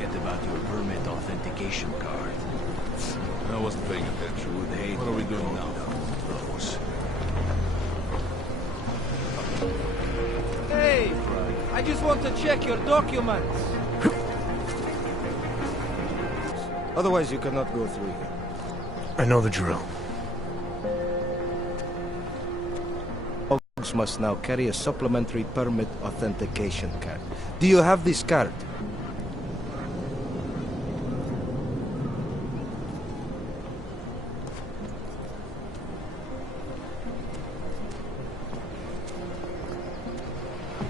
forget about your permit authentication card. I wasn't paying attention. What are we doing now? Those. Hey! I just want to check your documents. Otherwise, you cannot go through here. I know the drill. Dogs must now carry a supplementary permit authentication card. Do you have this card?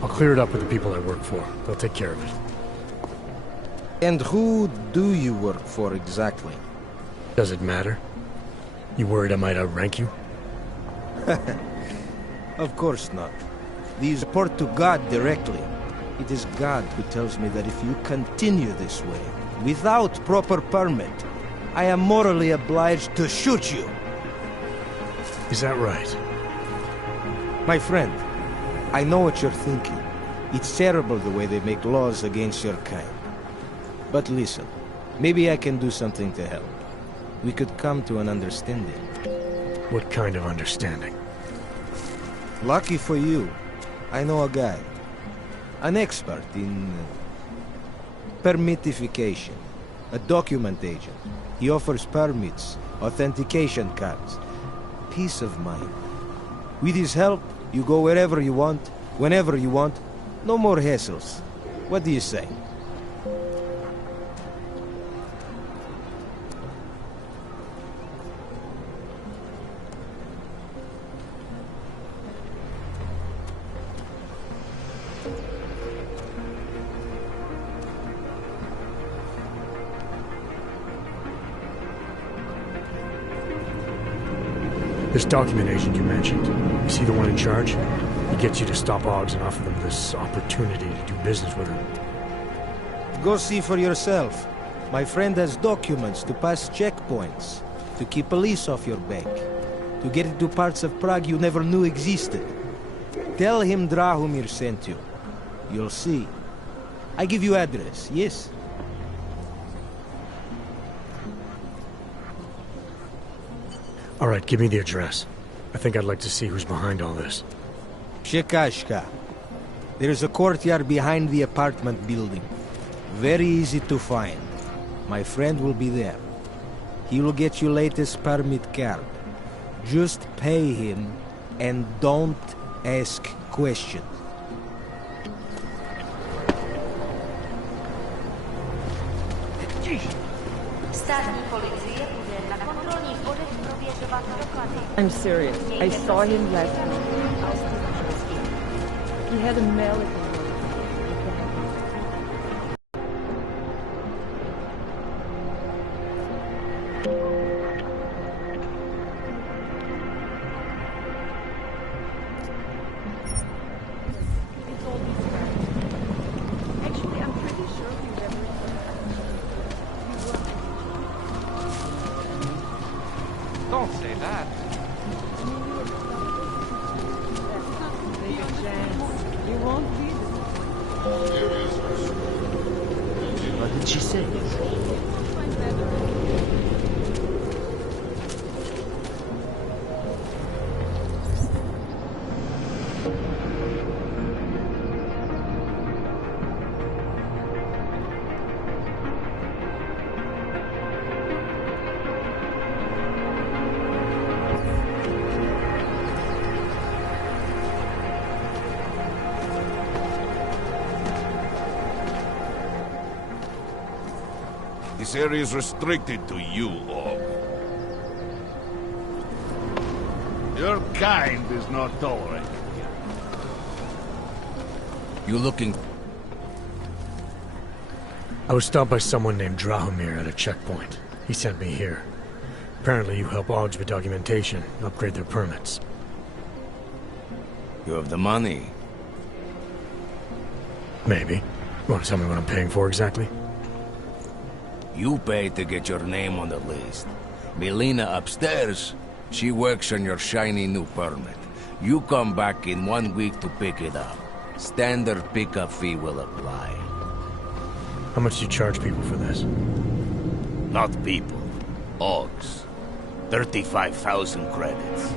I'll clear it up with the people I work for. They'll take care of it. And who do you work for exactly? Does it matter? You worried I might outrank you? Of course not. These report to God directly. It is God who tells me that if you continue this way, without proper permit, I am morally obliged to shoot you. Is that right? My friend, I know what you're thinking. It's terrible the way they make laws against your kind. But listen, maybe I can do something to help. We could come to an understanding. What kind of understanding? Lucky for you, I know a guy. An expert in permitification. A document agent. He offers permits, authentication cards. Peace of mind. With his help, you go wherever you want, whenever you want. No more hassles. What do you say? This document agent you mentioned, is he the one in charge? He gets you to stop Oggs and offer them this opportunity to do business with him. Go see for yourself. My friend has documents to pass checkpoints, to keep police off your back, to get into parts of Prague you never knew existed. Tell him Drahomir sent you. You'll see. I give you address, yes? All right, give me the address. I think I'd like to see who's behind all this. Shekashka. There's a courtyard behind the apartment building. Very easy to find. My friend will be there. He will get you latest permit card. Just pay him and don't ask questions. I'm serious. I saw him last week. He had a mallet. Actually, I'm pretty sure he never. Don't say that. You won't be. What did she say? This area is restricted to you, Ogg. Your kind is not tolerated here. You looking? I was stopped by someone named Drahomir at a checkpoint. He sent me here. Apparently you help Oggs with documentation, upgrade their permits. You have the money. Maybe. You want to tell me what I'm paying for exactly? You pay to get your name on the list. Melina upstairs, she works on your shiny new permit. You come back in 1 week to pick it up. Standard pickup fee will apply. How much do you charge people for this? Not people. Ogs. 35,000 credits.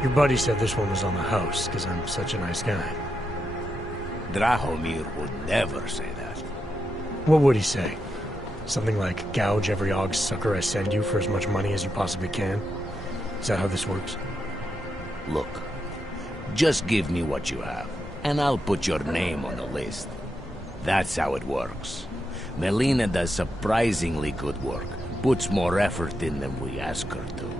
Your buddy said this one was on the house, because I'm such a nice guy. Drahomir would never say that. What would he say? Something like, gouge every Og sucker I send you for as much money as you possibly can? Is that how this works? Look, just give me what you have, and I'll put your name on the list. That's how it works. Melina does surprisingly good work, puts more effort in than we ask her to.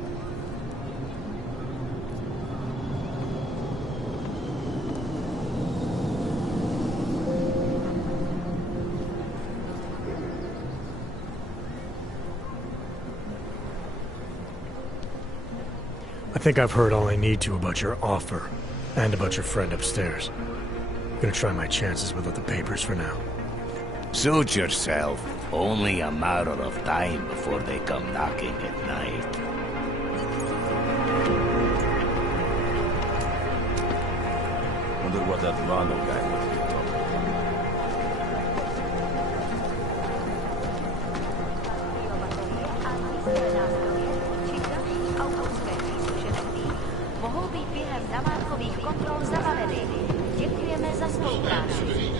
I think I've heard all I need to about your offer, and about your friend upstairs. I'm gonna try my chances without the papers for now. Suit yourself. Only a matter of time before they come knocking at night. Wonder what that Ronald guy would be talking about. Mohou být během namátkových kontrol zabaveny. Děkujeme za spolupráci.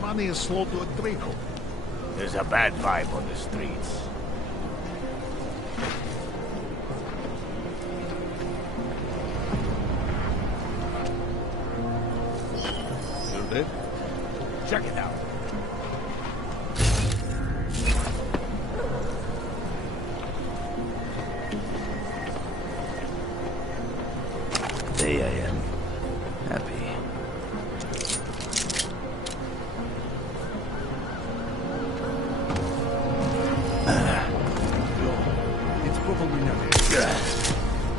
Money is slow to a trickle. There's a bad vibe on the streets. You're dead? Check it out. There I am. Happy. It's probably not it.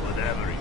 Whatever you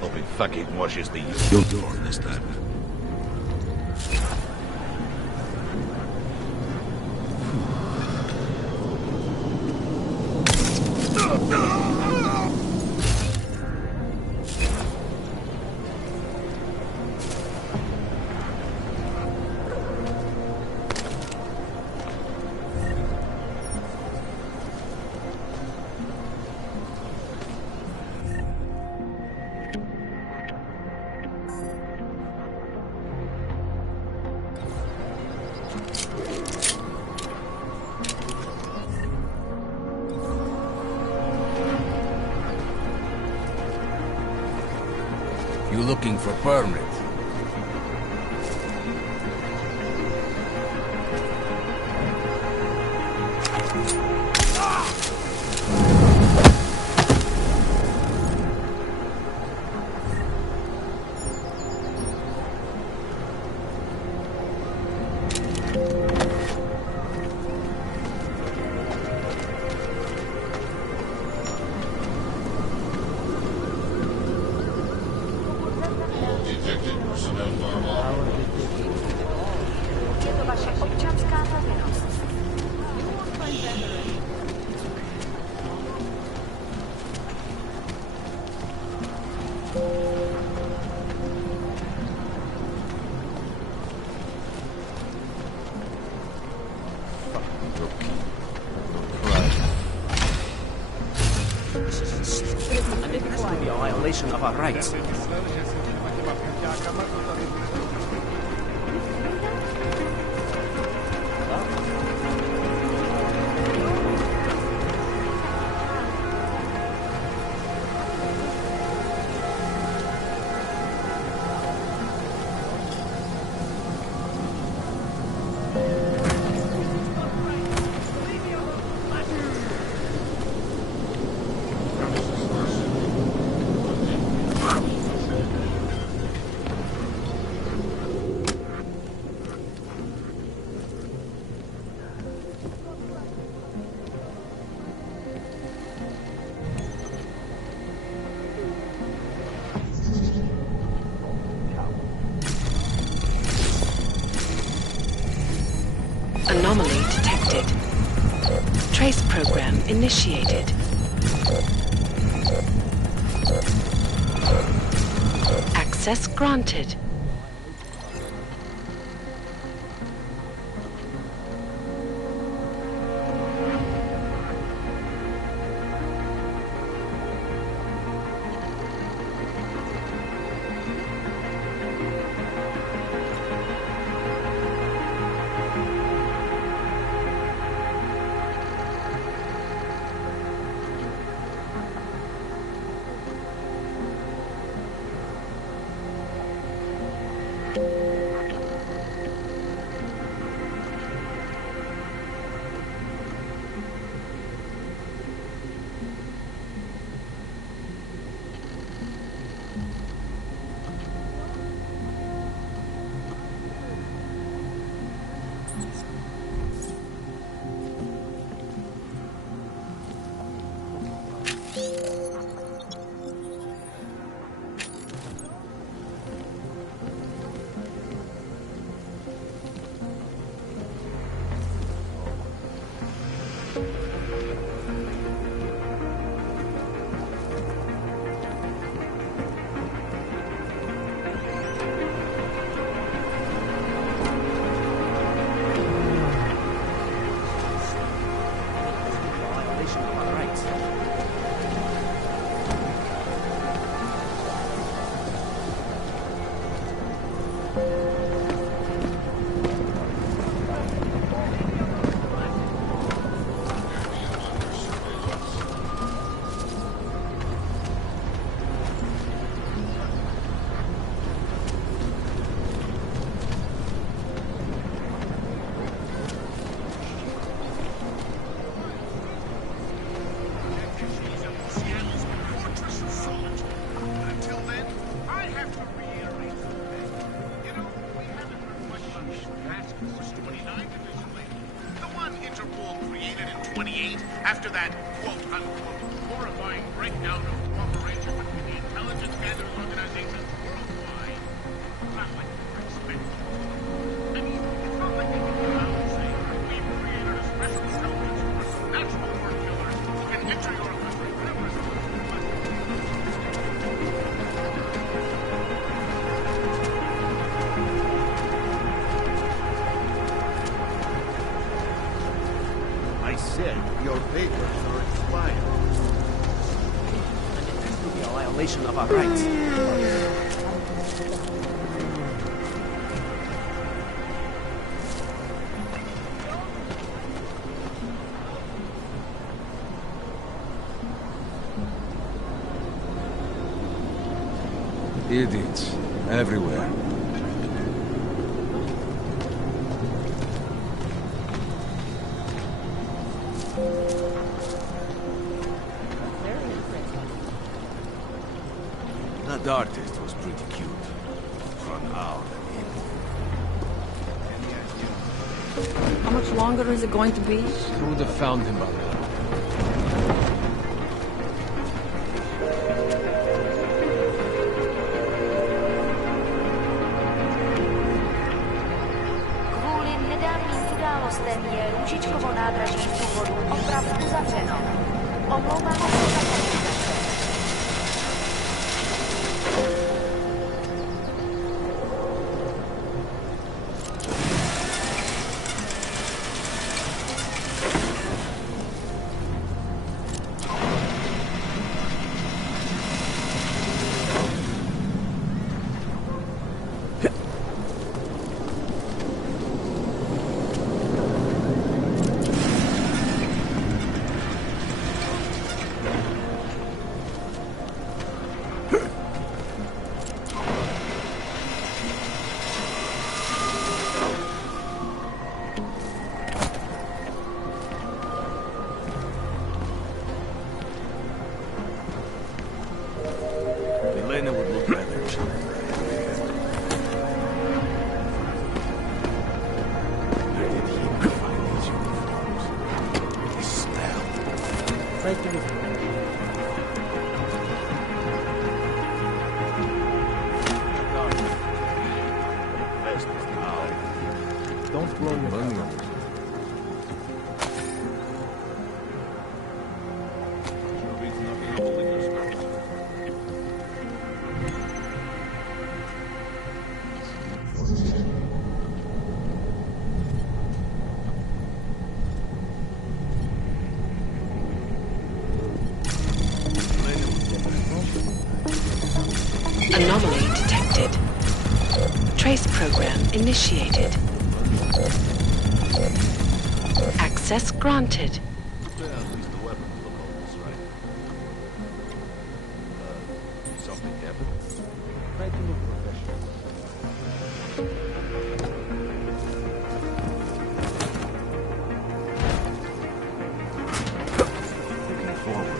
Hope it fucking washes the your door this time. looking for permit? Je to vaše občanská povinnost. And it has to be a violation of our rights. Anomaly detected. Trace program initiated. Access granted. After that quote-unquote horrifying breakdown of cooperation between the intelligence gathering organizations worldwide. Not like they expect. I mean, it's not like they can come out and say, we've created a special salvage force of natural born killers who can enter your country whenever it's I said your papers are expired. And it has to be a violation of our rights. Idiots. Everywhere. That artist was pretty cute. Run out and in. How much longer is it going to be? Who would have found him by now? Kvůli nedávným událostem je Růžičkovo nádraží z důvodu oprav uzavřeno. Omlouváme se za komplikace. Elena would look better. Where did he find these uniforms? The smell. Right to the Best is now. Don't blow your Money. cover. Anomaly detected. Trace program initiated. Access granted. Yeah, at least the weapons look almost right. Something happened? Try to look professional. Looking forward.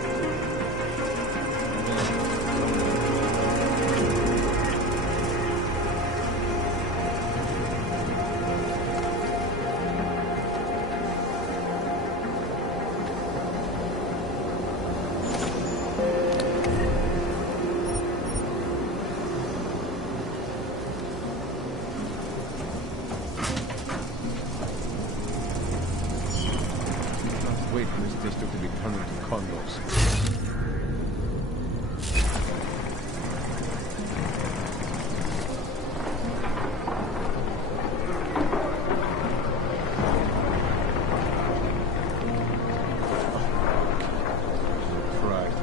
Wait for this district to be turned into condos. Right.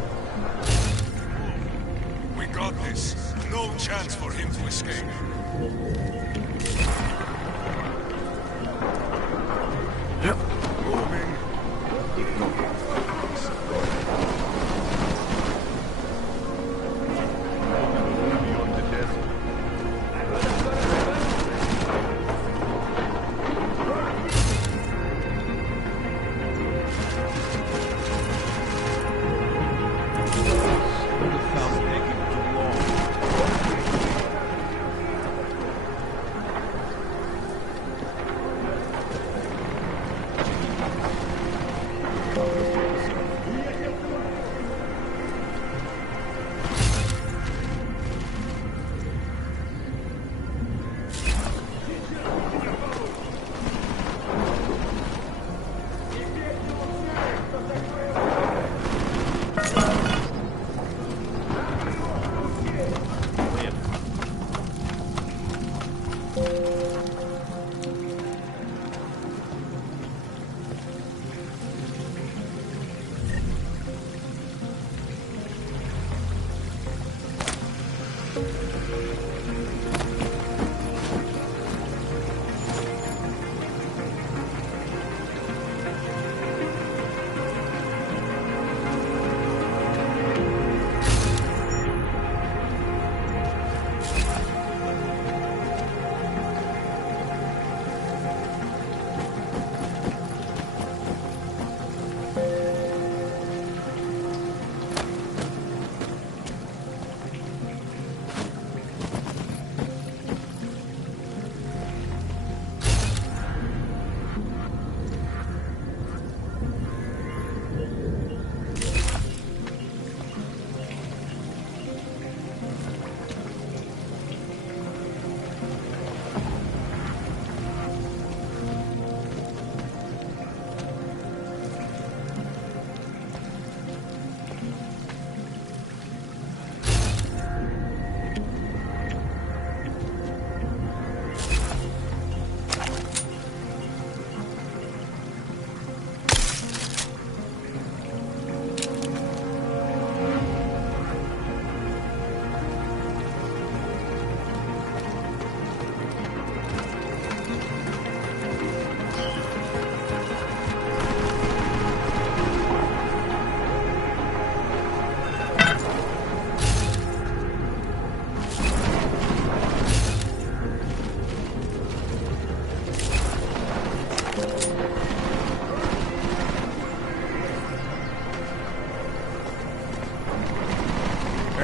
We got this. No chance for him to escape. Moving. Beyond the desert. Who would have found taking too long?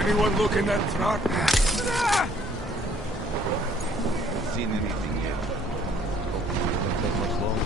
Anyone look in that truck? Seen anything yet? Hopefully it won't take much longer.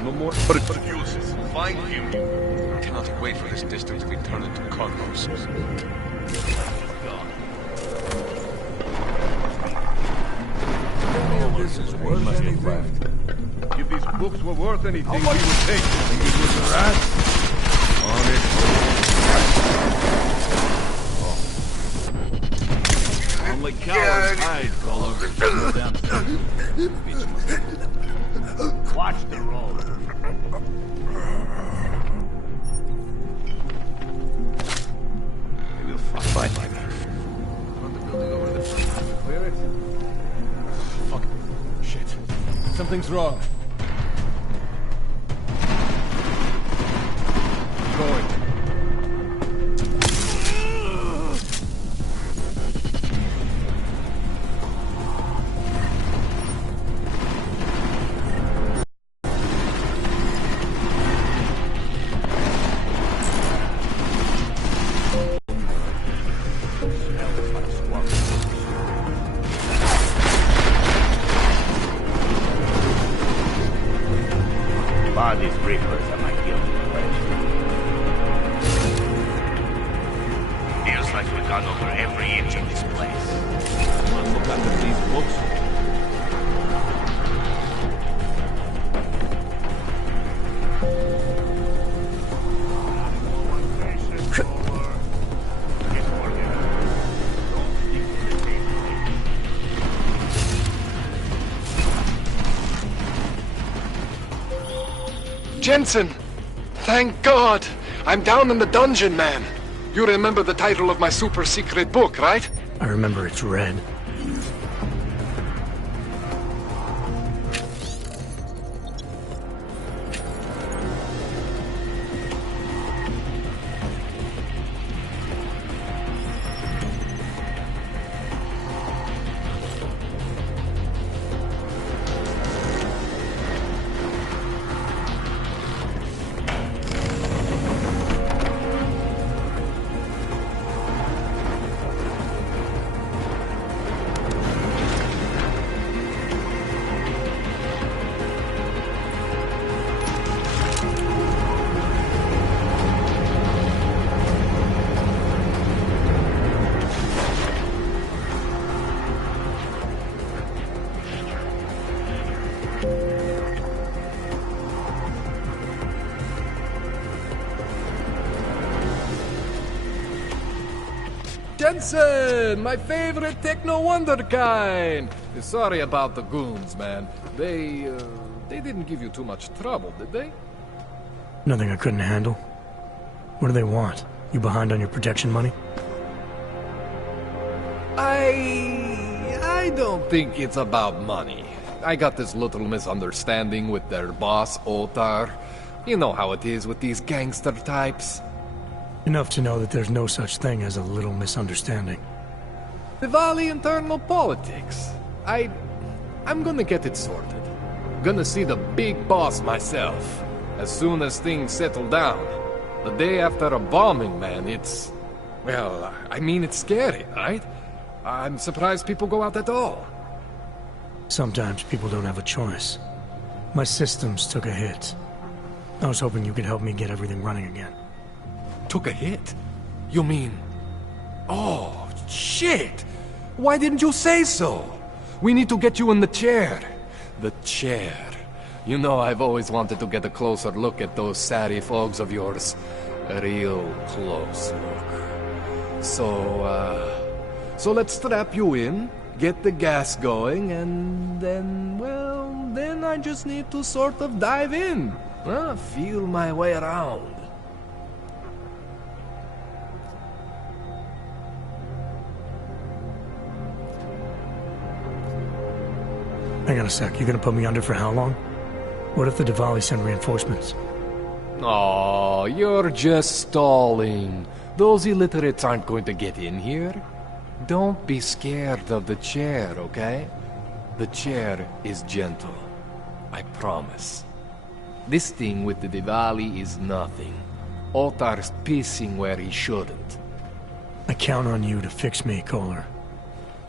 No more. But Ulysses, find him. I cannot wait for this district to be turned into cargoes. This is worth anything. If these books were worth anything, we would take them. Think it was a rat? On it. Only cowards hide, Color. Watch the road. They will fight like that. On the building over there. Clear it. Fuck. Shit. Something's wrong. Going. These reapers are my guilty pleasure. Feels like we've gone over every inch of this place. One look at these books. Jensen! Thank God! I'm down in the dungeon, man. You remember the title of my super secret book, right? I remember it's red. Jensen, my favorite techno wonderkind. Sorry about the goons, man. They didn't give you too much trouble, did they? Nothing I couldn't handle. What do they want? You behind on your protection money? I don't think it's about money. I got this little misunderstanding with their boss, Otar. You know how it is with these gangster types. Enough to know that there's no such thing as a little misunderstanding. Diwali internal politics. I'm gonna get it sorted. Gonna see the big boss myself. As soon as things settle down. The day after a bombing, man, it's... Well, I mean, it's scary, right? I'm surprised people go out at all. Sometimes people don't have a choice. My systems took a hit. I was hoping you could help me get everything running again. Took a hit? You mean... Oh, shit! Why didn't you say so? We need to get you in the chair. The chair. You know I've always wanted to get a closer look at those satty folks of yours. A real close look. So let's strap you in, get the gas going, and then, well, then I just need to sort of dive in. Feel my way around. Hang on a sec, you gonna put me under for how long? What if the Diwali send reinforcements? Oh, you're just stalling. Those illiterates aren't going to get in here. Don't be scared of the chair, okay? The chair is gentle. I promise. This thing with the Diwali is nothing. Otar's pissing where he shouldn't. I count on you to fix me, Kohler.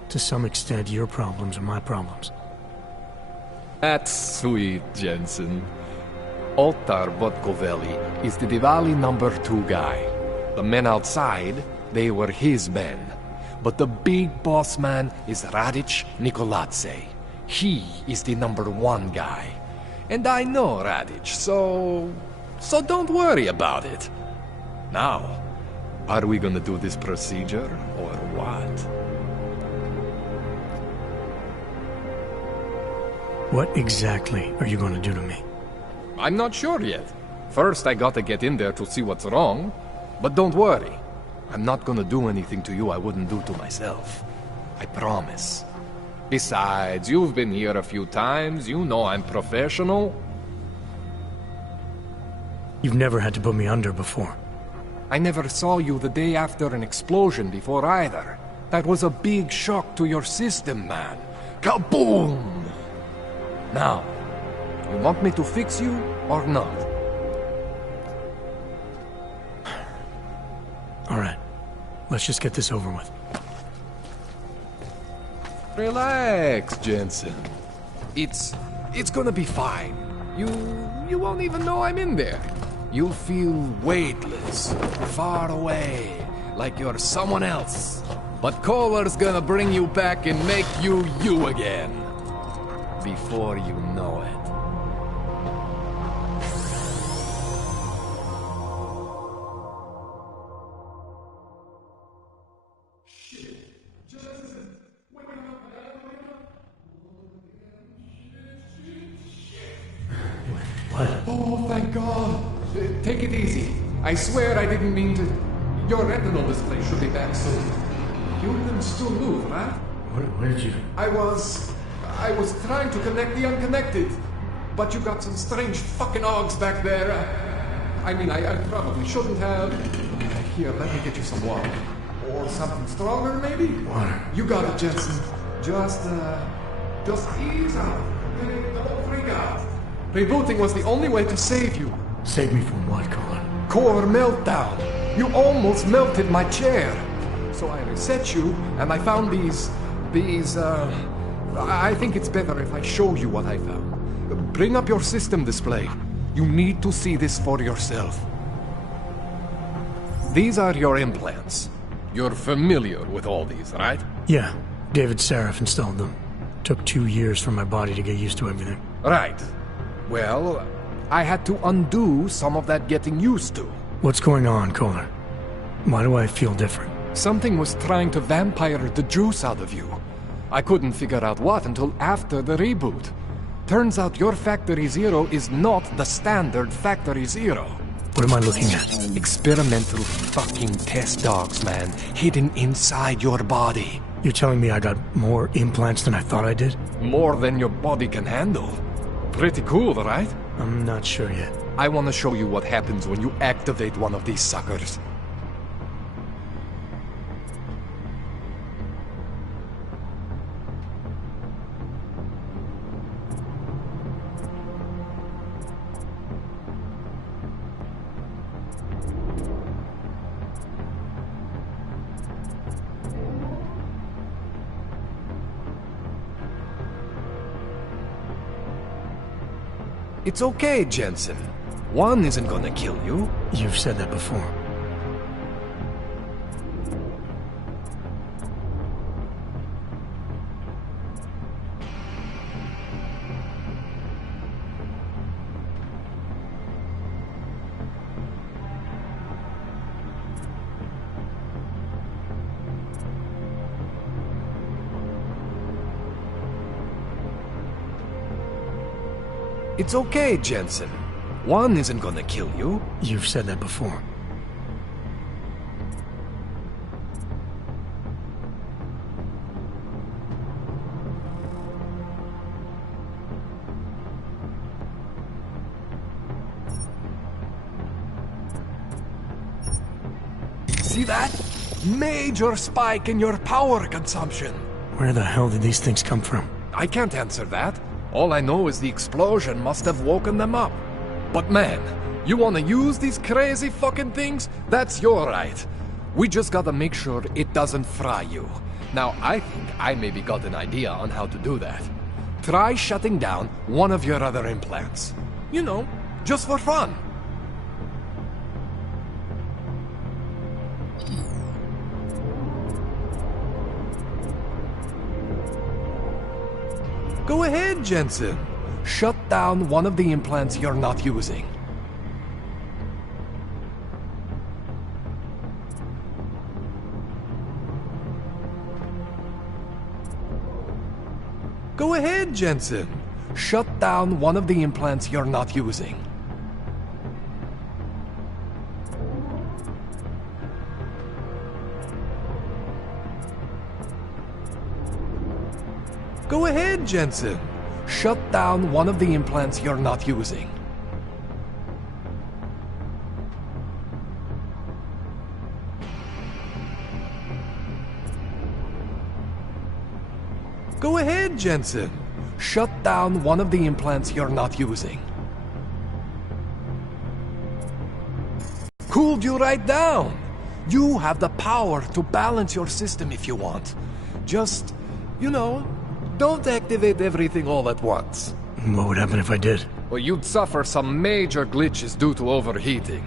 To some extent, your problems are my problems. That's sweet, Jensen. Otar Botkovelli is the Diwali #2 guy. The men outside, they were his men. But the big boss man is Radic Nikoladze. He is the #1 guy. And I know Radic, so don't worry about it. Now, are we gonna do this procedure, or what? What exactly are you going to do to me? I'm not sure yet. First, I gotta get in there to see what's wrong. But don't worry. I'm not gonna do anything to you I wouldn't do to myself. I promise. Besides, you've been here a few times. You know I'm professional. You've never had to put me under before. I never saw you the day after an explosion before either. That was a big shock to your system, man. Kaboom! Now, you want me to fix you or not? All right. Let's just get this over with. Relax, Jensen. It's gonna be fine. You won't even know I'm in there. You'll feel weightless, far away, like you're someone else. But Kohler's gonna bring you back and make you you again. Before you know it. What? Oh, thank God. Take it easy. I swear I didn't mean to... Your retinal display should be back soon. You can still move, right? Where did you... I was trying to connect the unconnected. But you got some strange fucking ogs back there. I mean, I probably shouldn't have... Here, let me get you some water. Or something stronger, maybe? Water. You got it, Jensen. Just ease out. Okay? Don't freak out. Rebooting was the only way to save you. Save me from what, Kohler? Core meltdown. You almost melted my chair. So I reset you, and I found these... I think it's better if I show you what I found. Bring up your system display. You need to see this for yourself. These are your implants. You're familiar with all these, right? Yeah. David Sarif installed them. Took 2 years for my body to get used to everything. Right. Well, I had to undo some of that getting used to. What's going on, Kohler? Why do I feel different? Something was trying to vampire the juice out of you. I couldn't figure out what until after the reboot. Turns out your Factory Zero is not the standard Factory Zero. What am I looking at? Experimental fucking test dogs, man. Hidden inside your body. You're telling me I got more implants than I thought I did? More than your body can handle. Pretty cool, right? I'm not sure yet. I want to show you what happens when you activate one of these suckers. It's okay, Jensen. One isn't gonna kill you. You've said that before. It's okay, Jensen. One isn't gonna kill you. You've said that before. See that? Major spike in your power consumption. Where the hell did these things come from? I can't answer that. All I know is the explosion must have woken them up. But man, you wanna use these crazy fucking things? That's your right. We just gotta make sure it doesn't fry you. Now, I think I maybe got an idea on how to do that. Try shutting down one of your other implants. You know, just for fun. Go ahead, Jensen. Shut down one of the implants you're not using. Go ahead, Jensen. Shut down one of the implants you're not using. Go ahead, Jensen. Shut down one of the implants you're not using. Go ahead, Jensen. Shut down one of the implants you're not using. Cooled you right down. You have the power to balance your system if you want. Just, you know, don't activate everything all at once. What would happen if I did? Well, you'd suffer some major glitches due to overheating.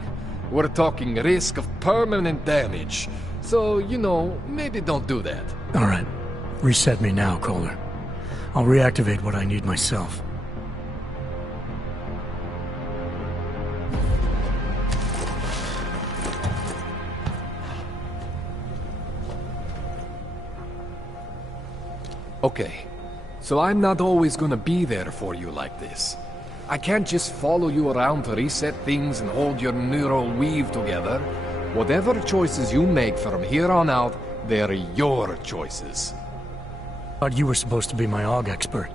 We're talking risk of permanent damage. So, you know, maybe don't do that. All right. Reset me now, Kohler. I'll reactivate what I need myself. Okay. So I'm not always gonna be there for you like this. I can't just follow you around to reset things and hold your neural weave together. Whatever choices you make from here on out, they're your choices. Thought you were supposed to be my AUG expert.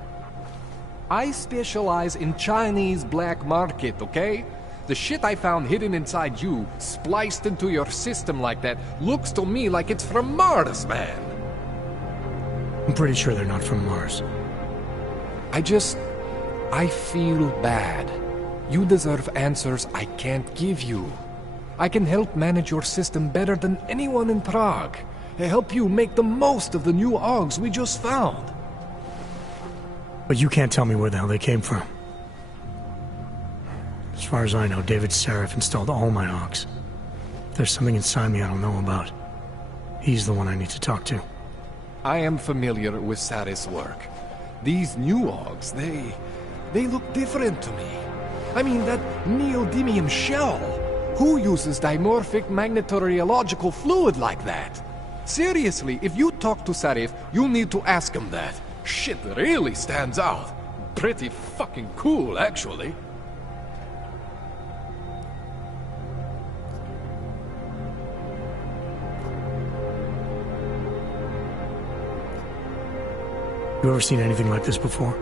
I specialize in Chinese black market, okay? The shit I found hidden inside you, spliced into your system like that, looks to me like it's from Mars, man. I'm pretty sure they're not from Mars. I feel bad. You deserve answers I can't give you. I can help manage your system better than anyone in Prague. Help you make the most of the new AUGs we just found. But you can't tell me where the hell they came from. As far as I know, David Seraph installed all my AUGs. There's something inside me I don't know about. He's the one I need to talk to. I am familiar with Sarah's work. These new AUGs, they look different to me. I mean, that neodymium shell. Who uses dimorphic magnetorheological fluid like that? Seriously, if you talk to Sarif, you need to ask him that. Shit really stands out. Pretty fucking cool, actually. You ever seen anything like this before?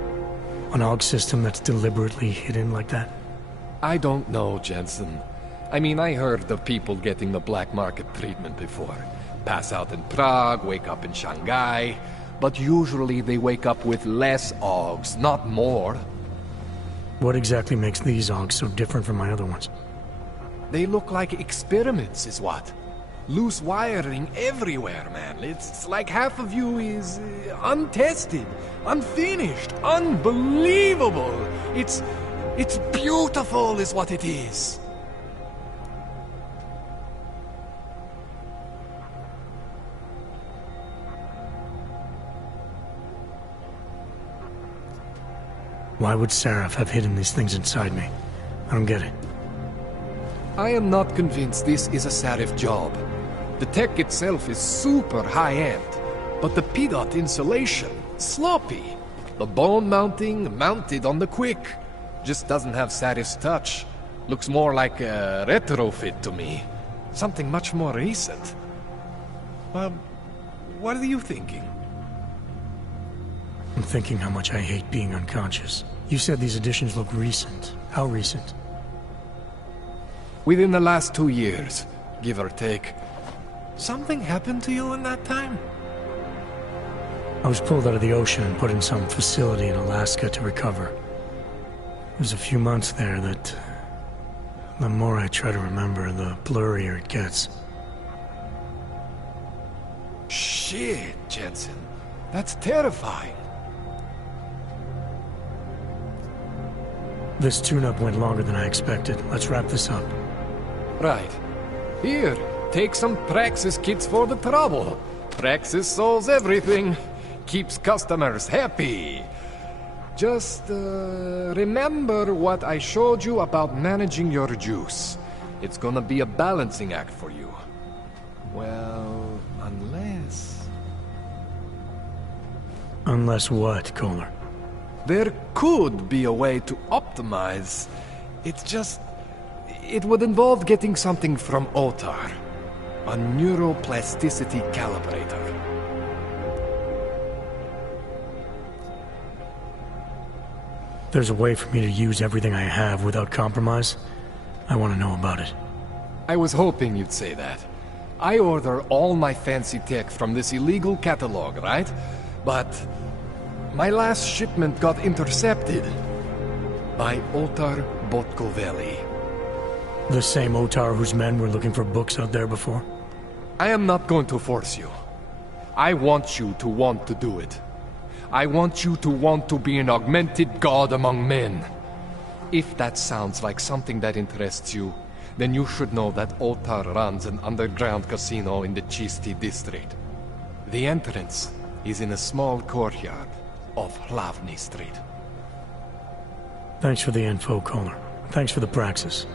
An AUG system that's deliberately hidden like that? I don't know, Jensen. I mean, I heard of people getting the black market treatment before. Pass out in Prague, wake up in Shanghai. But usually they wake up with less AUGs, not more. What exactly makes these AUGs so different from my other ones? They look like experiments, is what. Loose wiring everywhere, man. It's like half of you is untested, unfinished, unbelievable. It's beautiful, is what it is. Why would Sarif have hidden these things inside me? I don't get it. I am not convinced this is a Sarif job. The tech itself is super high-end, but the PDOT insulation, sloppy. The bone mounting, mounted on the quick. Just doesn't have Sarif's touch. Looks more like a retrofit to me. Something much more recent. Well, what are you thinking? I'm thinking how much I hate being unconscious. You said these additions look recent. How recent? Within the last 2 years, give or take. Something happened to you in that time? I was pulled out of the ocean and put in some facility in Alaska to recover. It was a few months there that... the more I try to remember, the blurrier it gets. Shit, Jensen. That's terrifying. This tune-up went longer than I expected. Let's wrap this up. Right. Here, take some Praxis kits for the trouble. Praxis solves everything. Keeps customers happy. Just, remember what I showed you about managing your juice. It's gonna be a balancing act for you. Well, unless... Unless what, Kohler? There could be a way to optimize. It's just... it would involve getting something from Otar. A neuroplasticity calibrator. There's a way for me to use everything I have without compromise? I want to know about it. I was hoping you'd say that. I order all my fancy tech from this illegal catalog, right? But my last shipment got intercepted by Otar Botkoveli. The same Otar whose men were looking for books out there before? I am not going to force you. I want you to want to do it. I want you to want to be an augmented god among men. If that sounds like something that interests you, then you should know that Otar runs an underground casino in the Chisti district. The entrance is in a small courtyard off Hlavny Street. Thanks for the info, Kohler. Thanks for the praxis.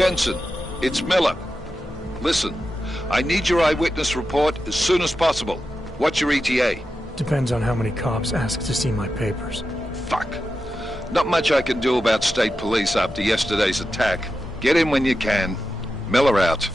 Jensen, it's Miller. Listen, I need your eyewitness report as soon as possible. What's your ETA? Depends on how many cops ask to see my papers. Fuck. Not much I can do about state police after yesterday's attack. Get in when you can. Miller out.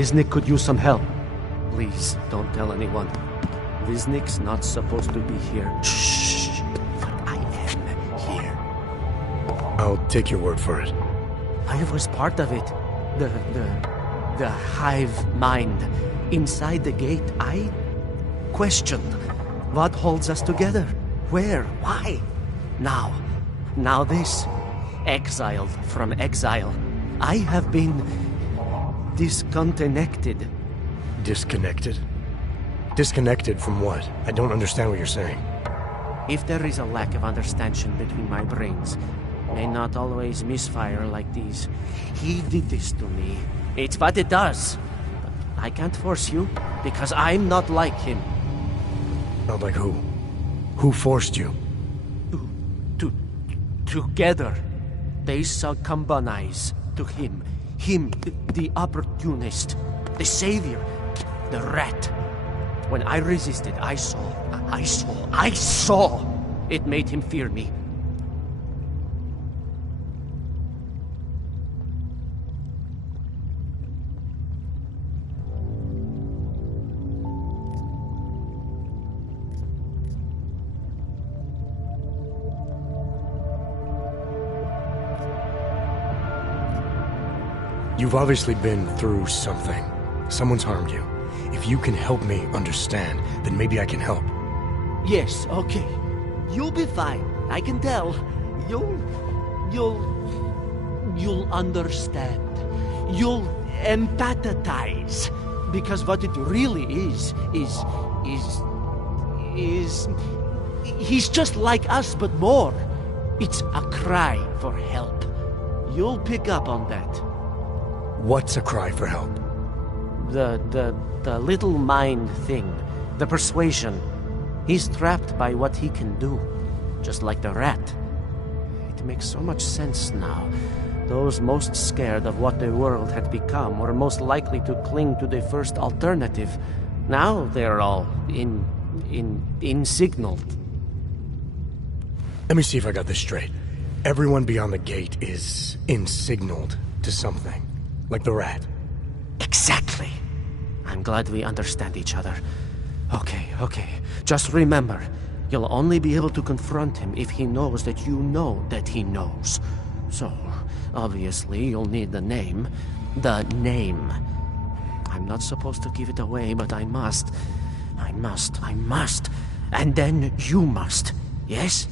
Viznik could use some help. Please, don't tell anyone. Viznik's not supposed to be here. Shh. But I am. I'll take your word for it. I was part of it. The hive mind. Inside the gate, I questioned what holds us together. Where? Why? Now this. Exiled from exile. I have been disconnected. Disconnected? Disconnected from what? I don't understand what you're saying. If there is a lack of understanding between my brains, may not always misfire like these. He did this to me. It's what it does. But I can't force you, because I'm not like him. Not like who? Who forced you? Together, they succumbanize to him. Him, the opportunist, the savior, the rat. When I resisted, I saw. It made him fear me. You've obviously been through something. Someone's harmed you. If you can help me understand, then maybe I can help. Yes, okay. You'll be fine. I can tell. You'll understand. You'll empathize. Because what it really is he's just like us, but more. It's a cry for help. You'll pick up on that. What's a cry for help? The little mind thing. The persuasion. He's trapped by what he can do. Just like the rat. It makes so much sense now. Those most scared of what the world had become were most likely to cling to the first alternative. Now they're all insignaled. Let me see if I got this straight. Everyone beyond the gate is insignaled to something. Like the rat. Exactly. I'm glad we understand each other. Okay. Just remember, you'll only be able to confront him if he knows that you know that he knows. So, obviously, you'll need the name. The name. I'm not supposed to give it away, but I must. And then you must. Yes?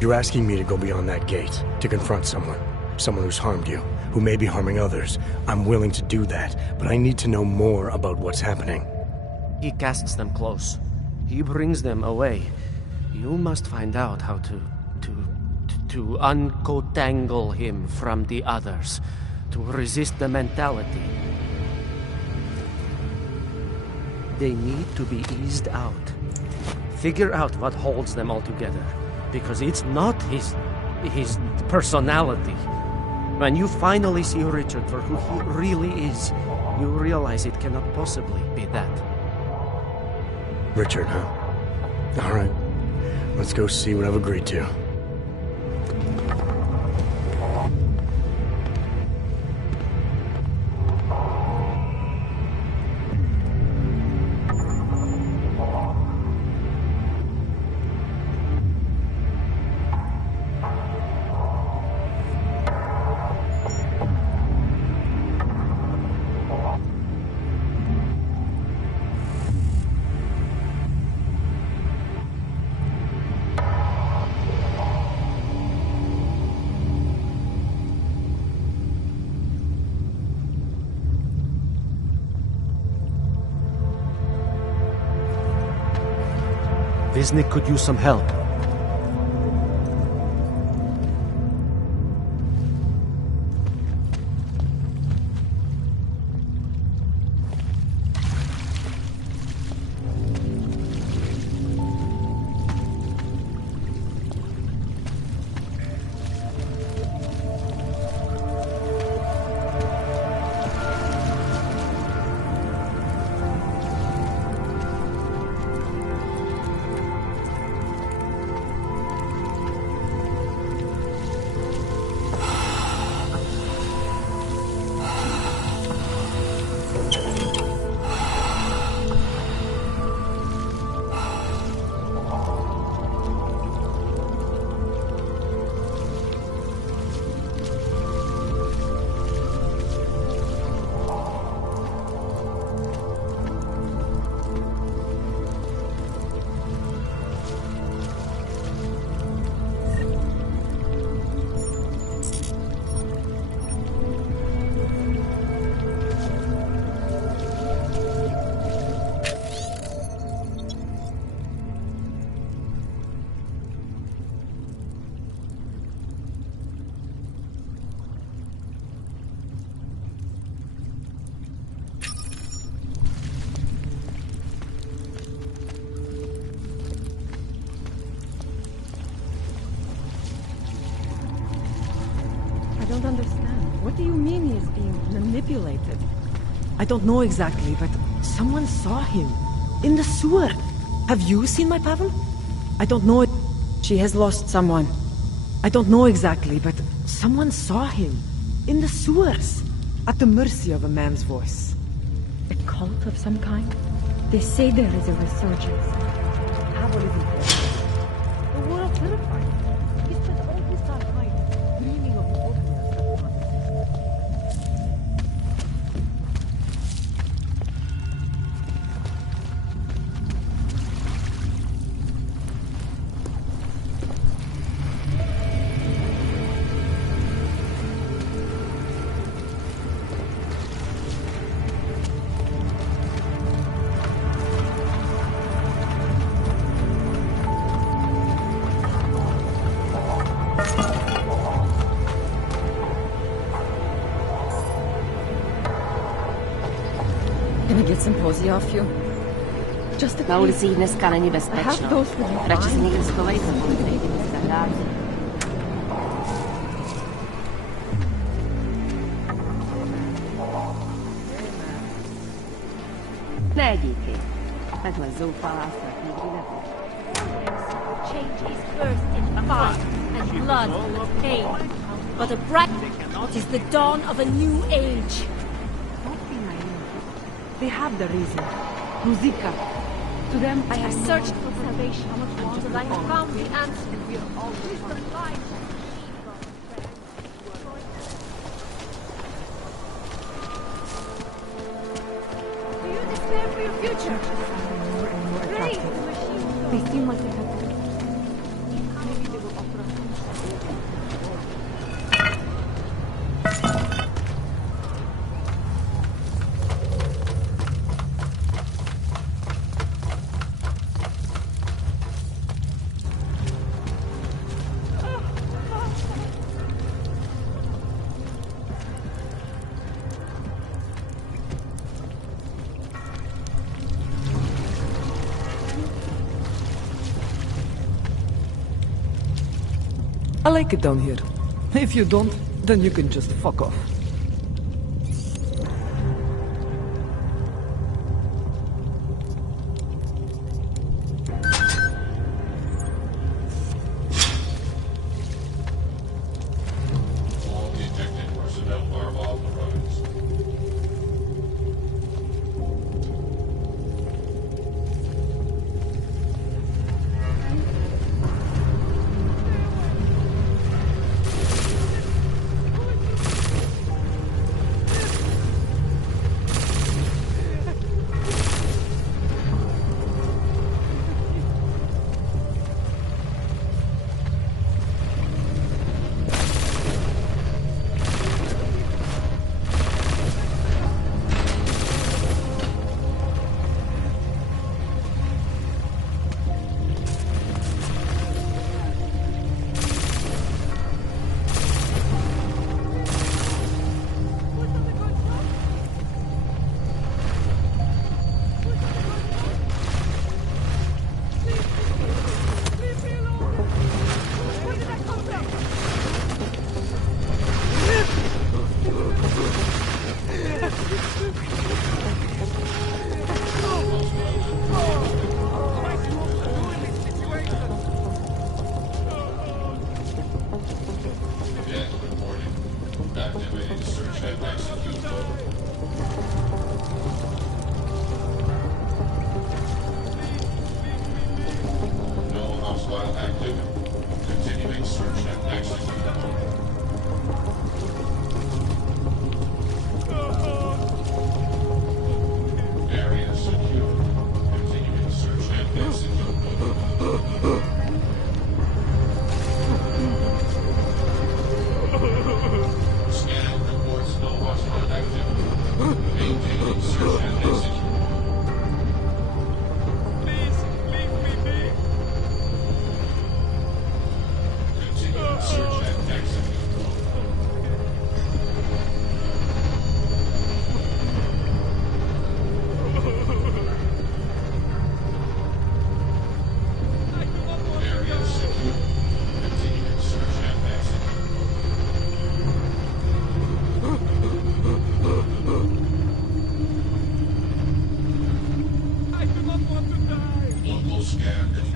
You're asking me to go beyond that gate, to confront someone who's harmed you, who may be harming others. I'm willing to do that, but I need to know more about what's happening. He casts them close. He brings them away. You must find out how to uncotangle him from the others, to resist the mentality. They need to be eased out. Figure out what holds them all together. Because it's not his personality. When you finally see Richard for who he really is, you realize it cannot possibly be that. Richard, huh? All right. Let's go see what I've agreed to. Wisnik could use some help. don't understand. What do you mean he is being manipulated? I don't know exactly, but someone saw him. In the sewer. Have you seen my Pavel? I don't know. She has lost someone. I don't know exactly, but someone saw him. In the sewers. At the mercy of a man's voice. A cult of some kind? They say there is a resurgence. Pavel isn't there. The world terrified. He spent all his time dreaming of utopia. Can I get some posy off you? Just a Na ulicích dneska není bezpečno. Radši se někde schovejte, pokud nejdeme se hrát. Ne, díky. Takhle zoufalá snad nikdy nebudu. Change is first in fire and blood and pain. But a bright is the dawn of a new age. They have the reason. Muzika. To them, I have searched for salvation until I have found the answer. Wisdom lies. Do you despair for your future? more and more attractive. They seem like they have... Maybe they will offer us... I like it down here. If you don't, then you can just fuck off. All detected personnel are off the roads.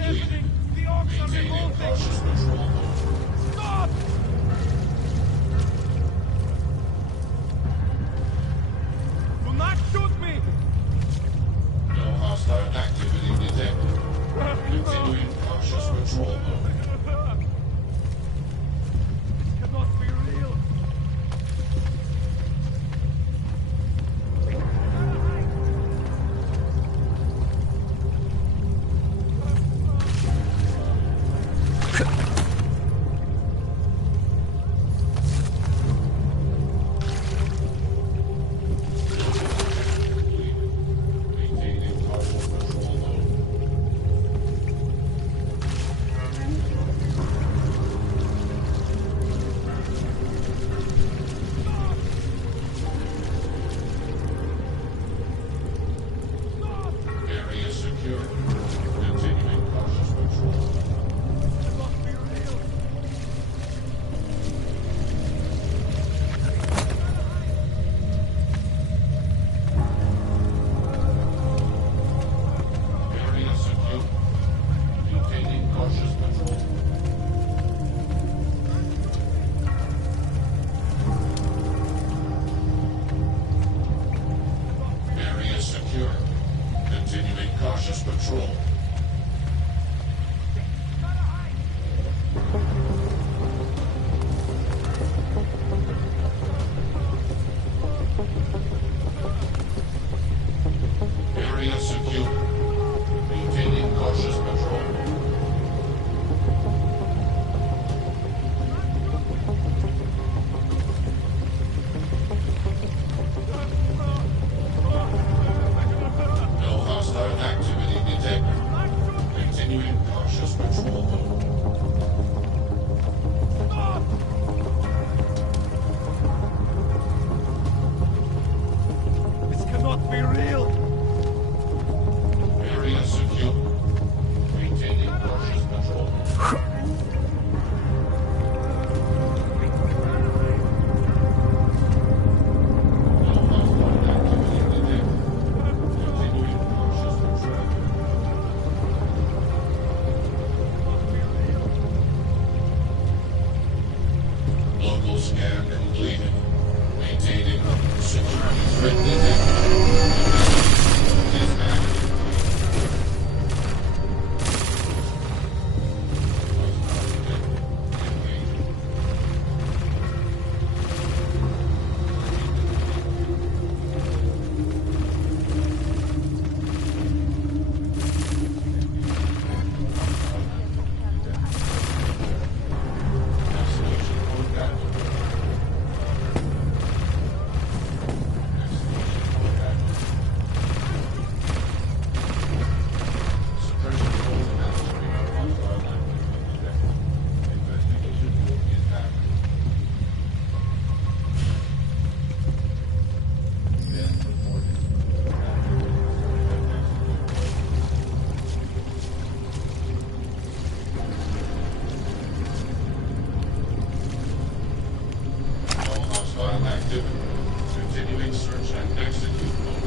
completed. Maintaining cautious patrol mode. Stop! Do not shoot me! No hostile activity detected. Continuing cautious patrol mode. This cannot be real! Maintaining cautious patrol mode. Area secure. Continuing cautious patrol. Area secure. Maintaining cautious patrol. Area secure. Continuing cautious patrol. Area secure. Maintaining cautious patrol. No hostile activity detected. Continuing cautious patrol mode. This cannot be real! Area secure. Maintaining cautious patrol. No hostile activity detected. Continuing cautious patrol. Local scan completed. Maintaining security threat detected. Is active. All hostile activity. Continuing search and execute mode.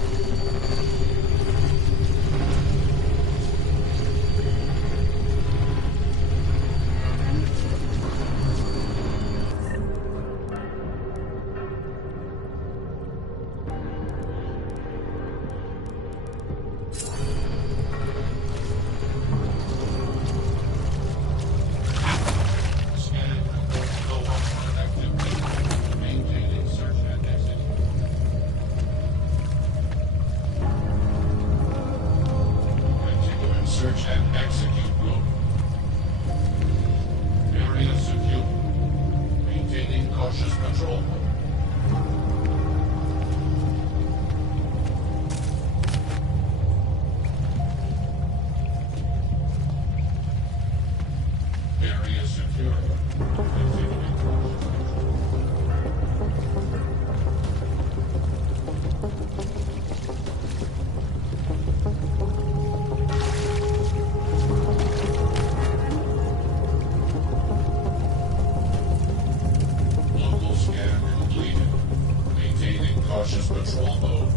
Scan. No hostile activity. Maintaining search and execute. Continuing search and execute mode. Area secure. Maintaining cautious patrol. Area secure. Continuing cautious patrol. Local scan completed. Maintaining cautious patrol mode.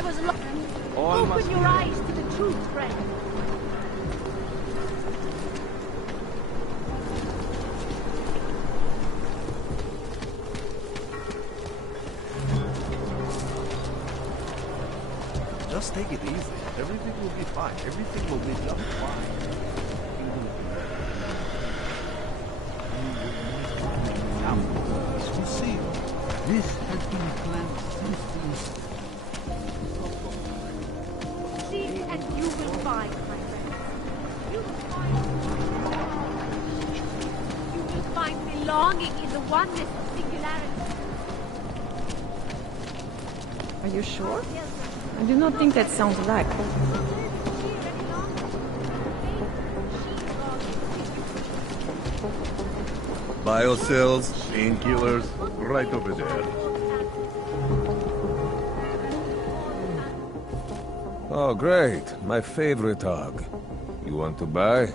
I was lost. All must Open your eyes to the truth, friend. Just take it easy. Everything will be fine. Everything will be just fine. You see, this has been planned since the... Seek and you will find, my friend. You will find belonging in the oneness of singularity. Are you sure? I do not think that sounds right. Biocells, painkillers, right over there. Oh, great. My favorite hog. You want to buy?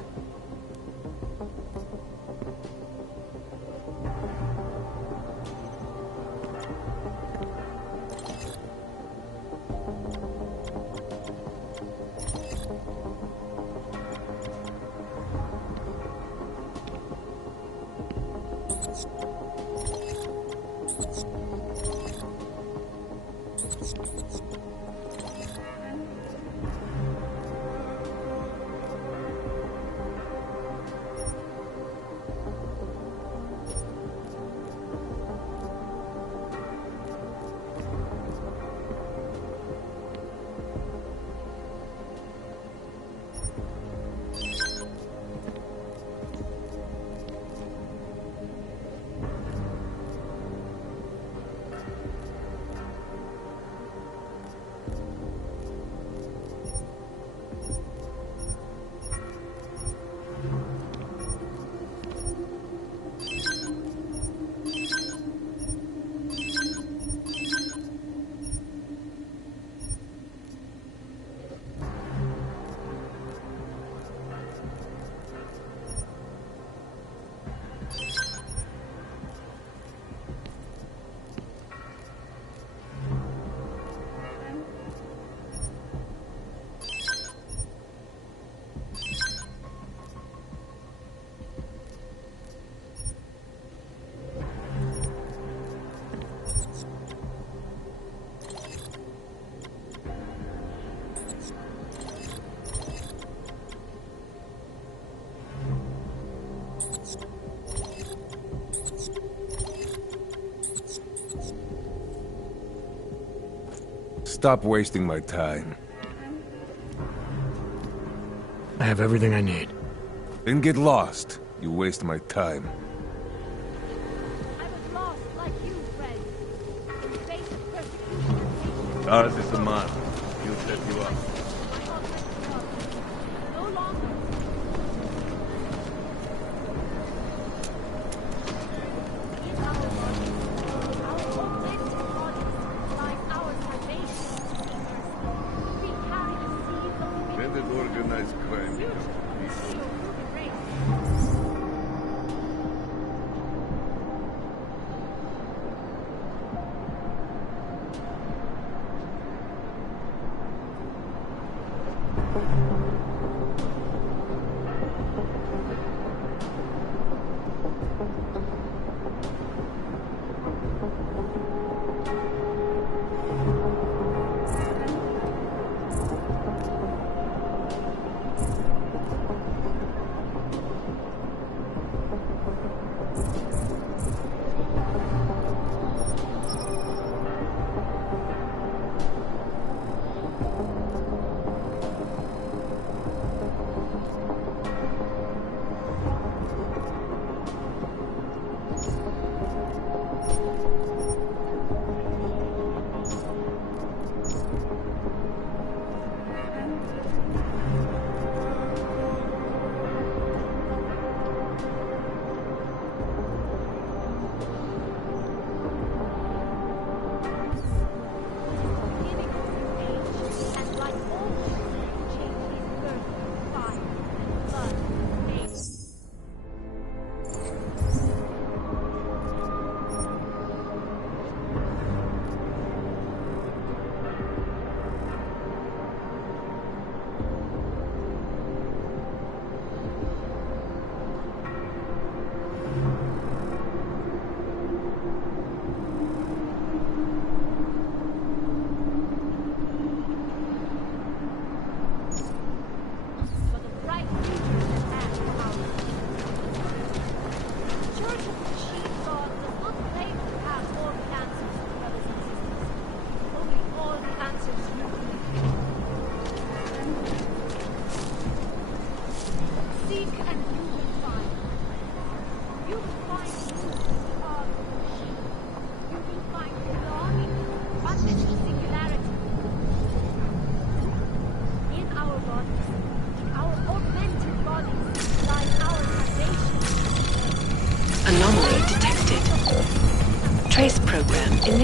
Stop wasting my time. I have everything I need. Then get lost. You waste my time. I was lost like you, friend. In the face of persecution. Ours is a man. He'll set you up. No longer. In our bodies, our own mental bodies, lies our salvation. We carry the seeds of the When did organized crime become human race.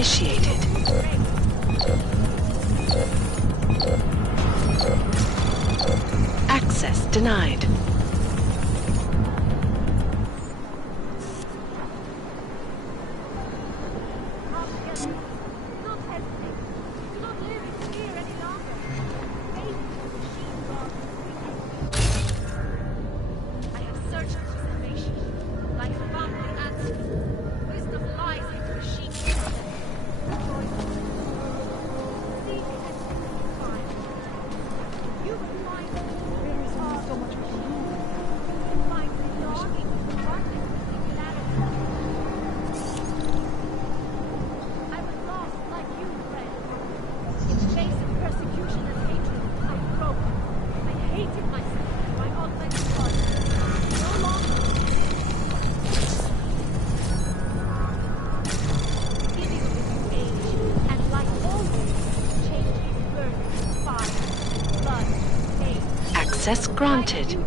initiated. Access denied. Access granted.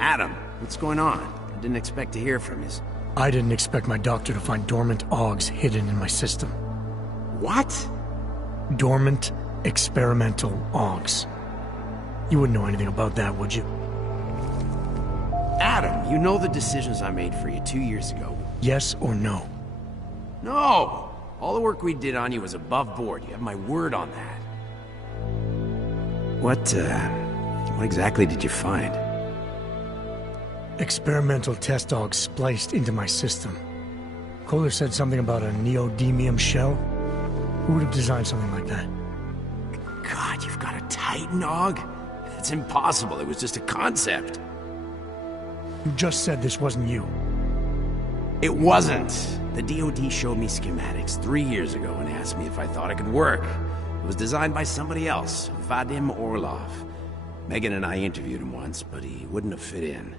Adam, what's going on? I didn't expect to hear from you. I didn't expect my doctor to find dormant augs hidden in my system. What? Dormant Experimental AUGs. You wouldn't know anything about that, would you? Adam, you know the decisions I made for you 2 years ago. Yes or no? No! All the work we did on you was above board. You have my word on that. What exactly did you find? Experimental test AUGs spliced into my system. Kohler said something about a neodymium shell. Who would have designed something like that? God, you've got a Titan AUG? It's impossible. It was just a concept. You just said this wasn't you. It wasn't. The DoD showed me schematics 3 years ago and asked me if I thought it could work. It was designed by somebody else, Vadim Orlov. Megan and I interviewed him once, but he wouldn't have fit in.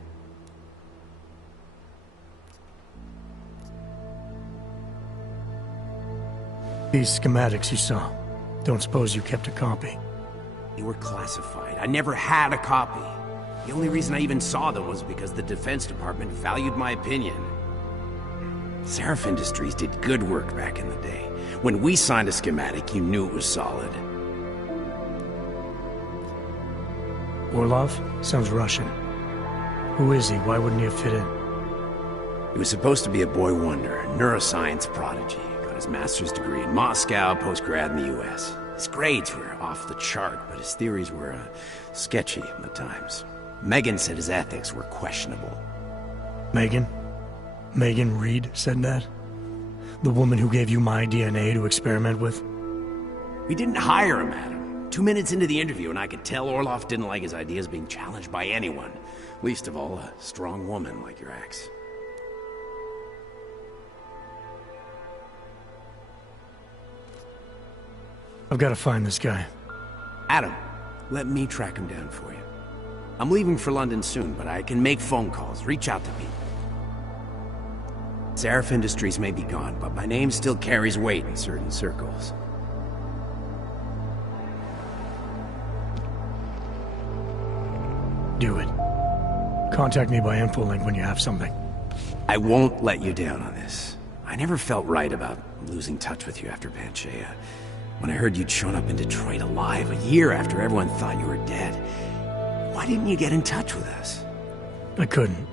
These schematics you saw, don't suppose you kept a copy? They were classified. I never had a copy. The only reason I even saw them was because the Defense Department valued my opinion. Seraph Industries did good work back in the day. When we signed a schematic, you knew it was solid. Orlov? Sounds Russian. Who is he? Why wouldn't he have fit in? He was supposed to be a boy wonder, a neuroscience prodigy. Got his master's degree in Moscow, post-grad in the US. His grades were off the chart, but his theories were sketchy at times. Megan said his ethics were questionable. Megan? Megan Reed said that? The woman who gave you my DNA to experiment with? We didn't hire him, Adam. 2 minutes into the interview and I could tell Orlov didn't like his ideas being challenged by anyone. Least of all, a strong woman like your ex. I've got to find this guy. Adam, let me track him down for you. I'm leaving for London soon, but I can make phone calls, reach out to people. Seraph Industries may be gone, but my name still carries weight in certain circles. Do it. Contact me by infolink when you have something. I won't let you down on this. I never felt right about losing touch with you after Panchea. When I heard you'd shown up in Detroit alive a year after everyone thought you were dead, why didn't you get in touch with us? I couldn't.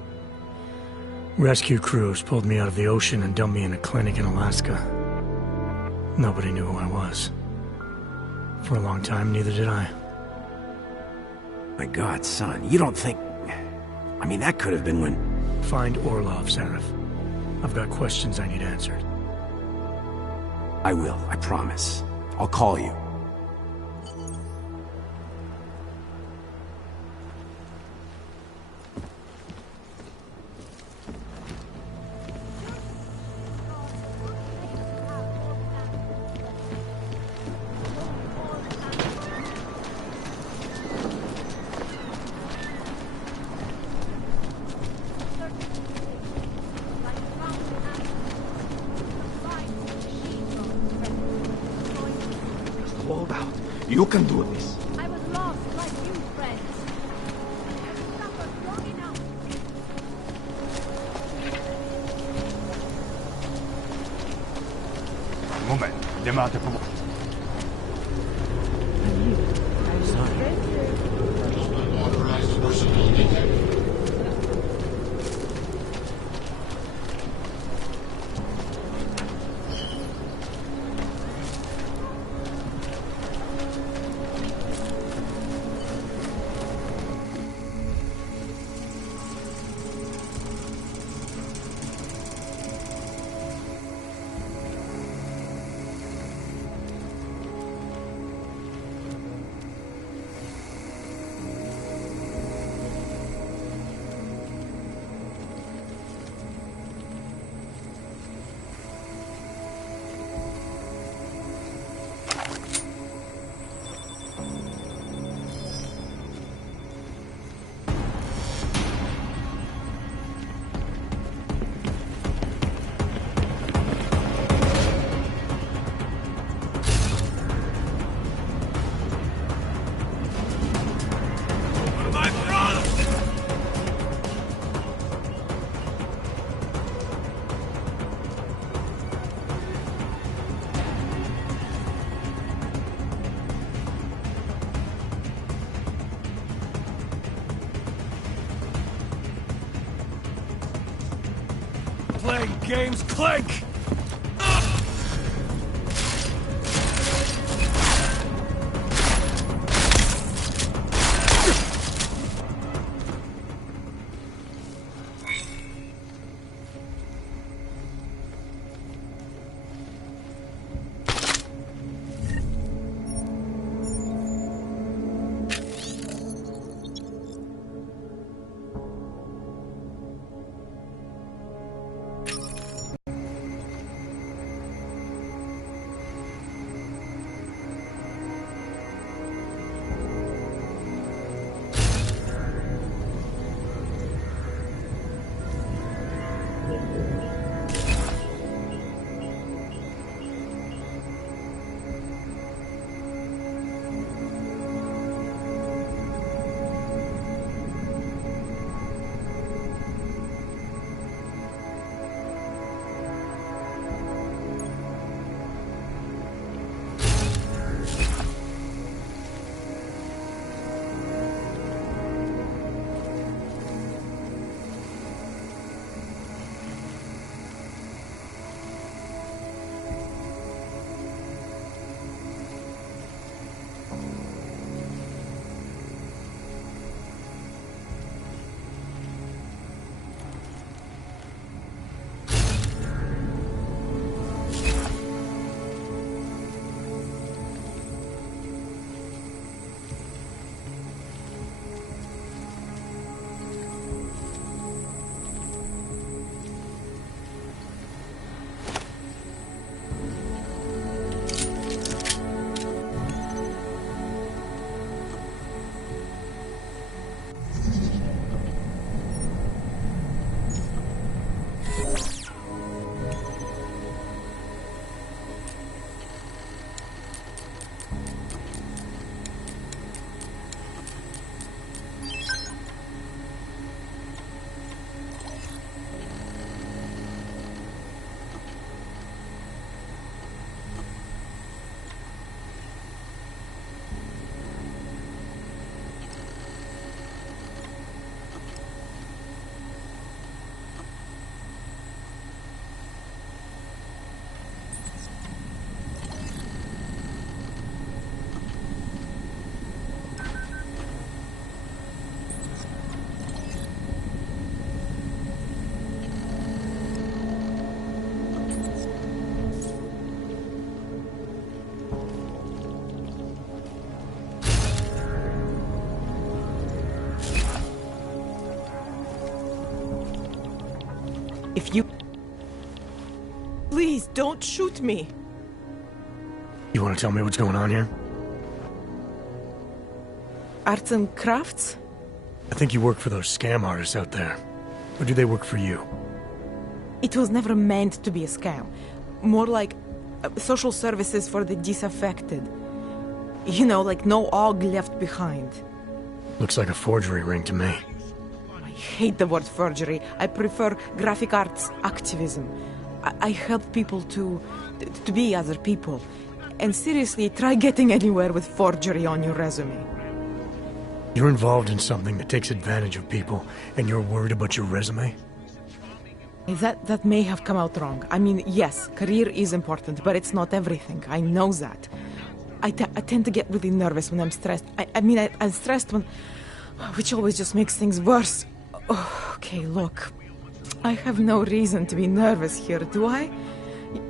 Rescue crews pulled me out of the ocean and dumped me in a clinic in Alaska. Nobody knew who I was. For a long time, neither did I. My God, son, you don't think... I mean, that could have been when... Find Orlov, Seraph. I've got questions I need answered. I will, I promise. I'll call you. Hold out. You can do this. I was lost like you, friends. I've suffered long enough. Moment. Demate por... Unauthorized personnel detected. playing games, Clank! If you... Please, don't shoot me. You want to tell me what's going on here? Arts and crafts? I think you work for those scam artists out there. Or do they work for you? It was never meant to be a scam. More like social services for the disaffected. You know, like no og left behind. Looks like a forgery ring to me. I hate the word forgery. I prefer graphic arts activism. I help people to be other people. And seriously, try getting anywhere with forgery on your resume. You're involved in something that takes advantage of people, and you're worried about your resume? That may have come out wrong. I mean, yes, career is important, but it's not everything. I know that. I tend to get really nervous when I'm stressed. I'm stressed when... which always just makes things worse. Oh, okay, look. I have no reason to be nervous here, do I?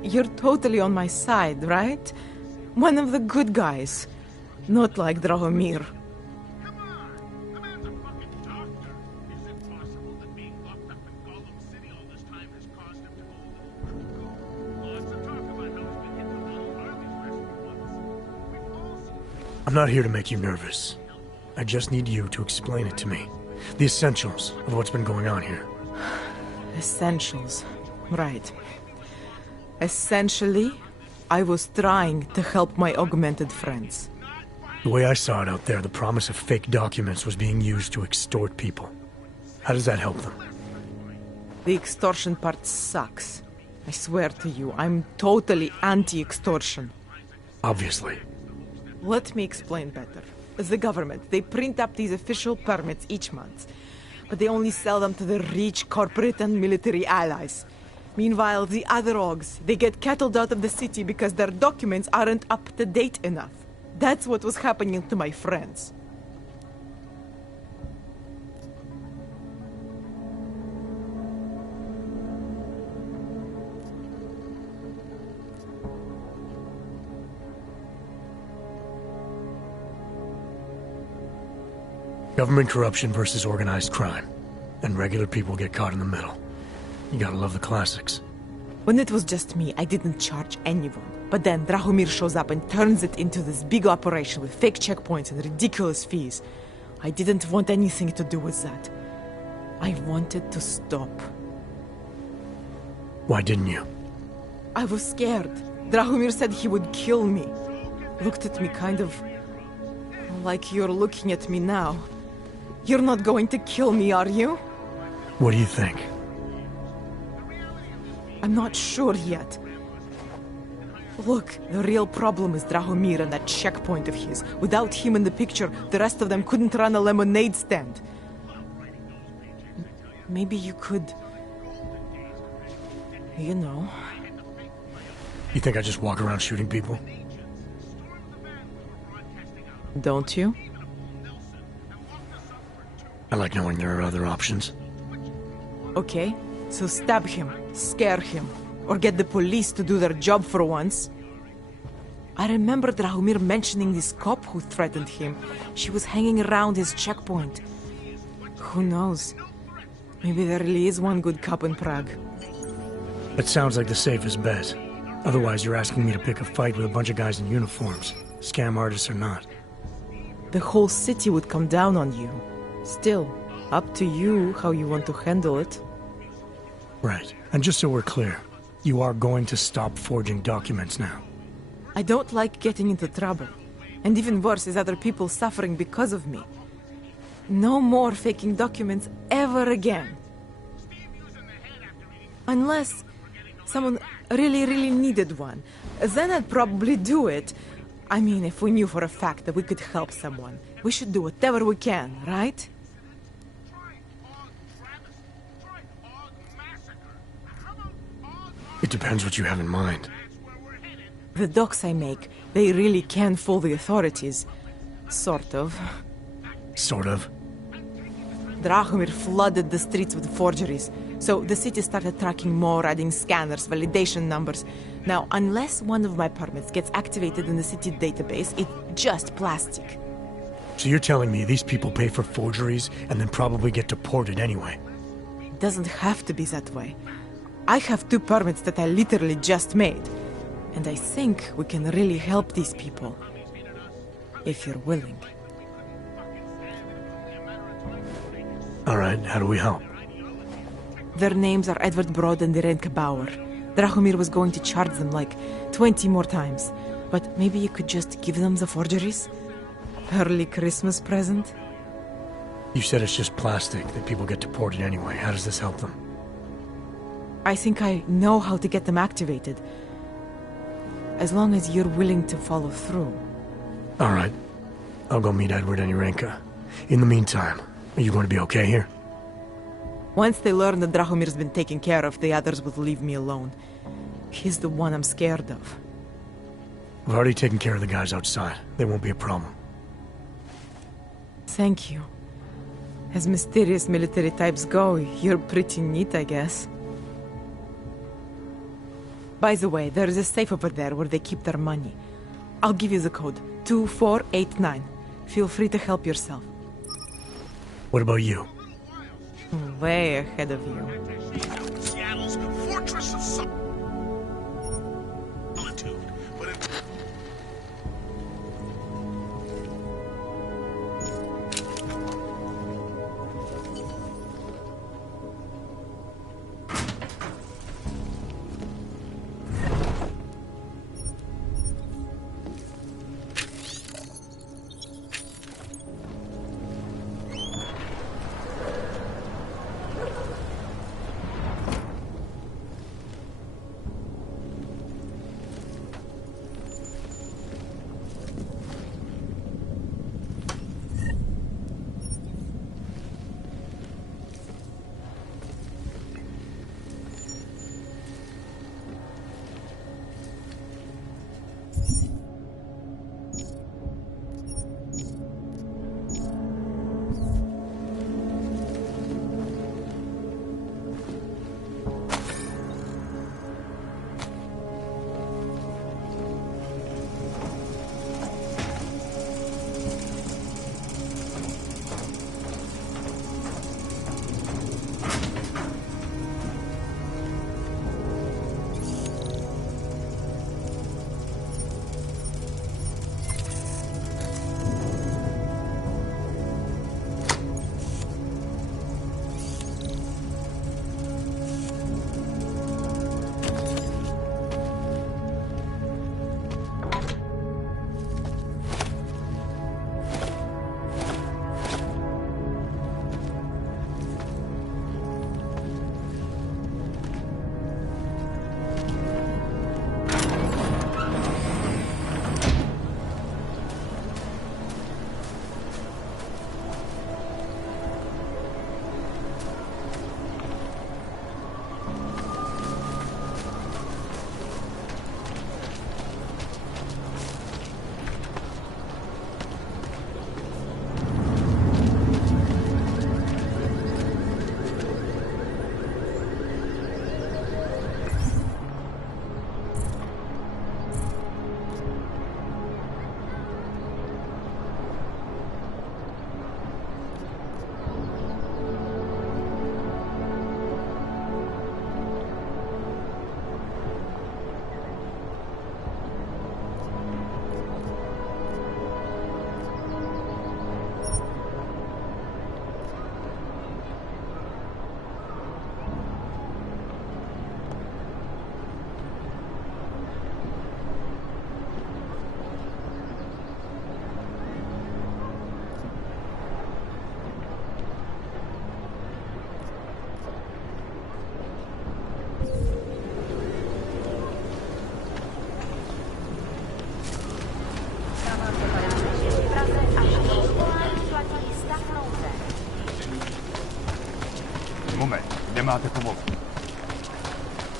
You're totally on my side, right? One of the good guys. Not like Drahomir. I'm not here to make you nervous. I just need you to explain it to me. The essentials of what's been going on here. Essentials. Right. Essentially, I was trying to help my augmented friends. The way I saw it out there, the promise of fake documents was being used to extort people. How does that help them? The extortion part sucks. I swear to you, I'm totally anti-extortion. Obviously. Let me explain better. The government, they print up these official permits each month, but they only sell them to the rich corporate and military allies. Meanwhile, the other Ogs, they get cattled out of the city because their documents aren't up to date enough. That's what was happening to my friends. Government corruption versus organized crime. And regular people get caught in the middle. You gotta love the classics. When it was just me, I didn't charge anyone. But then Drahomir shows up and turns it into this big operation with fake checkpoints and ridiculous fees. I didn't want anything to do with that. I wanted to stop. Why didn't you? I was scared. Drahomir said he would kill me. Looked at me kind of like you're looking at me now. You're not going to kill me, are you? What do you think? I'm not sure yet. Look, the real problem is Drahomir and that checkpoint of his. Without him in the picture, the rest of them couldn't run a lemonade stand. Maybe you could... You know... You think I just walk around shooting people? Don't you? I like knowing there are other options. Okay, so stab him, scare him, or get the police to do their job for once. I remember Drahomir mentioning this cop who threatened him. She was hanging around his checkpoint. Who knows? Maybe there really is one good cop in Prague. That sounds like the safest bet. Otherwise, you're asking me to pick a fight with a bunch of guys in uniforms, scam artists or not. The whole city would come down on you. Still, up to you how you want to handle it. Right. And just so we're clear, you are going to stop forging documents now. I don't like getting into trouble. And even worse is other people suffering because of me. No more faking documents ever again. Unless someone really needed one. Then I'd probably do it. I mean, if we knew for a fact that we could help someone, we should do whatever we can, right? It depends what you have in mind. The docs I make, they really can fool the authorities. Sort of. Sort of? Drahomir flooded the streets with forgeries, so the city started tracking more, adding scanners, validation numbers. Now, unless one of my permits gets activated in the city database, it's just plastic. So you're telling me these people pay for forgeries and then probably get deported anyway? It doesn't have to be that way. I have 2 permits that I literally just made. And I think we can really help these people. If you're willing. Alright, how do we help? Their names are Edward Brod and Irenka Bauer. Drahomir was going to charge them like 20 more times. But maybe you could just give them the forgeries? Early Christmas present? You said it's just plastic, that people get deported anyway. How does this help them? I think I know how to get them activated. As long as you're willing to follow through. Alright. I'll go meet Edward and Irenka. In the meantime, are you going to be okay here? Once they learn that Drahomir's been taken care of, the others will leave me alone. He's the one I'm scared of. I've already taken care of the guys outside. They won't be a problem. Thank you. As mysterious military types go, you're pretty neat, I guess. By the way, there is a safe over there where they keep their money. I'll give you the code. 2489. Feel free to help yourself. What about you? Way ahead of you. Seattle's fortress of solitude. But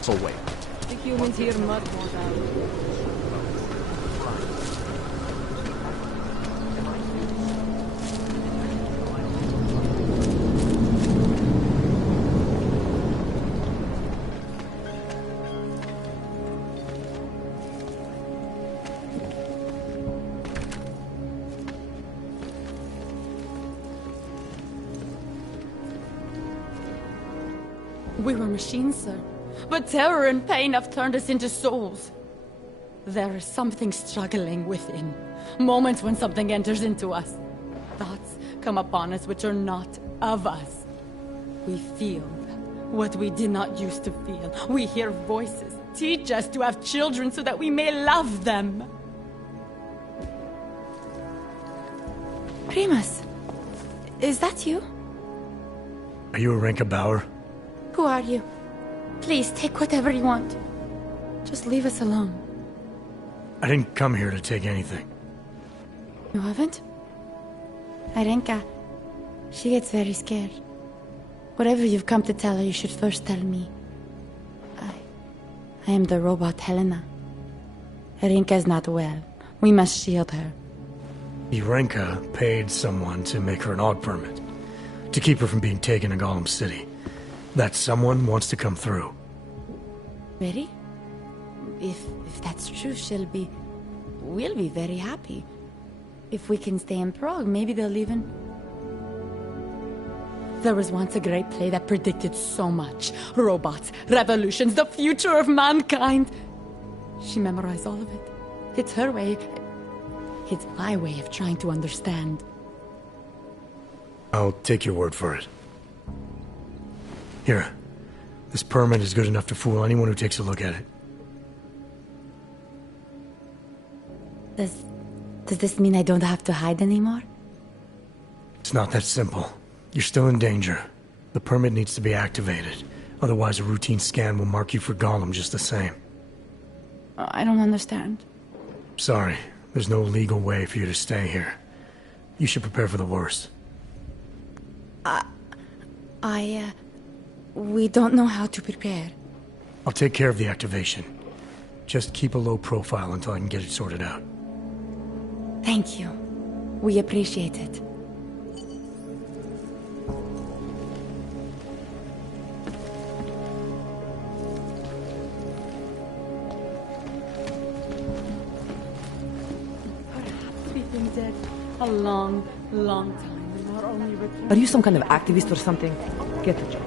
So wait. The humans here mud more than. We were machines, sir. But terror and pain have turned us into souls. There is something struggling within. Moments when something enters into us. Thoughts come upon us which are not of us. We feel what we did not used to feel. We hear voices. Teach us to have children so that we may love them. Primus, is that you? Are you Arinka Bauer? Who are you? Please, take whatever you want. Just leave us alone. I didn't come here to take anything. You haven't? Arenka, she gets very scared. Whatever you've come to tell her, you should first tell me. I am the robot Helena. Arenka is not well. We must shield her. Arenka paid someone to make her an AUG permit. To keep her from being taken to Gollum City. That someone wants to come through. Really? If that's true, we'll be very happy. If we can stay in Prague, maybe they'll even... There was once a great play that predicted so much. Robots, revolutions, the future of mankind. She memorized all of it. It's her way. It's my way of trying to understand. I'll take your word for it. Here. This permit is good enough to fool anyone who takes a look at it. Does this mean I don't have to hide anymore? It's not that simple. You're still in danger. The permit needs to be activated. Otherwise, a routine scan will mark you for Gollum just the same. I don't understand. Sorry. There's no legal way for you to stay here. You should prepare for the worst. We don't know how to prepare. I'll take care of the activation. Just keep a low profile until I can get it sorted out. Thank you. We appreciate it. Perhaps we've been dead a long, long time, and our only return... Are you some kind of activist or something? Get the job.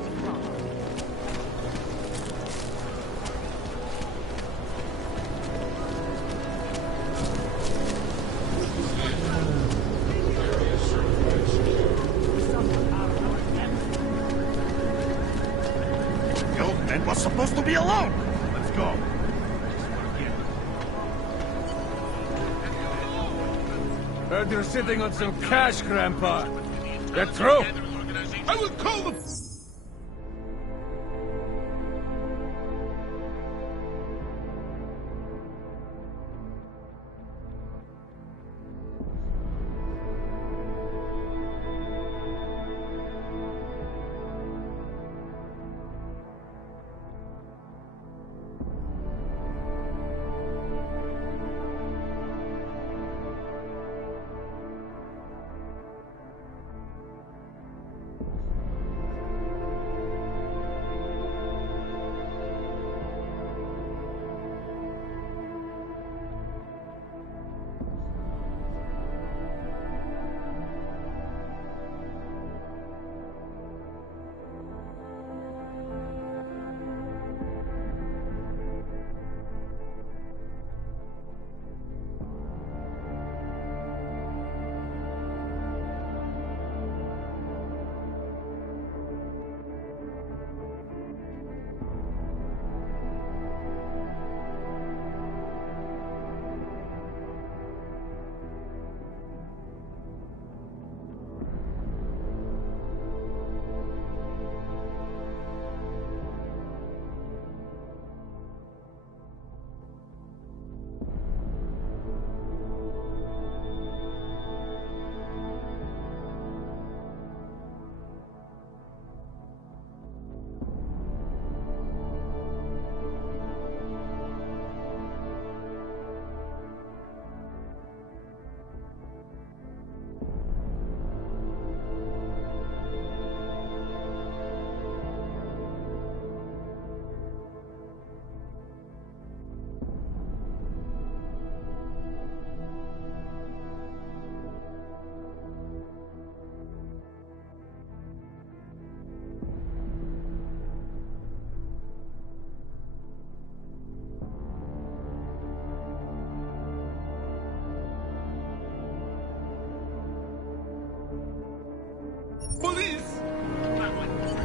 Was supposed to be alone. Let's go. Heard you're sitting on some cash, Grandpa. Get through. I will call them.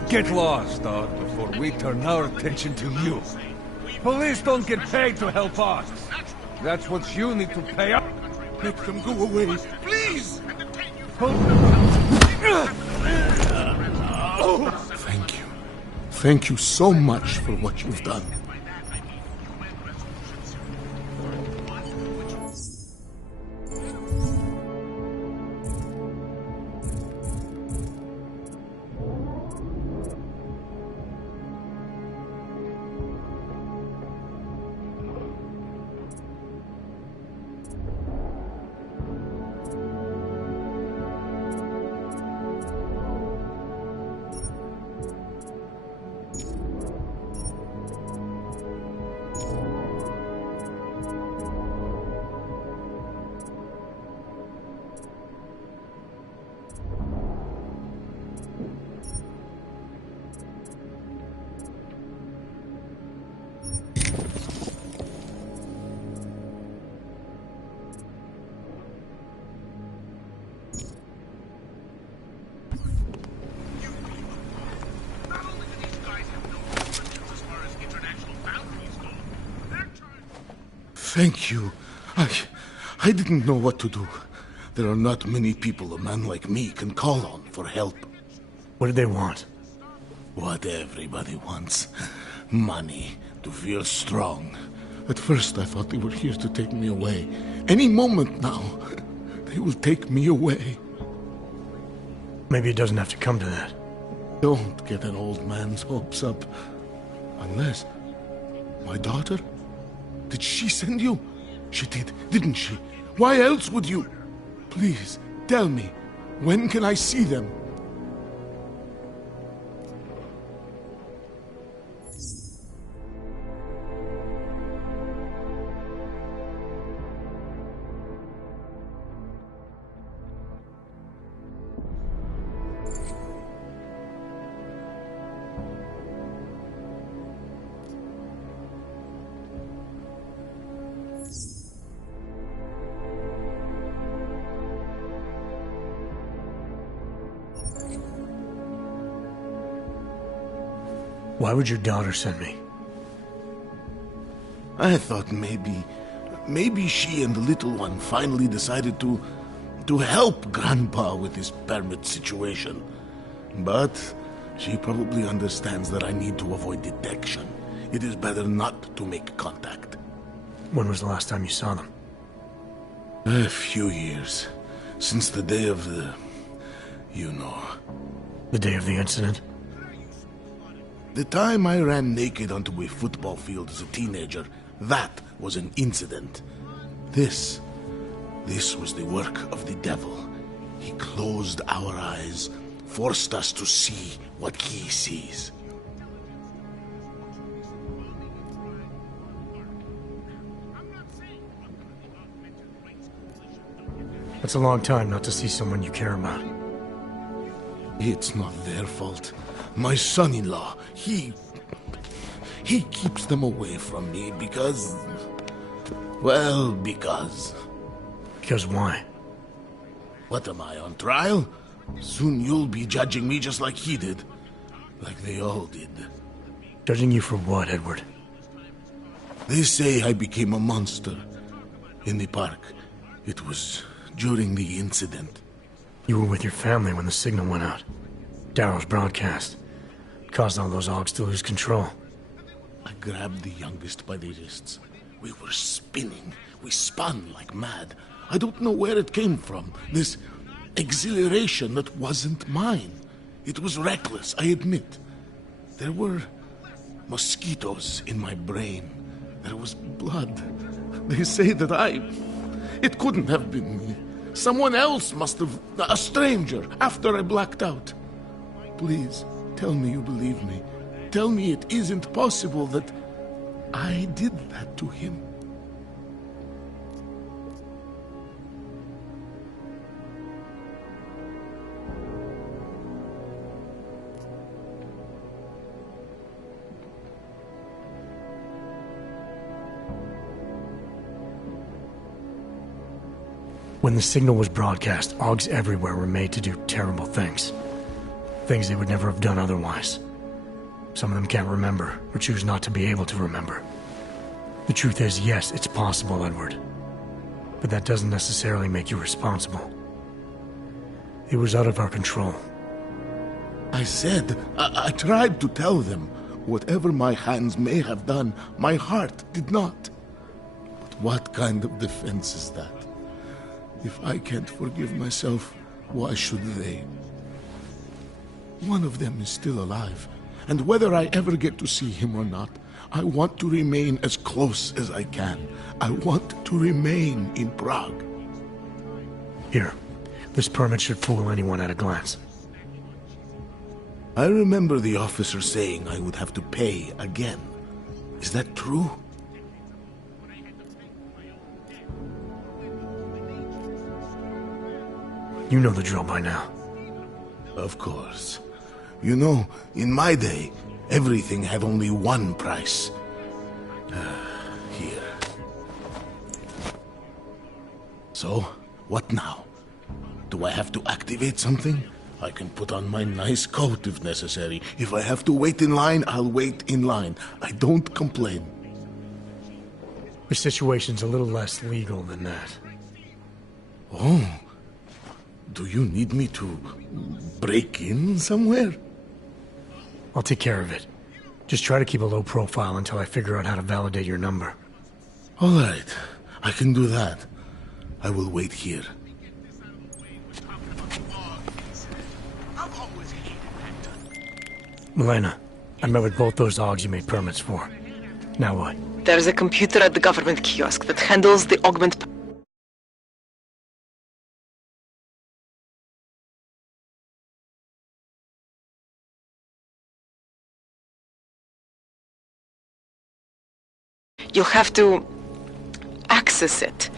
Get lost, dog, before we turn our attention to you. Police don't get paid to help us. That's what you need to pay up. Make them go away, please! Thank you. Thank you so much for what you've done. Thank you. I didn't know what to do. There are not many people a man like me can call on for help. What did they want? What everybody wants. Money, to feel strong. At first I thought they were here to take me away. Any moment now, they will take me away. Maybe it doesn't have to come to that. Don't get an old man's hopes up. Unless... my daughter? Did she send you? She did, didn't she? Why else would you? Please, tell me. When can I see them? Why would your daughter send me? I thought maybe she and the little one finally decided to help Grandpa with his permit situation. But she probably understands that I need to avoid detection. It is better not to make contact. When was the last time you saw them? A few years. Since the day of the... you know. The day of the incident? The time I ran naked onto a football field as a teenager, that was an incident. This was the work of the devil. He closed our eyes, forced us to see what he sees. That's a long time not to see someone you care about. It's not their fault. My son-in-law, he keeps them away from me because... well, because... Because why? What am I, on trial? Soon you'll be judging me just like he did. Like they all did. Judging you for what, Edward? They say I became a monster. In the park. It was during the incident. You were with your family when the signal went out. Darrow's broadcast. Caused all those Augs to lose control. I grabbed the youngest by the wrists. We were spinning. We spun like mad. I don't know where it came from. This exhilaration that wasn't mine. It was reckless, I admit. There were mosquitoes in my brain. There was blood. They say that it couldn't have been me. Someone else must have... a stranger, after I blacked out. Please, tell me you believe me. Tell me it isn't possible that I did that to him. When the signal was broadcast, Augs everywhere were made to do terrible things. Things they would never have done otherwise. Some of them can't remember, or choose not to be able to remember. The truth is, yes, it's possible, Edward. But that doesn't necessarily make you responsible. It was out of our control. I said, I tried to tell them. Whatever my hands may have done, my heart did not. But what kind of defense is that? If I can't forgive myself, why should they? One of them is still alive, and whether I ever get to see him or not, I want to remain as close as I can. I want to remain in Prague. Here, this permit should fool anyone at a glance. I remember the officer saying I would have to pay again. Is that true? You know the drill by now. Of course. You know, in my day, everything had only one price. Here. So, what now? Do I have to activate something? I can put on my nice coat if necessary. If I have to wait in line, I'll wait in line. I don't complain. The situation's a little less legal than that. Oh. Do you need me to break in somewhere? I'll take care of it. Just try to keep a low profile until I figure out how to validate your number. All right. I can do that. I will wait here. Milena, I met with both those dogs you made permits for. Now what? There's a computer at the government kiosk that handles the augment... You'll have to... access it.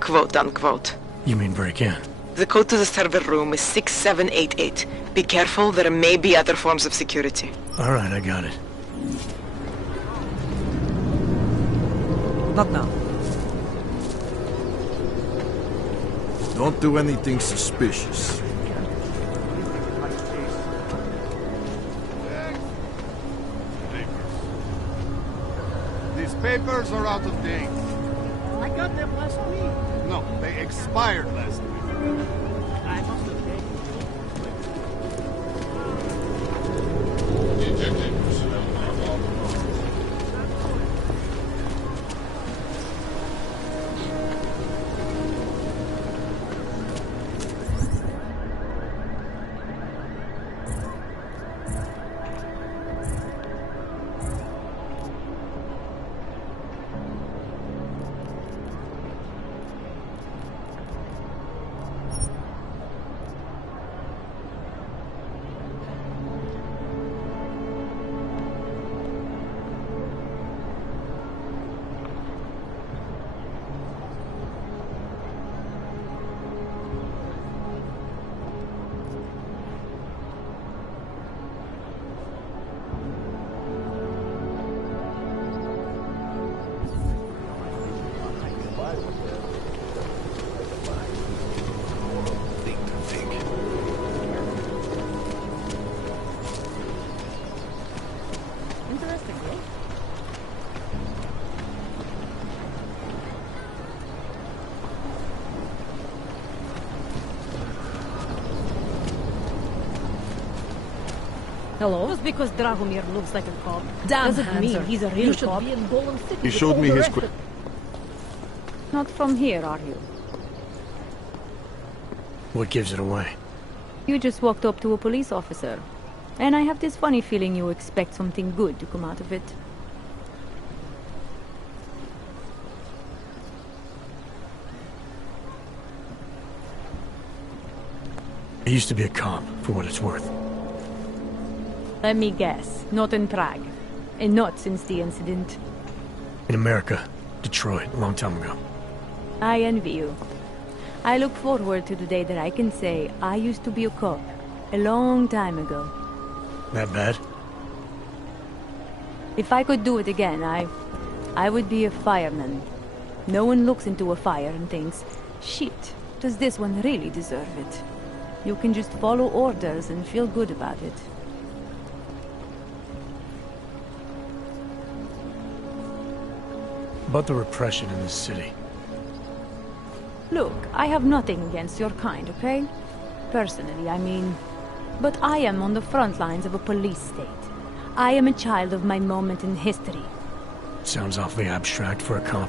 Quote unquote. You mean break in? The code to the server room is 6788. Be careful, there may be other forms of security. Alright, I got it. Not now. Don't do anything suspicious. These papers are out of date. I got them last week. No, they expired last week. I must have taken Detecting personnel not on the road. Interesting, right? Hello? Just because Dragomir looks like a cop doesn't mean he's a real cop. He showed me his quick. Not from here, are you? What gives it away? You just walked up to a police officer. And I have this funny feeling you expect something good to come out of it. I used to be a cop, for what it's worth. Let me guess. Not in Prague. And not since the incident. In America. Detroit, a long time ago. I envy you. I look forward to the day that I can say I used to be a cop. A long time ago. That bad? If I could do it again, I would be a fireman. No one looks into a fire and thinks, shit, does this one really deserve it? You can just follow orders and feel good about it. About the repression in this city. Look, I have nothing against your kind, okay? Personally, I mean. But I am on the front lines of a police state. I am a child of my moment in history. Sounds awfully abstract for a cop.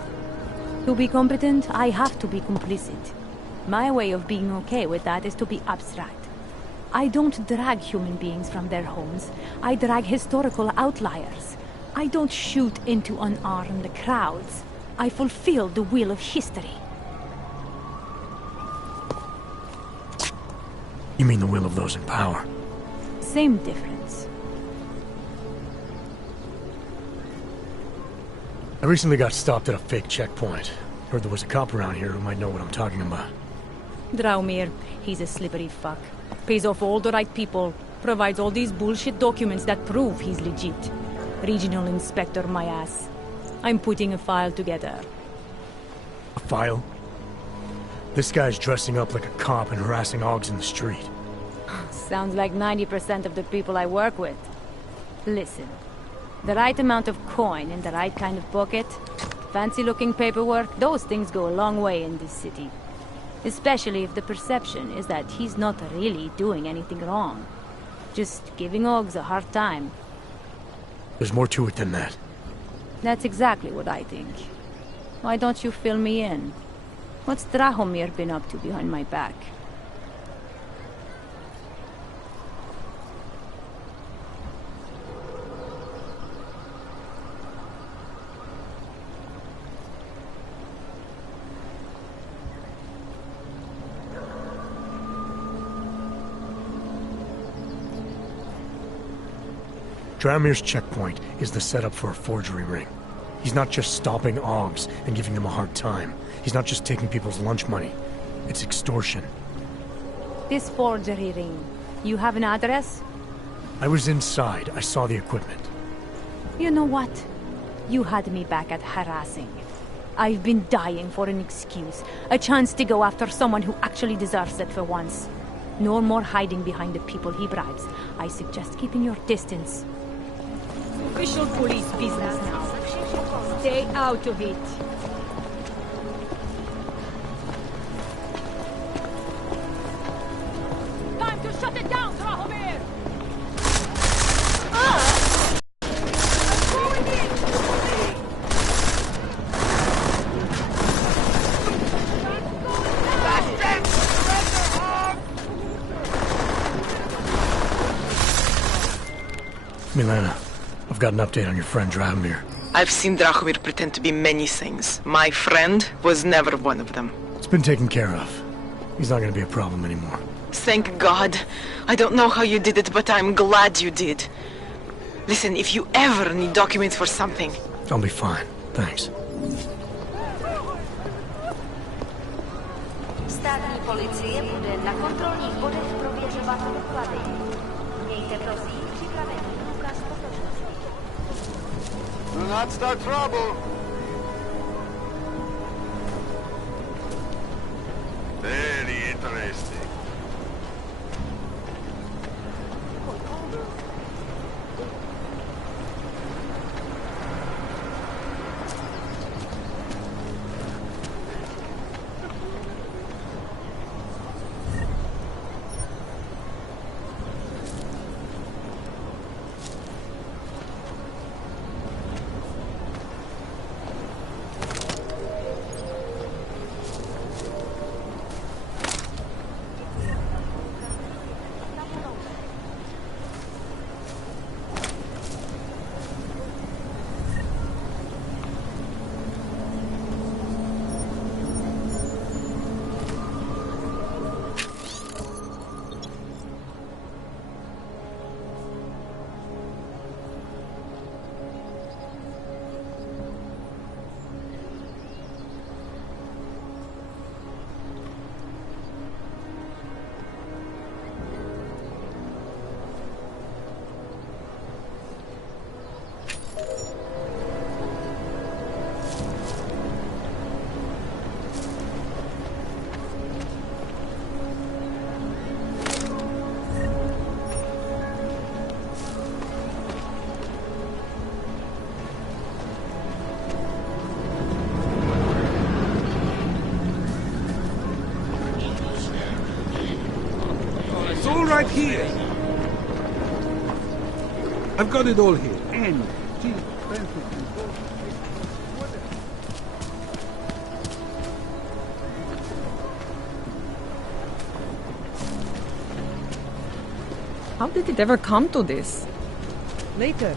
To be competent, I have to be complicit. My way of being okay with that is to be abstract. I don't drag human beings from their homes. I drag historical outliers. I don't shoot into unarmed crowds. I fulfill the will of history. You mean the will of those in power? Same difference. I recently got stopped at a fake checkpoint. Heard there was a cop around here who might know what I'm talking about. Draumir, he's a slippery fuck. Pays off all the right people. Provides all these bullshit documents that prove he's legit. Regional inspector, my ass. I'm putting a file together. A file? This guy's dressing up like a cop and harassing Augs in the street. Sounds like 90% of the people I work with. Listen, the right amount of coin in the right kind of pocket, fancy-looking paperwork, those things go a long way in this city. Especially if the perception is that he's not really doing anything wrong. Just giving Augs a hard time. There's more to it than that. That's exactly what I think. Why don't you fill me in? What's Drahomir been up to behind my back? Draumir's checkpoint is the setup for a forgery ring. He's not just stopping Augs and giving them a hard time. He's not just taking people's lunch money. It's extortion. This forgery ring, you have an address? I was inside. I saw the equipment. You know what? You had me back at harassing. I've been dying for an excuse. A chance to go after someone who actually deserves it for once. No more hiding behind the people he bribes. I suggest keeping your distance. Official police business now. Stay out of it. Time to shut it down, Drahomir! Milena, I've got an update on your friend Draumir. I've seen Drahomir pretend to be many things. My friend was never one of them. It's been taken care of. He's not gonna be a problem anymore. Thank God. I don't know how you did it, but I'm glad you did. Listen, if you ever need documents for something... I'll be fine. Thanks. Státní policie bude na kontrolních bodech prověřovat doklady. Mějte prosím připravený důkaz totožnosti. Do not start trouble. Very interesting. I've got it all here. How did it ever come to this? Later.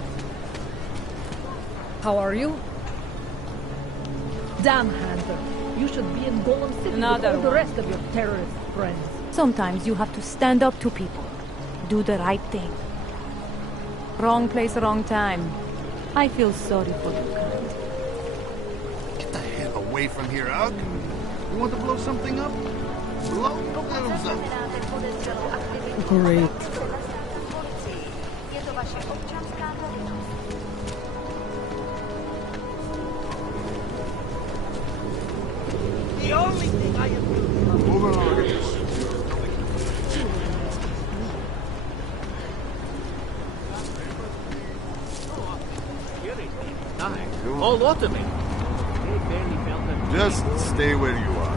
How are you? Damn, Hunter. You should be in Golem City Another with all the one. rest of your terrorist friends. Sometimes you have to stand up to people. Do the right thing. Wrong place, wrong time. I feel sorry for you, kind. Get the hell away from here, Ugg. You want to blow something up? Blow those up. Great. Je to vaše občanská povinnost. The only thing I am Overlord. all automate. They barely felt them. Just stay where you are.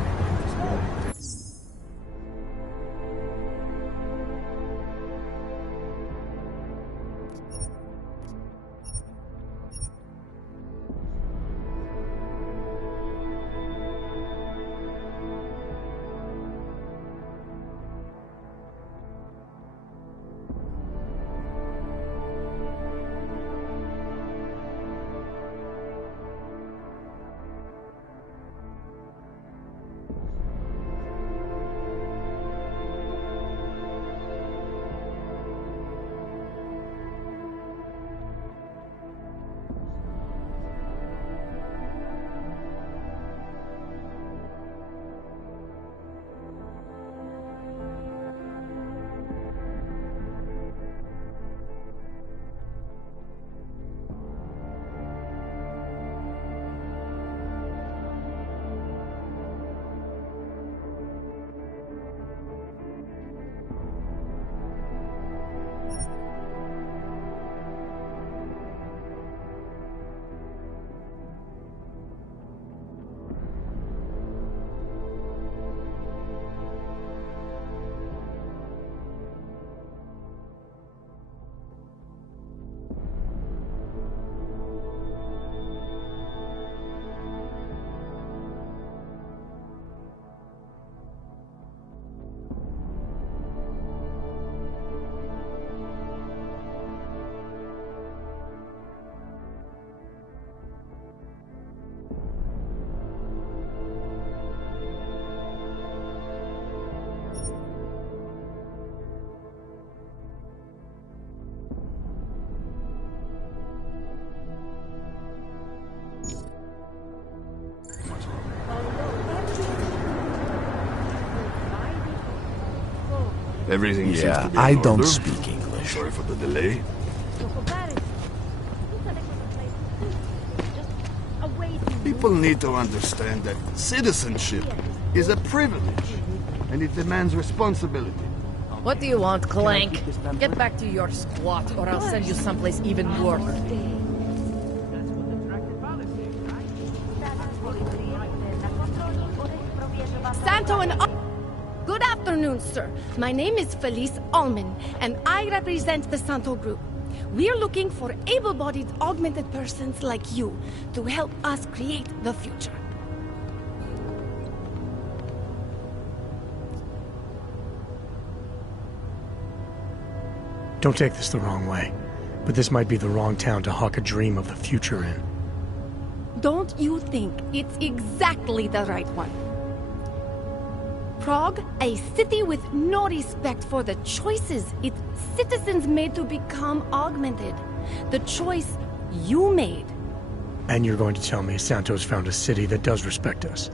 Everything seems Yeah, to be I in don't order. speak English. Sorry for the delay. People need to understand that citizenship is a privilege, and it demands responsibility. What do you want, Clank? Get back to your squat, or I'll send you someplace even worse. Santo and... Good afternoon, sir. My name is Felice Allman, and I represent the Santo Group. We're looking for able-bodied, augmented persons like you to help us create the future. Don't take this the wrong way, but this might be the wrong town to hawk a dream of the future in. Don't you think it's exactly the right one? Prague, a city with no respect for the choices its citizens made to become augmented. The choice you made. And you're going to tell me Santos found a city that does respect us.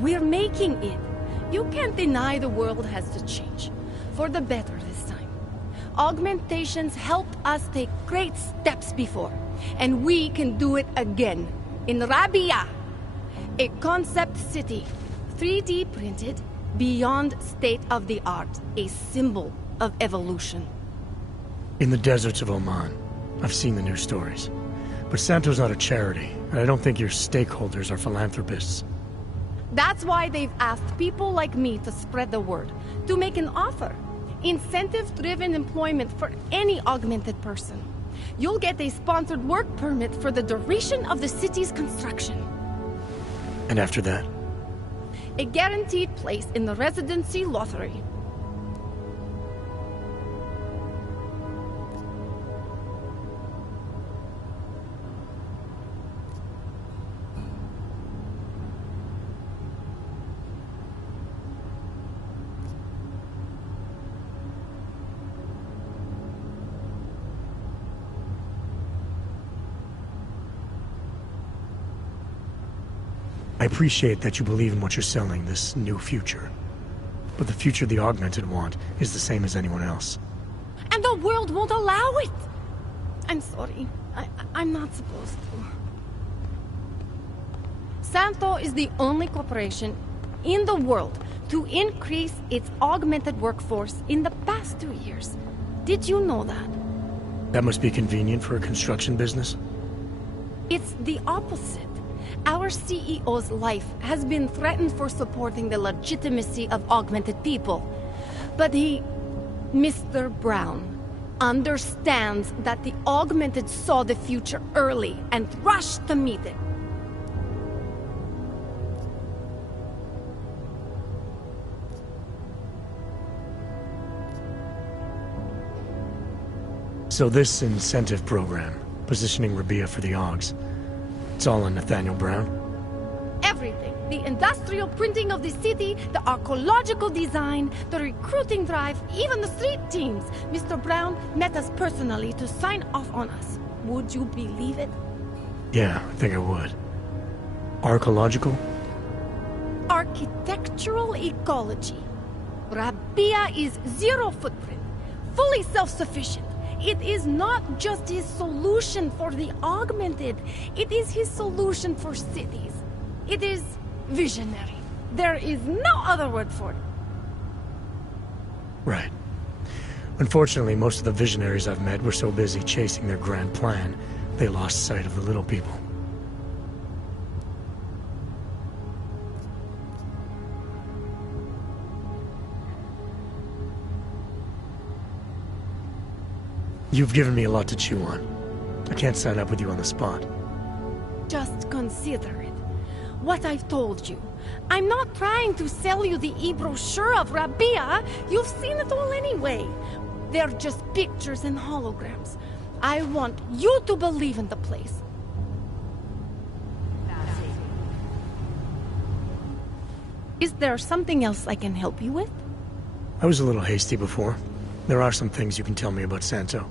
We're making it. You can't deny the world has to change. For the better this time. Augmentations helped us take great steps before. And we can do it again. In Rabia, a concept city, 3D printed, beyond state-of-the-art, a symbol of evolution. In the deserts of Oman, I've seen the news stories. But Santo's not a charity, and I don't think your stakeholders are philanthropists. That's why they've asked people like me to spread the word, to make an offer. Incentive-driven employment for any augmented person. You'll get a sponsored work permit for the duration of the city's construction. And after that? A guaranteed place in the residency lottery. I appreciate that you believe in what you're selling, this new future. But the future the Augmented want is the same as anyone else. And the world won't allow it! I'm sorry. I'm not supposed to. Santo is the only corporation in the world to increase its augmented workforce in the past 2 years. Did you know that? That must be convenient for a construction business? It's the opposite. Our CEO's life has been threatened for supporting the legitimacy of augmented people. But he, Mr. Brown, understands that the augmented saw the future early and rushed to meet it. So this incentive program, positioning Rabbia for the Augs, it's all on Nathaniel Brown? Everything. The industrial printing of the city, the archaeological design, the recruiting drive, even the street teams. Mr. Brown met us personally to sign off on us. Would you believe it? Yeah, I think I would. Archaeological? Architectural ecology. Rabbia is zero footprint, fully self-sufficient. It is not just his solution for the augmented. It is his solution for cities. It is visionary. There is no other word for it. Right. Unfortunately, most of the visionaries I've met were so busy chasing their grand plan, they lost sight of the little people. You've given me a lot to chew on. I can't sign up with you on the spot. Just consider it. What I've told you. I'm not trying to sell you the e-brochure of Rabbia. You've seen it all anyway. They're just pictures and holograms. I want you to believe in the place. Is there something else I can help you with? I was a little hasty before. There are some things you can tell me about Santo.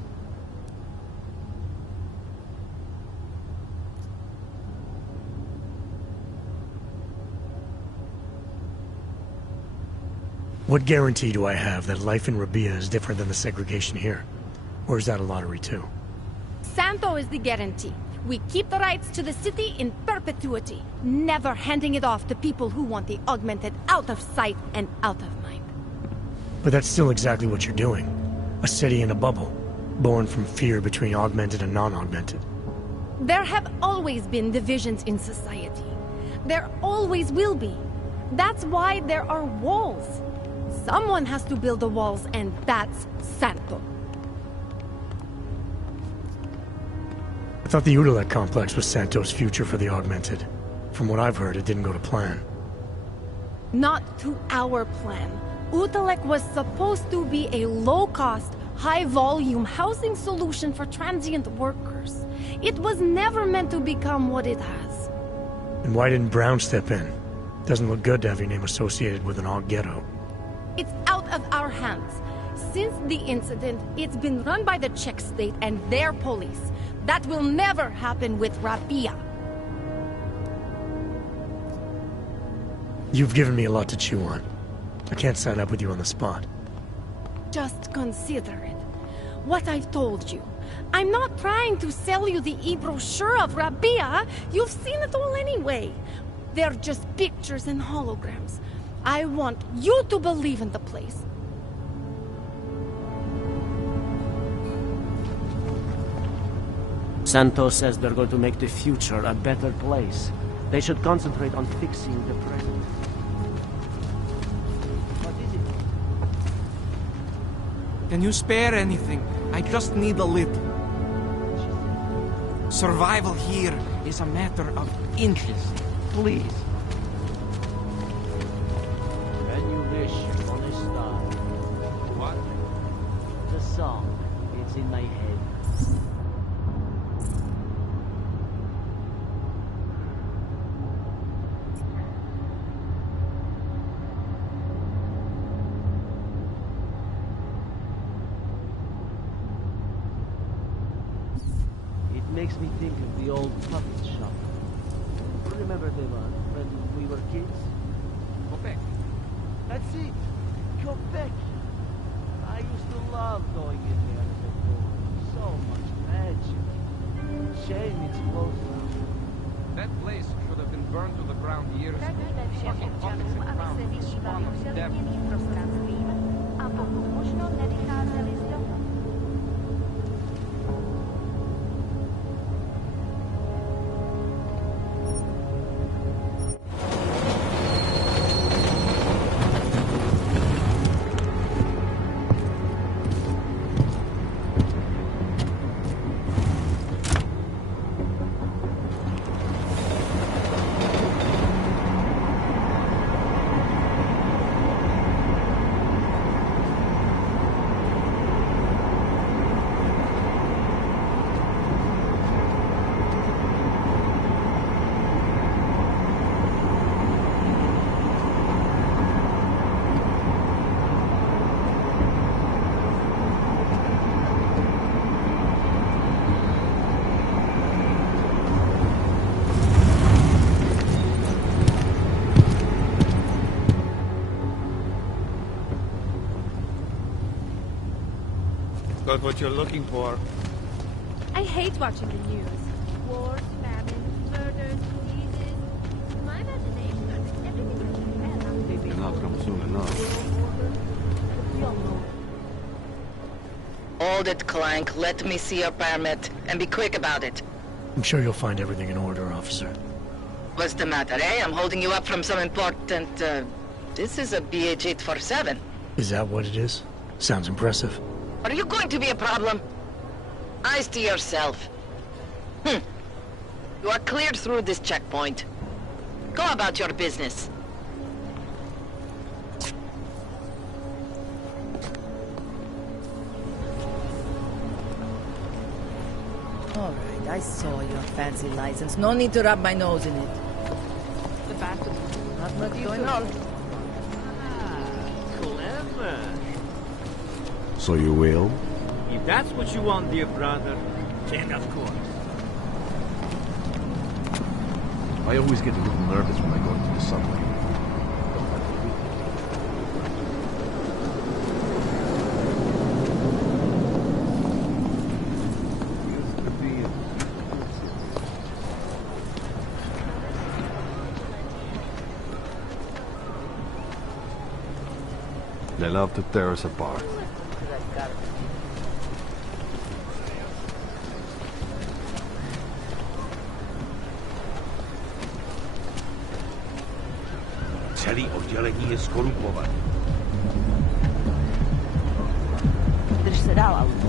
What guarantee do I have that life in Rabbia is different than the segregation here? Or is that a lottery too? Santo is the guarantee. We keep the rights to the city in perpetuity, never handing it off to people who want the augmented out of sight and out of mind. But that's still exactly what you're doing. A city in a bubble, born from fear between augmented and non-augmented. There have always been divisions in society. There always will be. That's why there are walls. Someone has to build the walls, and that's Santo. I thought the Udalek complex was Santo's future for the augmented. From what I've heard, it didn't go to plan. Not to our plan. Udalek was supposed to be a low-cost, high-volume housing solution for transient workers. It was never meant to become what it has. And why didn't Brown step in? Doesn't look good to have your name associated with an Aug ghetto. It's out of our hands. Since the incident, it's been run by the Czech state and their police. That will never happen with Rabbia. You've given me a lot to chew on. I can't sign up with you on the spot. Just consider it. What I've told you. I'm not trying to sell you the e-brochure of Rabbia. You've seen it all anyway. They're just pictures and holograms. I want you to believe in the place. Santo says they're going to make the future a better place. They should concentrate on fixing the present. What is Can you spare anything? I just need a little. Survival here is a matter of inches. Please. When you wish on a star. What? The song. It's in my head. It makes me think of the old puppet shop. Remember the one when we were kids? Quebec. That's it. Quebec. I used to love going in there as a boy. So much magic. Shame it's closed now. That place should have been burned to the ground years ago. Radíme všem Fucking puppets občanům, and aby se clowns, vyhýbali spawn of devil. přelidněným prostranstvím a pokud možno nevycházeli z domu. Got what you're looking for. I hate watching the news. Wars, famines, murders, diseases. My imagination, everything is And I'll come soon enough. Hold it, Clank. Let me see your permit. And be quick about it. I'm sure you'll find everything in order, officer. What's the matter, eh? I'm holding you up from some important, This is a BH-847. Is that what it is? Sounds impressive. Are you going to be a problem? Eyes to yourself. You are cleared through this checkpoint. Go about your business. All right, I saw your fancy license. No need to rub my nose in it. The bathroom. Not much going on. Clever. So you will? If that's what you want, dear brother, then of course. I always get a little nervous when I go into the subway. They love to tear us apart. Celý oddělení je skorupované. Drž se dál, auto.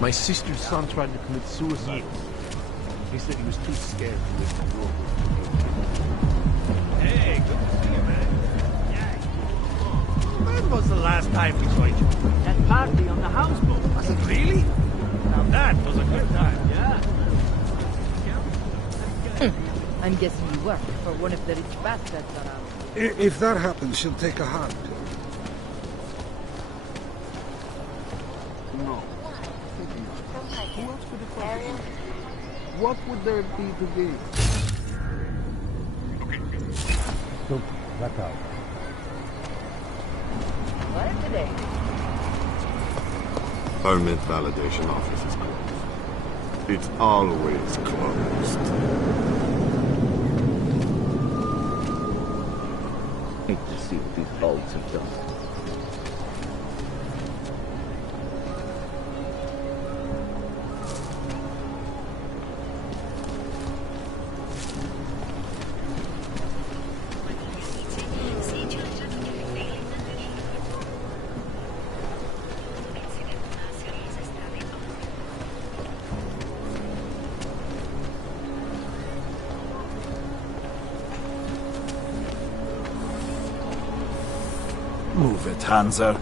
My sister's son tried to commit suicide. He said he was too scared to live in the world. Hey, good to see you, man. Yeah. When was the last time we saw you? That party on the houseboat. Was it really? Now that was a good time, yeah. I'm guessing you work for one of the rich bastards around. If that happens, she'll take a hand. No. Who else could it possibly be? What would there be to gain? Don't back out. What today? Permit validation office is closed. It's always closed. Hate to see what these bulbs have done. Move it, Hanser.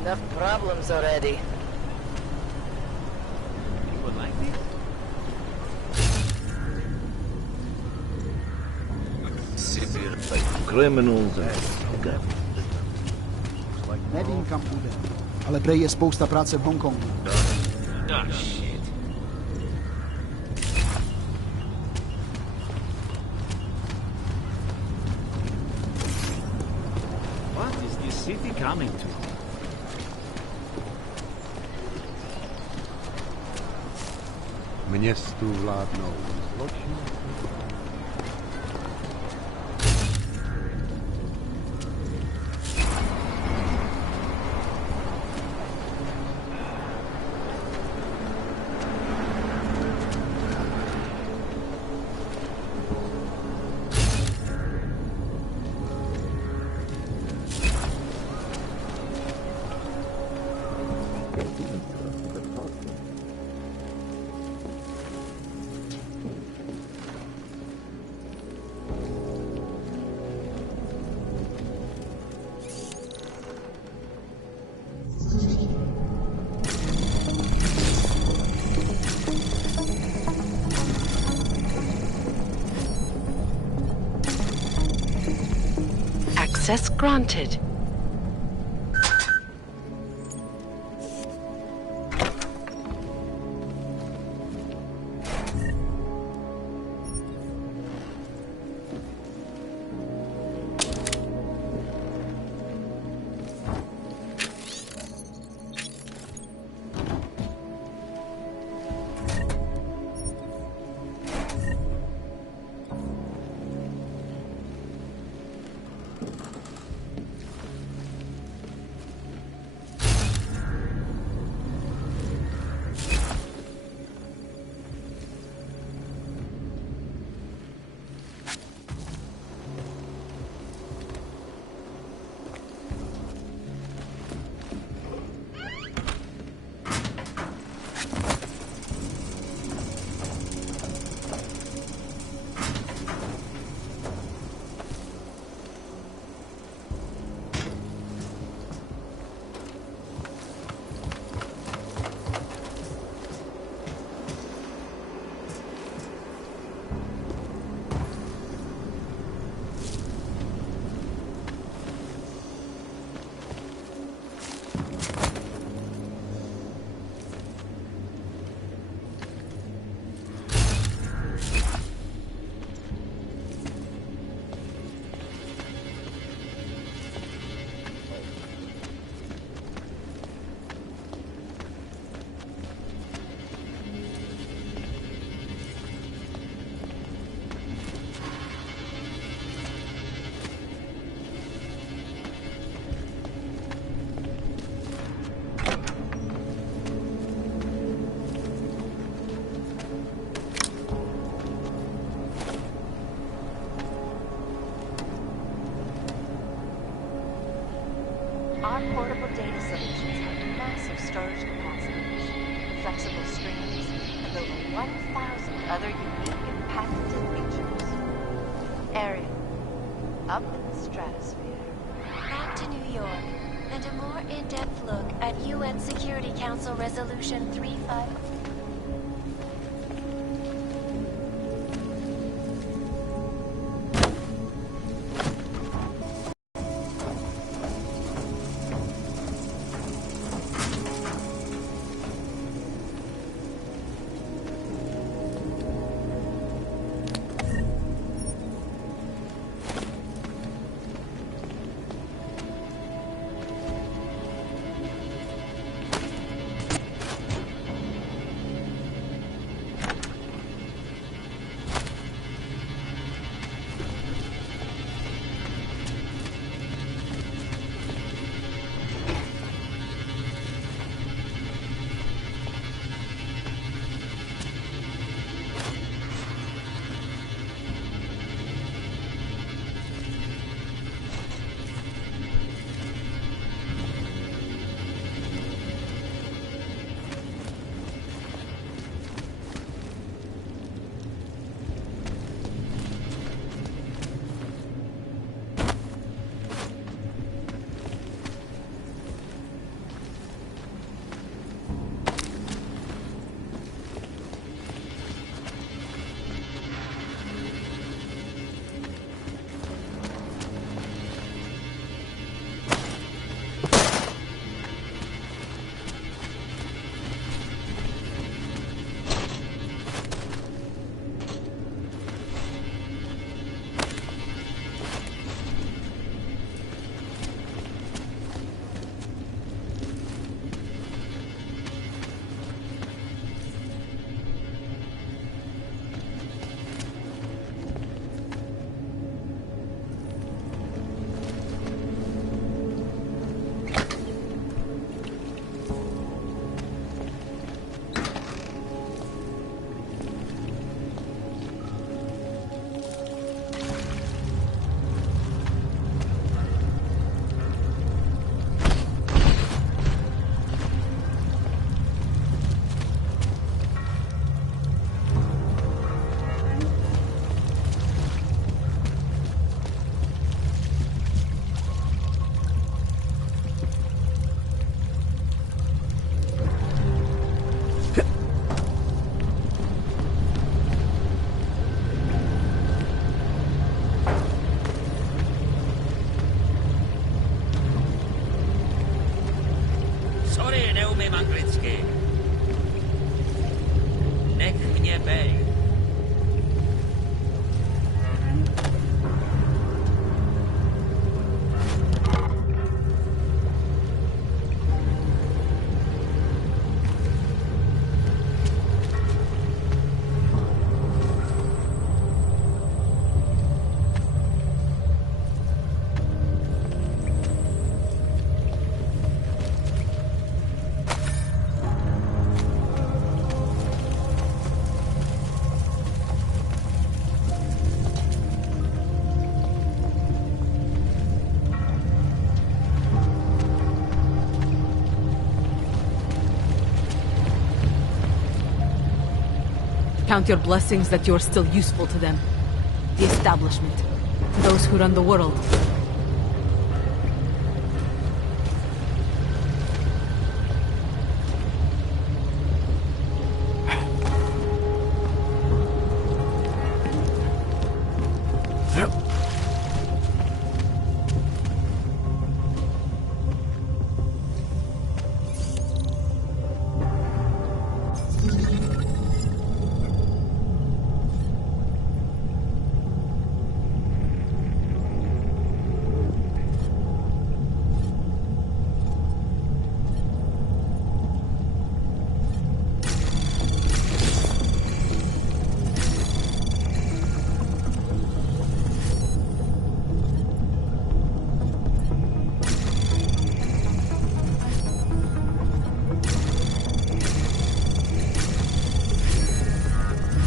Enough problems already. You would like this? Criminals and... Nevím, kam půjde. Ale prej je spousta práce v Hongkongu. Oh, shit. What is this city coming to? Městu vládnou zločin. Access granted. Our portable data solutions have massive storage capacities, flexible screens, and over 1,000 other unique and patented features. Area, up in the stratosphere. Back to New York, and a more in-depth look at UN Security Council Resolution 35. Witamy Mangryckie. Niech mnie bej. Count your blessings that you're still useful to them. The establishment. Those who run the world.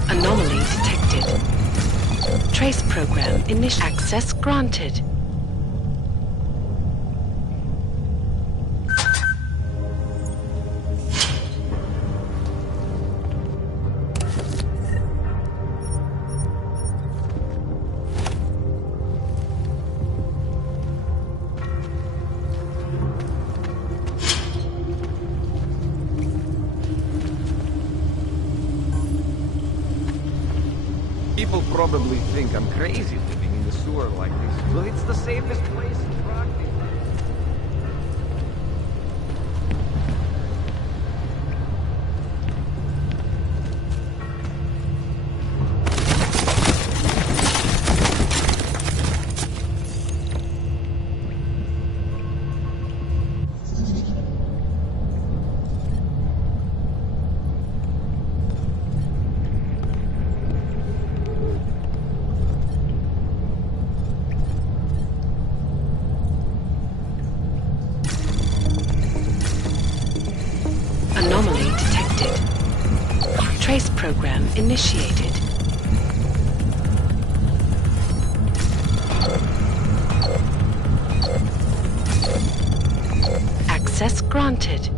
Anomaly detected. Trace program initial access granted. People probably think I'm crazy living in the sewer like this, but it's the safest place in practice. Anomaly detected. Trace program initiated. Access granted.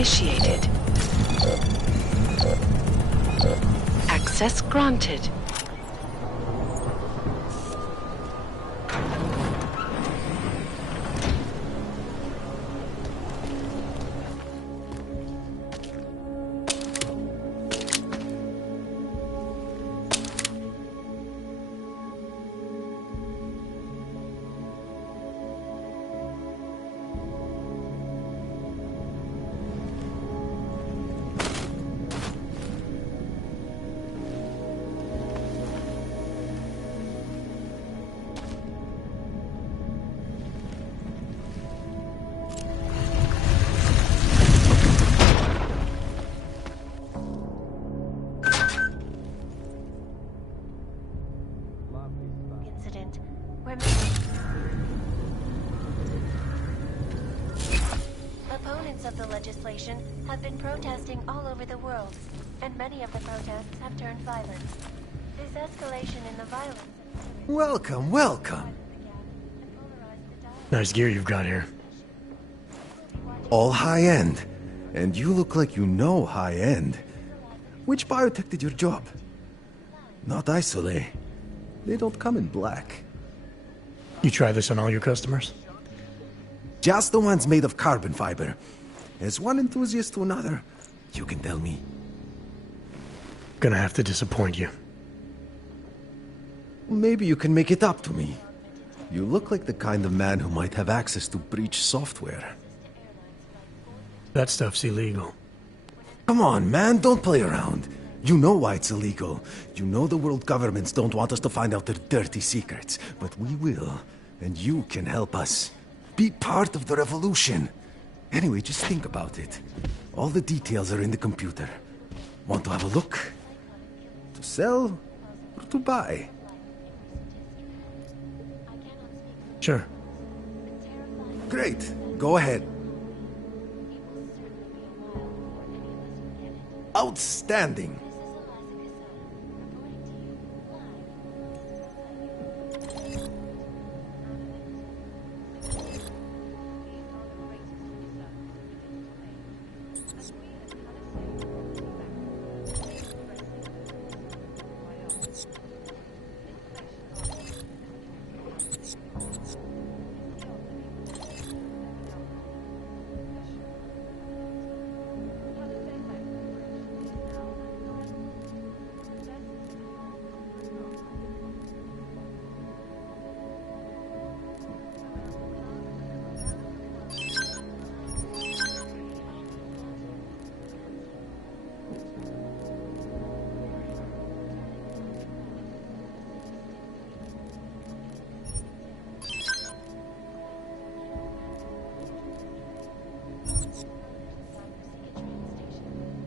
initiated. Access granted. Opponents of the legislation have been protesting all over the world, and many of the protests have turned violent. This escalation in the violence... Welcome, welcome. Nice gear you've got here. All high-end. And you look like you know high-end. Which biotech did your job? Not Isolate. They don't come in black. You try this on all your customers? Just the ones made of carbon fiber. As one enthusiast to another, you can tell me. Gonna have to disappoint you. Maybe you can make it up to me. You look like the kind of man who might have access to breach software. That stuff's illegal. Come on, man, don't play around. You know why it's illegal. You know the world governments don't want us to find out their dirty secrets. But we will, and you can help us. Be part of the revolution. Anyway, just think about it. All the details are in the computer. Want to have a look? To sell or to buy? Sure. Great. Go ahead. Outstanding.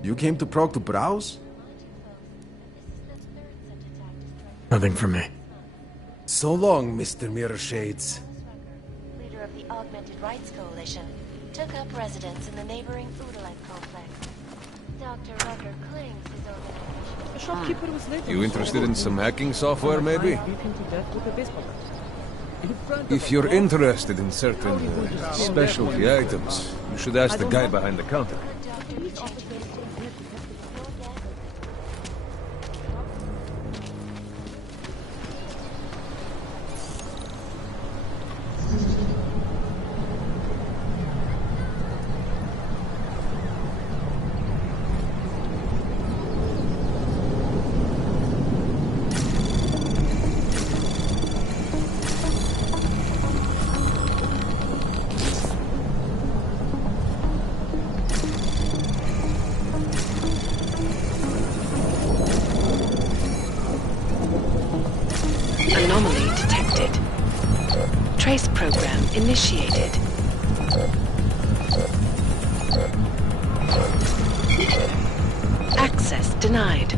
You came to Prague to browse? Nothing for me. So long, Mr. Mirror Shades. Leader of the Augmented Rights Coalition, took up residence in the neighboring Udalite complex. Dr. Rucker claims his organization... The shopkeeper was late. You interested in some hacking software, maybe? If you're interested in certain specialty items, you should ask the guy behind the counter. Anomaly detected. Trace program initiated. Access denied.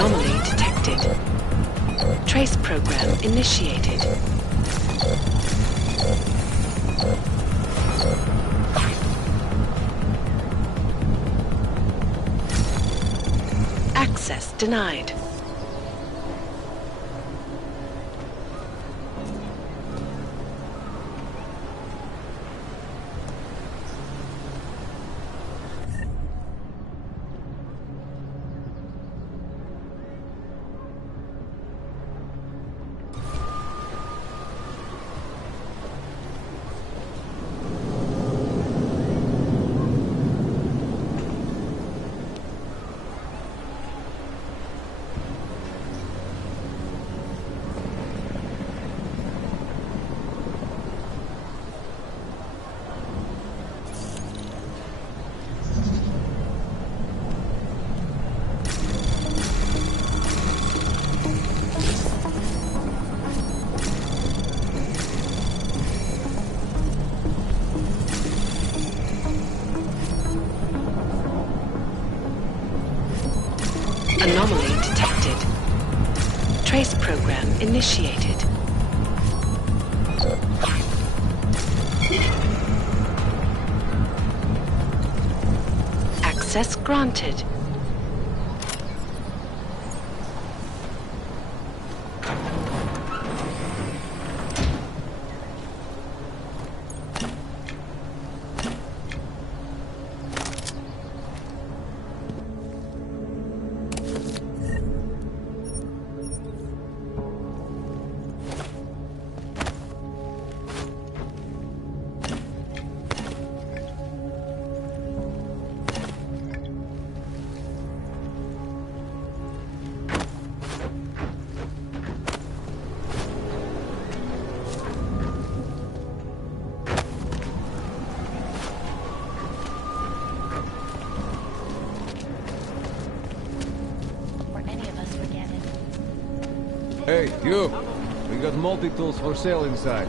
Anomaly detected. Trace program initiated. Access denied. Anomaly detected. Trace program initiated. Access granted. Hey, you! We got multi-tools for sale inside.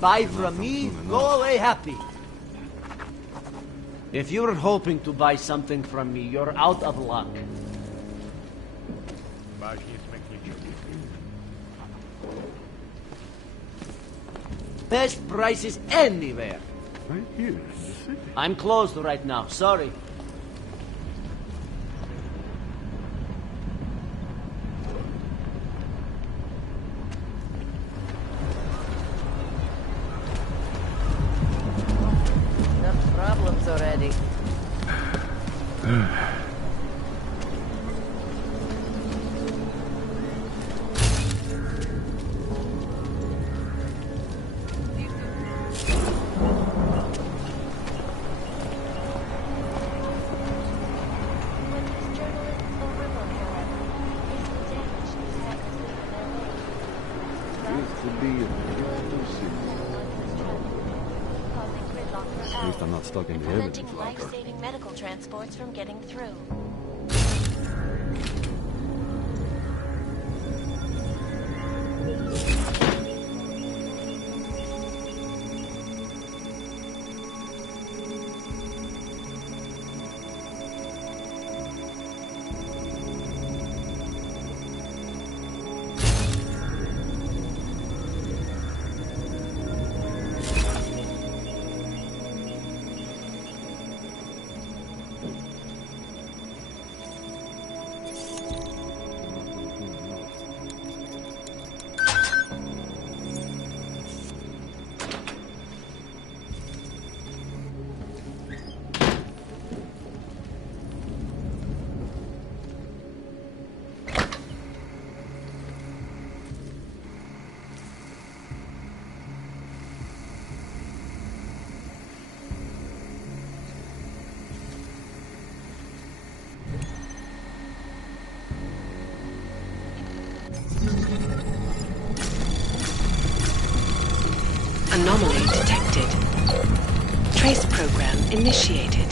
Buy from me, go away happy. If you're hoping to buy something from me, you're out of luck. Best prices anywhere. Right here in the city. I'm closed right now, sorry. Enough problems already. Used to be a beautiful city. At least I'm not stuck in the evidence Preventing locker. life-saving medical transports from getting through. Trace program initiated.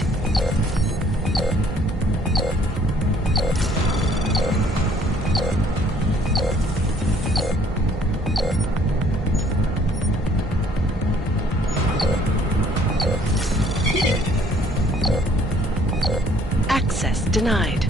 Access denied.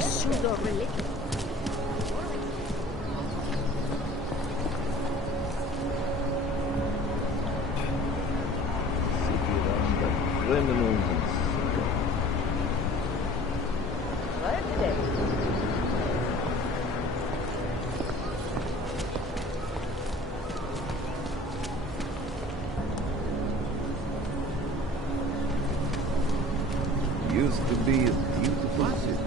Pseudo religion. Criminals and used to be a beautiful city.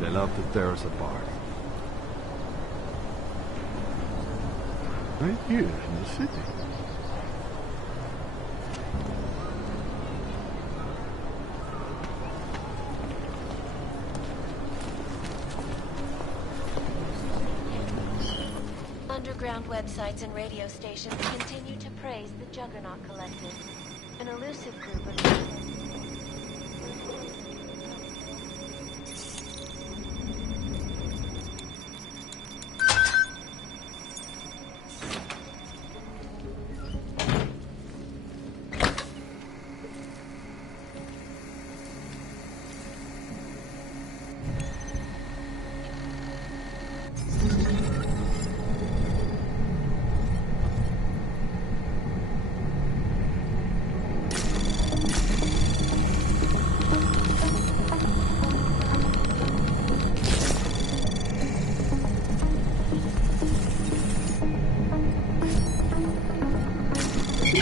They love to tear us apart. Right here in the city. Underground websites and radio stations continue to praise the Juggernaut Collective, an elusive group of people.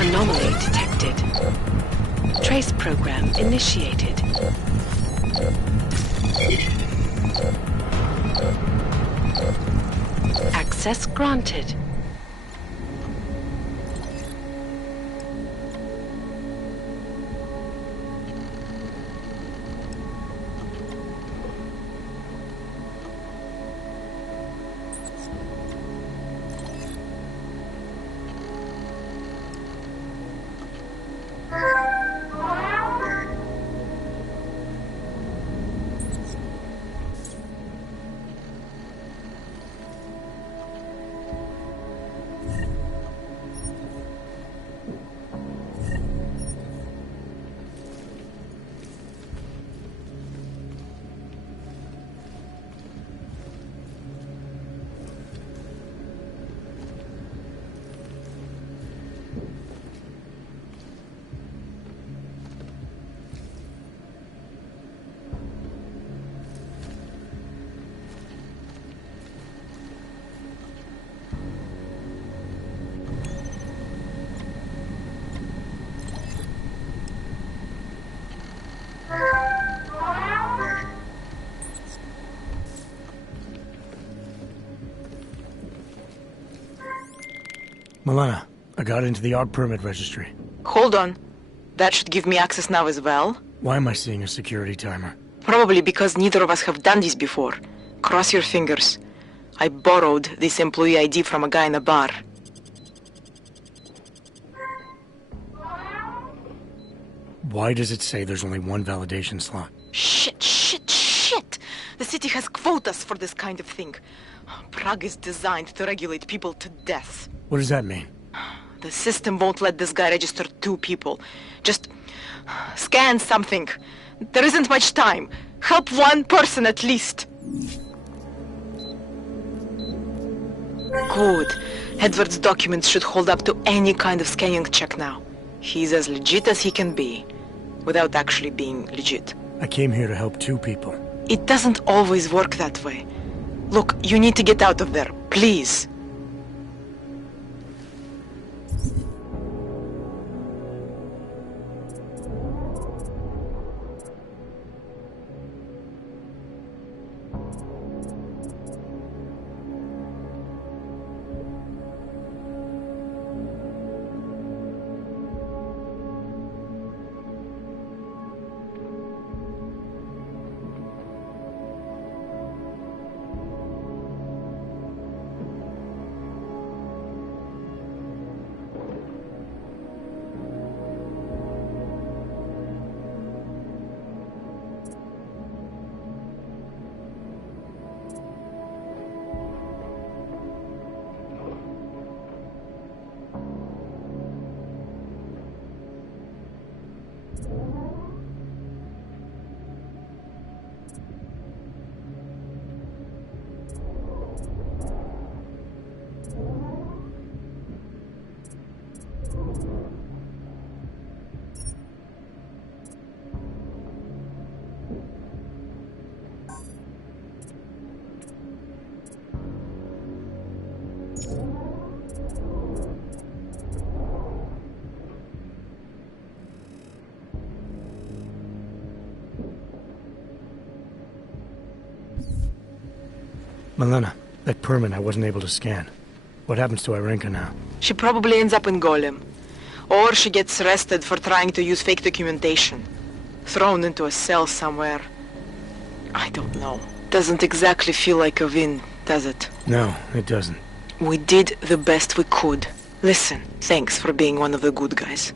Anomaly detected. Trace program initiated. Access granted. Milena, I got into the art permit registry. Hold on. That should give me access now as well. Why am I seeing a security timer? Probably because neither of us have done this before. Cross your fingers. I borrowed this employee ID from a guy in a bar. Why does it say there's only one validation slot? Shit! The city has quotas for this kind of thing. Prague is designed to regulate people to death. What does that mean? The system won't let this guy register 2 people. Just scan something. There isn't much time. Help 1 person at least. Good. Edward's documents should hold up to any kind of scanning check now. He's as legit as he can be, without actually being legit. I came here to help 2 people. It doesn't always work that way. Look, you need to get out of there, please. Milena, that permit I wasn't able to scan. What happens to Irenka now? She probably ends up in Golem. Or she gets arrested for trying to use fake documentation. Thrown into a cell somewhere. I don't know. Doesn't exactly feel like a win, does it? No, it doesn't. We did the best we could. Listen, thanks for being one of the good guys.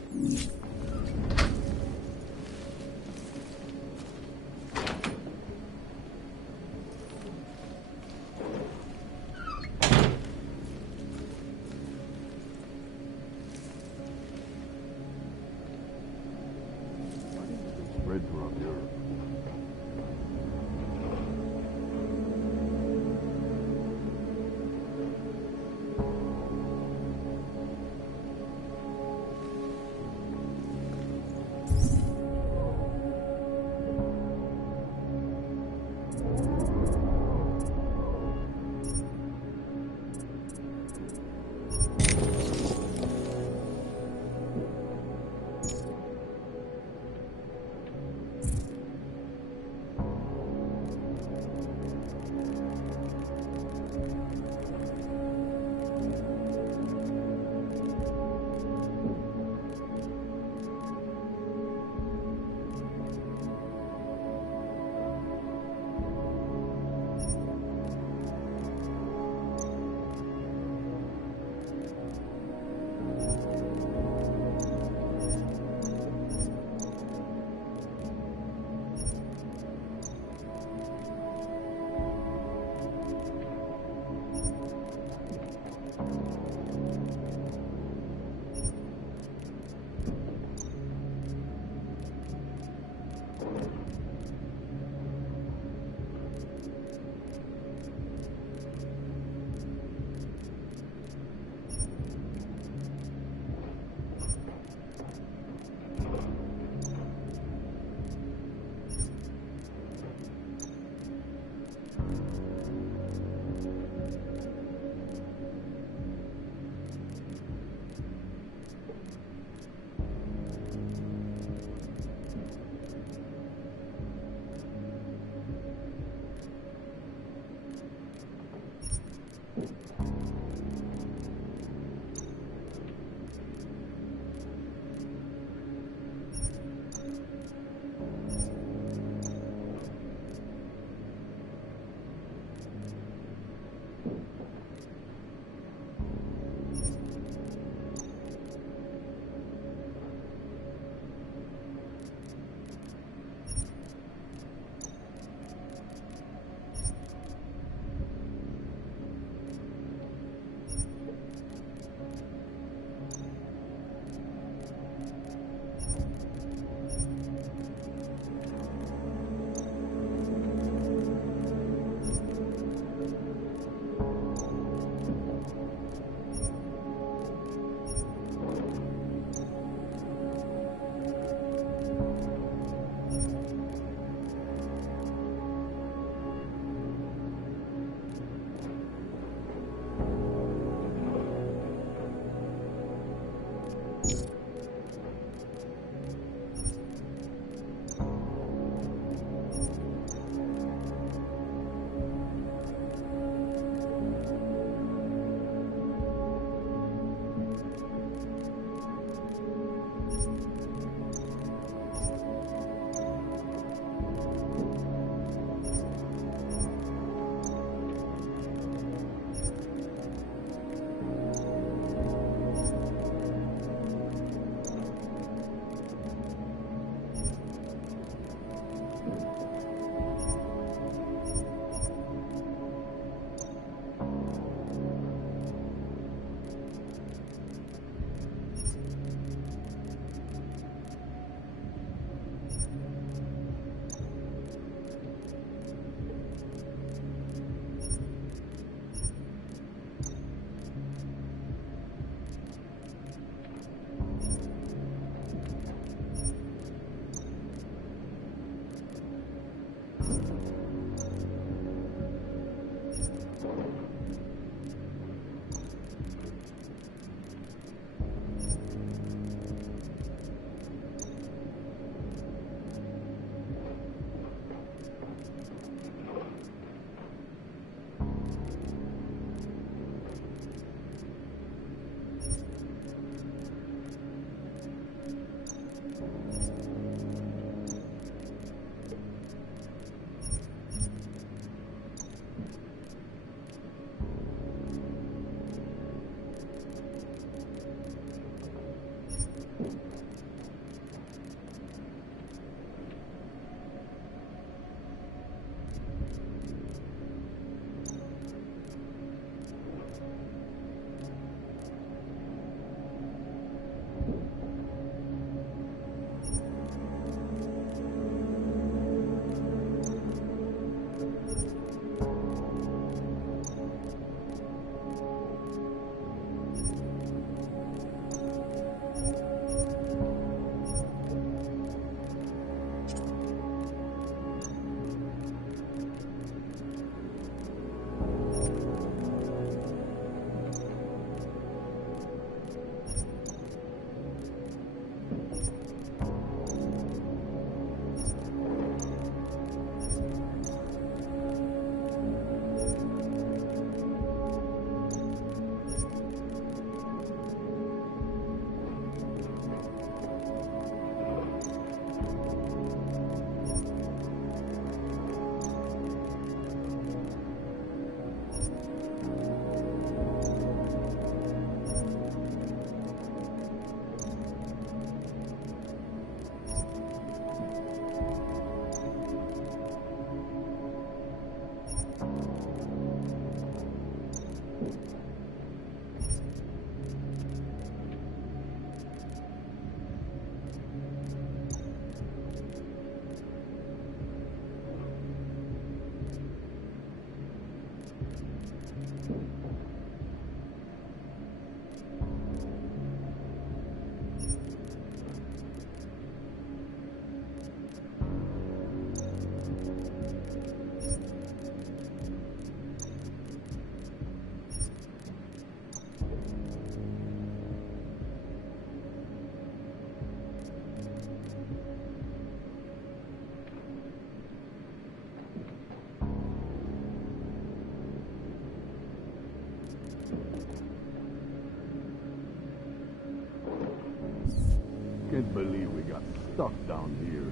Can't believe we got stuck down here.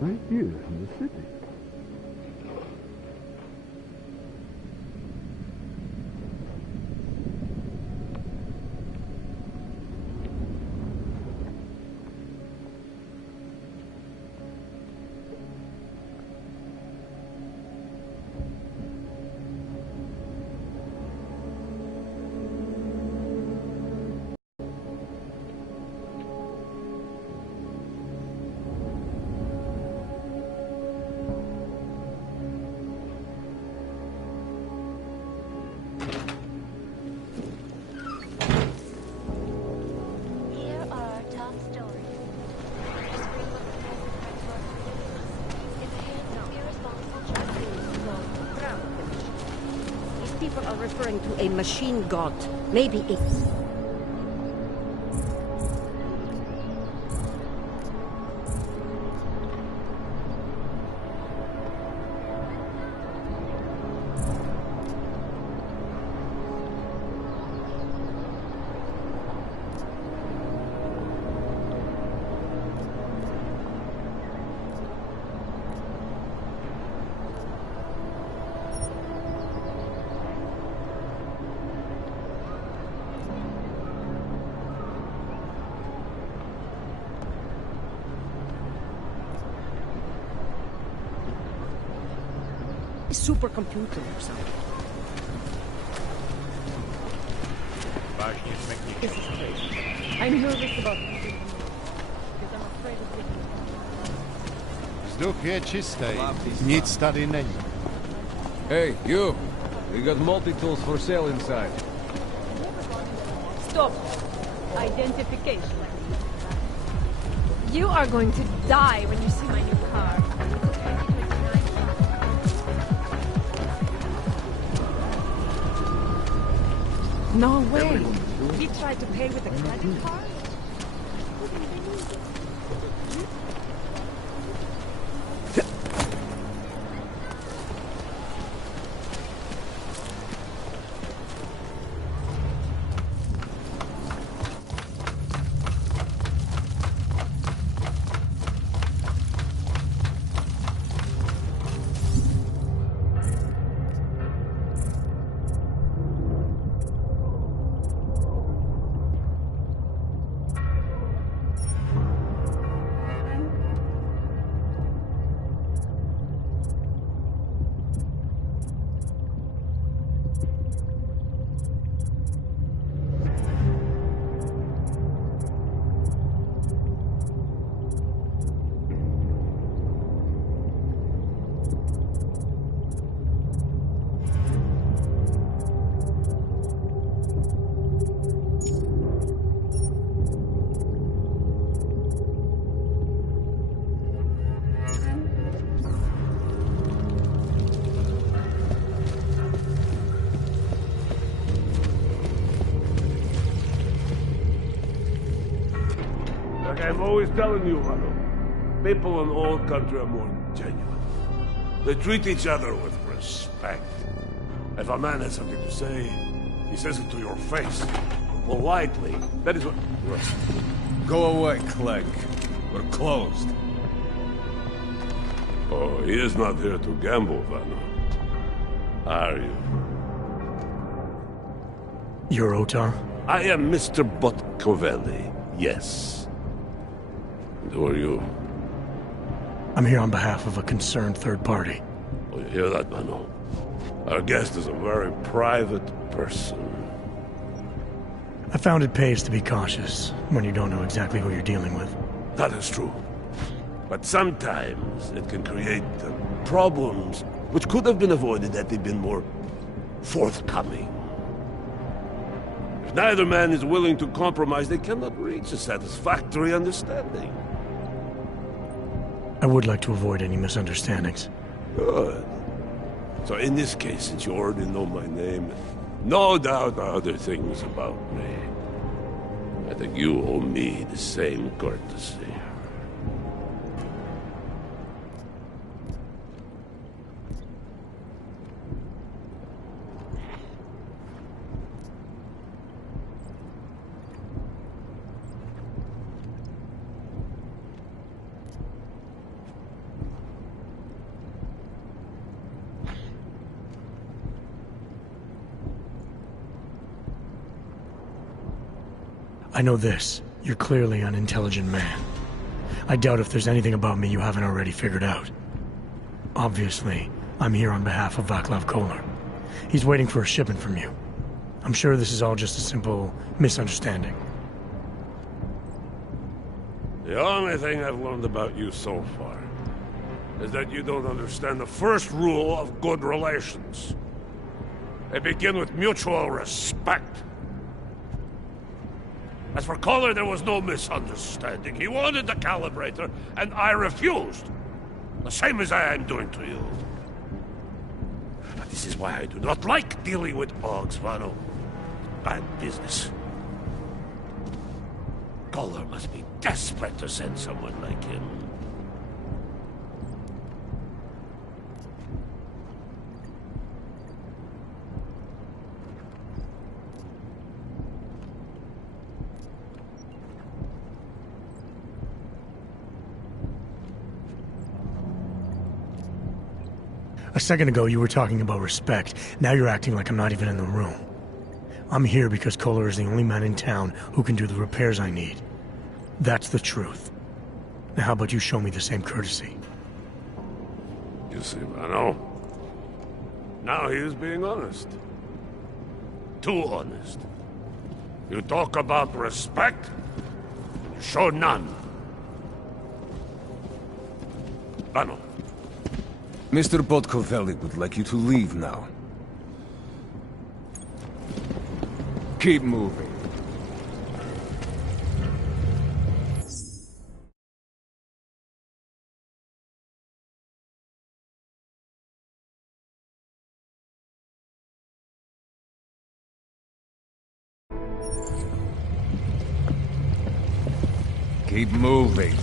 Right here in the city. Here are top stories. The scream of the present Redford police in the hands of irresponsible journalists. These people are referring to a machine god. Maybe it's... supercomputer or something. This is crazy. I'm nervous about this because I'm afraid of getting... Vzduch je čistý. Nic tady není. Hey, you! We got multi-tools for sale inside. Stop! Identification. You are going to die when you see my new car. No way! He tried to pay with a credit card? Like I'm always telling you, Rado, people in old country are more genuine. They treat each other with respect. If a man has something to say, he says it to your face. Politely. That is what... Go away, Clegg. We're closed. Oh, he is not here to gamble, Vano. Are you? You're Otar? I am Mr. Botkovelli, yes. And who are you? I'm here on behalf of a concerned third party. Oh, you hear that, Vano? Our guest is a very private person. I found it pays to be cautious when you don't know exactly who you're dealing with. That is true. But sometimes it can create problems which could have been avoided had they been more forthcoming. If neither man is willing to compromise, they cannot reach a satisfactory understanding. I would like to avoid any misunderstandings. Good. So in this case, since you already know my name, no doubt other things about me, I think you owe me the same courtesy. I know this. You're clearly an intelligent man. I doubt if there's anything about me you haven't already figured out. Obviously, I'm here on behalf of Vaclav Kolar. He's waiting for a shipment from you. I'm sure this is all just a simple misunderstanding. The only thing I've learned about you so far is that you don't understand the first rule of good relations. They begin with mutual respect. As for Kolar, there was no misunderstanding. He wanted the calibrator, and I refused. The same as I am doing to you. But this is why I do not like dealing with Boggs, Vano. Bad business. Kolar must be desperate to send someone like him. A second ago, you were talking about respect. Now you're acting like I'm not even in the room. I'm here because Kolar is the only man in town who can do the repairs I need. That's the truth. Now how about you show me the same courtesy? You see, Vano? Now he is being honest. Too honest. You talk about respect, you show none. Vano. Mr. Podkoveli would like you to leave now. Keep moving. Keep moving.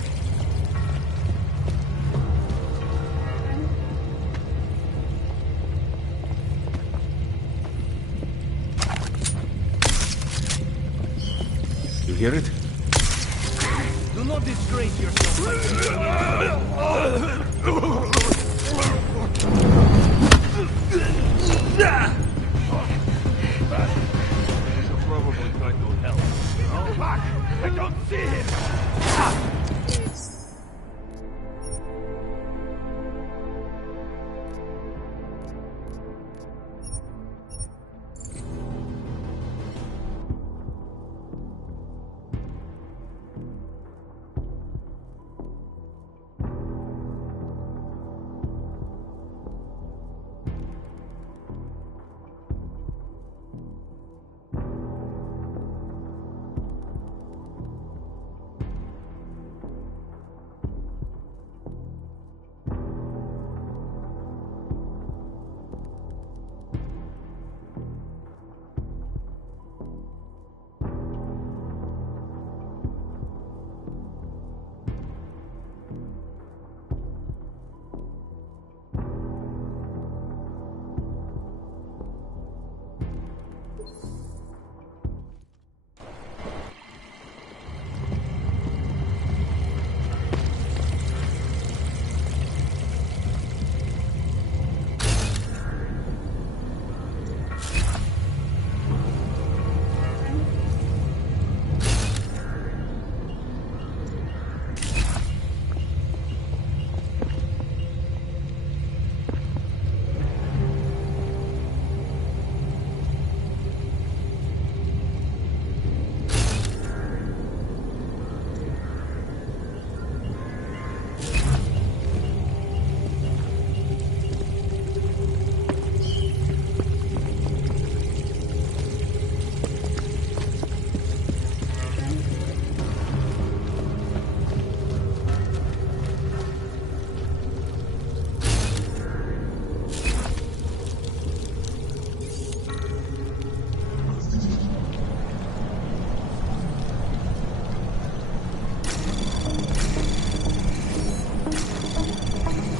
You hear it? Do not disgrace yourself You're probably going to hell. Oh, fuck! I don't see him!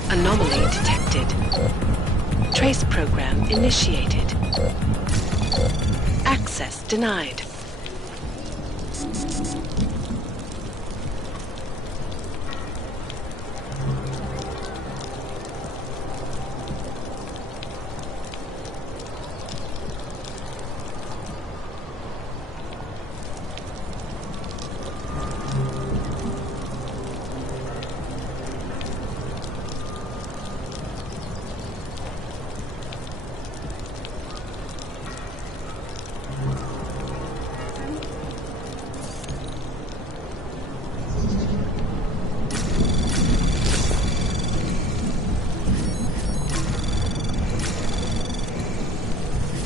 Anomaly detected. Trace program initiated. Access denied.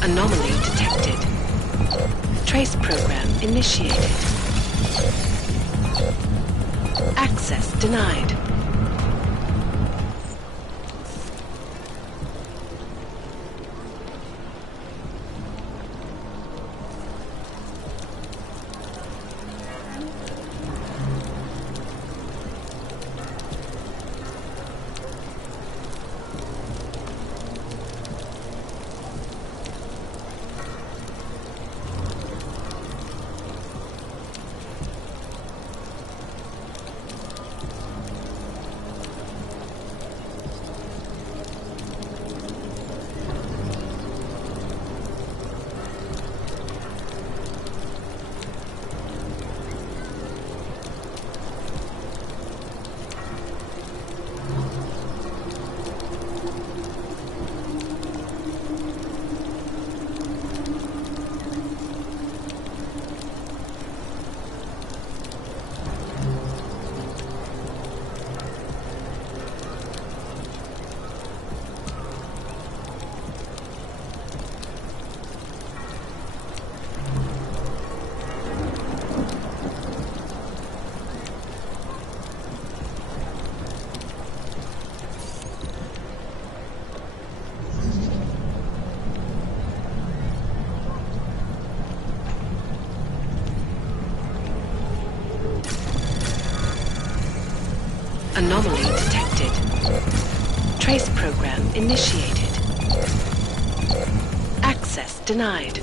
Anomaly detected. Trace program initiated. Access denied. Anomaly detected. Trace program initiated. Access denied.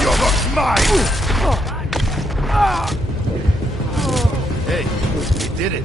You're mine! Hey, we did it.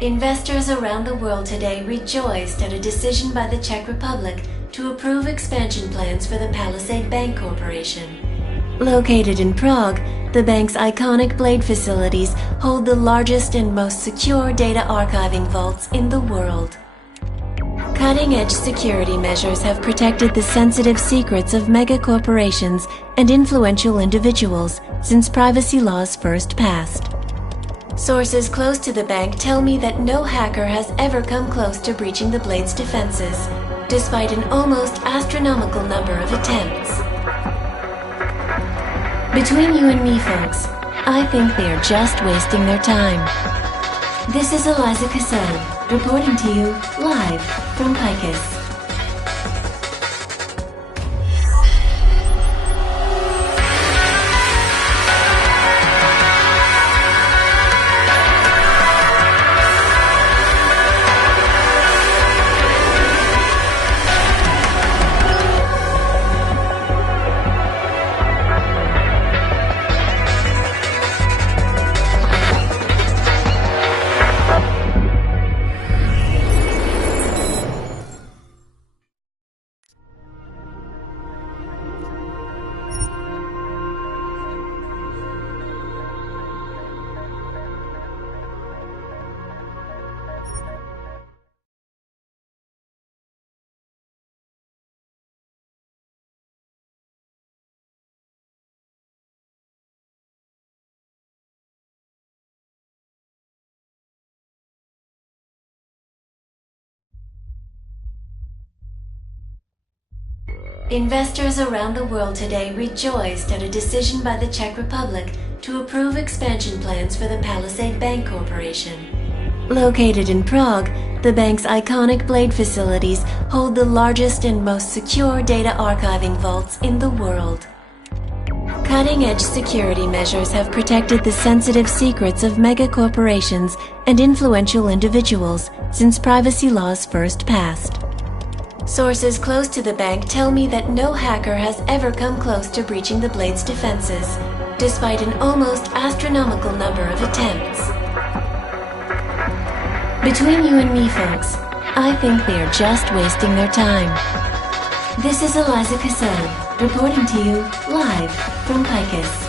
Investors around the world today rejoiced at a decision by the Czech Republic to approve expansion plans for the Palisade Bank Corporation. Located in Prague, the bank's iconic blade facilities hold the largest and most secure data archiving vaults in the world. Cutting-edge security measures have protected the sensitive secrets of mega corporations and influential individuals since privacy laws first passed. Sources close to the bank tell me that no hacker has ever come close to breaching the Blade's defenses, despite an almost astronomical number of attempts. Between you and me, folks, I think they are just wasting their time. This is Eliza Cassan, reporting to you live from Picus. Investors around the world today rejoiced at a decision by the Czech Republic to approve expansion plans for the Palisade Bank Corporation. Located in Prague, the bank's iconic blade facilities hold the largest and most secure data archiving vaults in the world. Cutting-edge security measures have protected the sensitive secrets of mega corporations and influential individuals since privacy laws first passed. Sources close to the bank tell me that no hacker has ever come close to breaching the Blade's defenses, despite an almost astronomical number of attempts. Between you and me, folks, I think they are just wasting their time. This is Eliza Cassell, reporting to you live from Picus.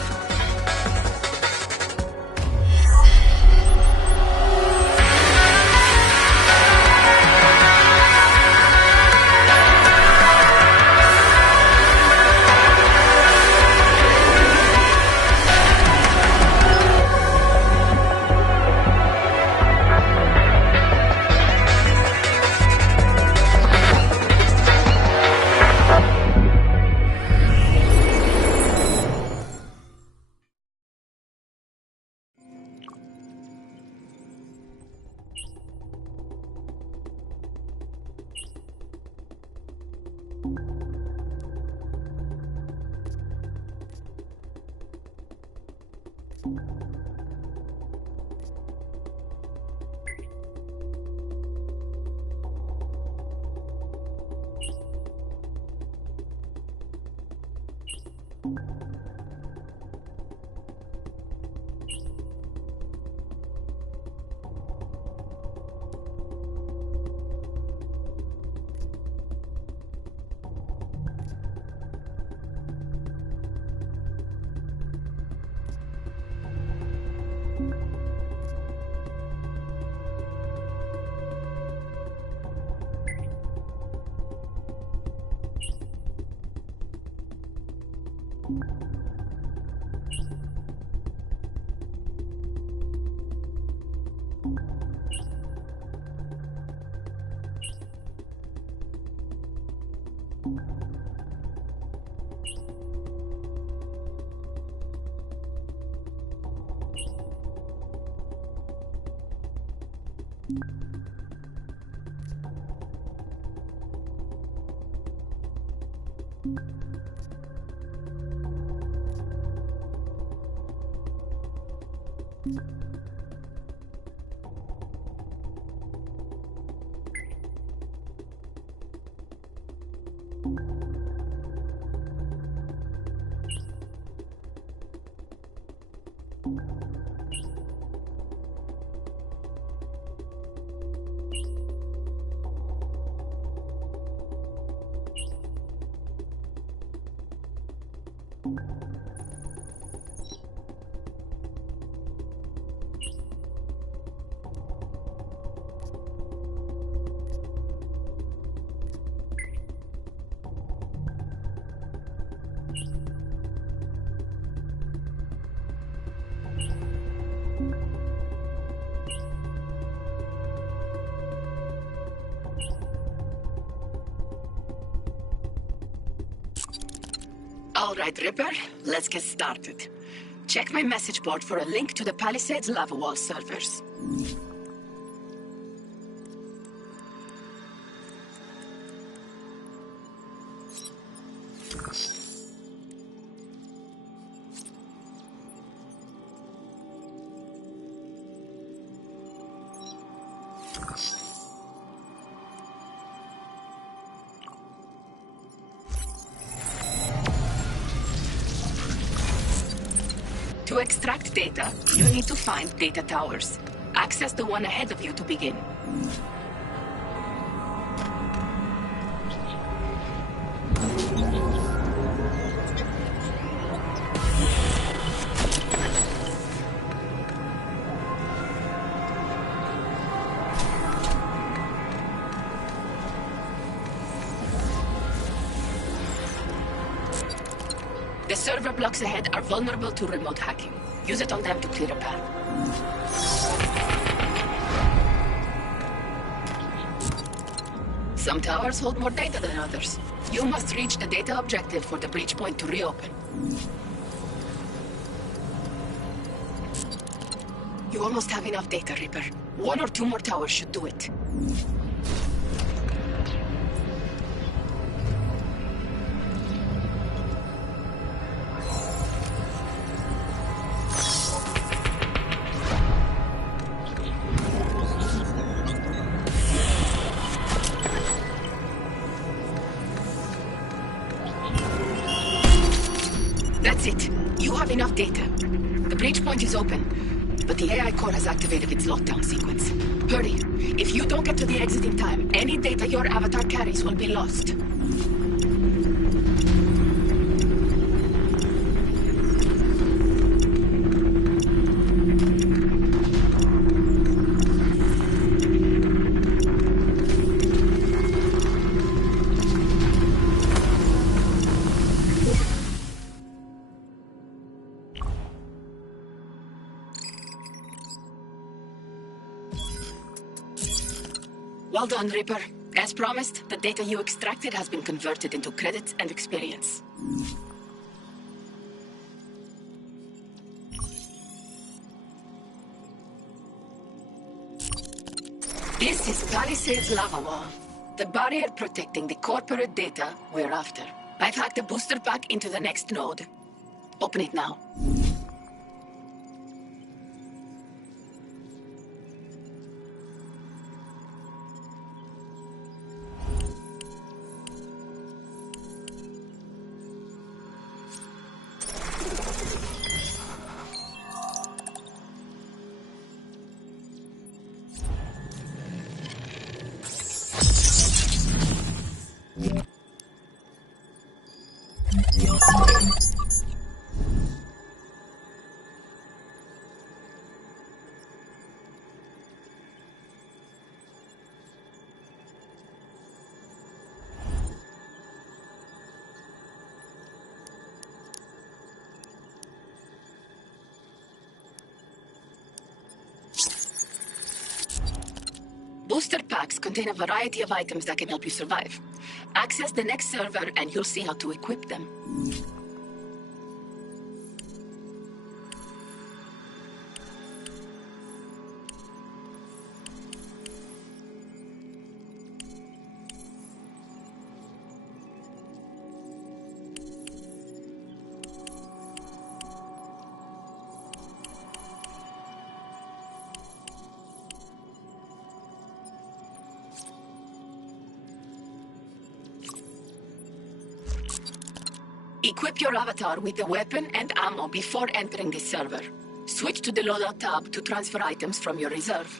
All right, Ripper, let's get started. Check my message board for a link to the Palisades Lava Wall servers. To extract data, you need to find data towers. Access the one ahead of you to begin. The server blocks ahead are vulnerable to remote hacking. Use it on them to clear a path. Some towers hold more data than others. You must reach the data objective for the breach point to reopen. You almost have enough data, Reaper. 1 or 2 more towers should do it. That's it. You have enough data. The breach point is open, but the AI core has activated its lockdown sequence. Hurry. If you don't get to the exit in time, any data your avatar carries will be lost. Well done, Reaper. As promised, the data you extracted has been converted into credits and experience. This is Palisades Lava Wall, the barrier protecting the corporate data we're after. I've hacked the booster pack into the next node. Open it now. Booster packs contain a variety of items that can help you survive. Access the next server and you'll see how to equip them. Equip your avatar with the weapon and ammo before entering this server. Switch to the loadout tab to transfer items from your reserve.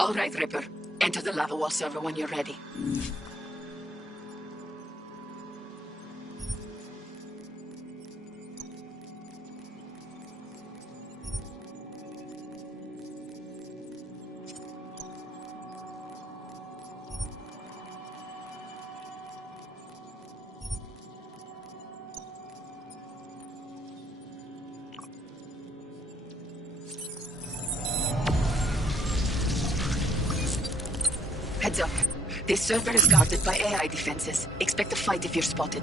All right, Ripper. Enter the lava wall server when you're ready. Heads up. This server is guarded by AI defenses. Expect a fight if you're spotted.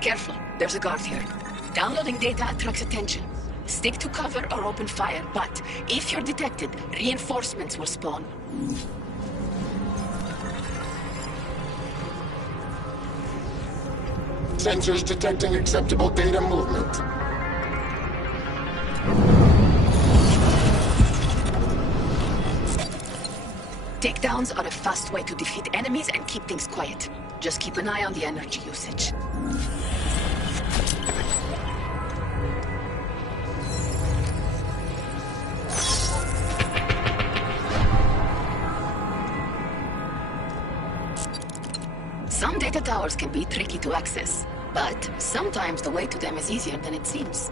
Careful, there's a guard here. Downloading data attracts attention. Stick to cover or open fire, but if you're detected, reinforcements will spawn. sensors detecting acceptable data movement. Takedowns are a fast way to defeat enemies and keep things quiet. Just keep an eye on the energy usage. Some data towers can be tricky to access, but sometimes the way to them is easier than it seems.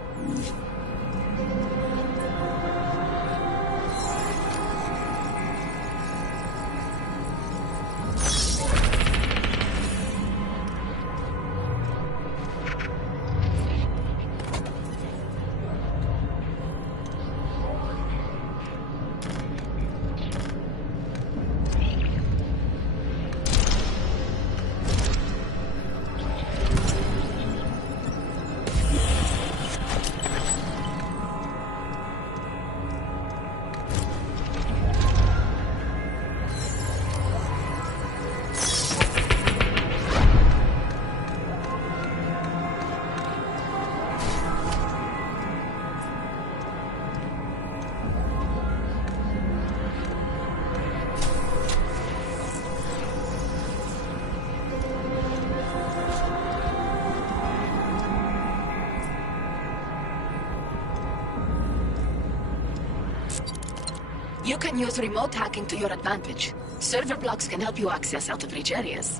You can use remote hacking to your advantage. Server blocks can help you access out-of-reach areas.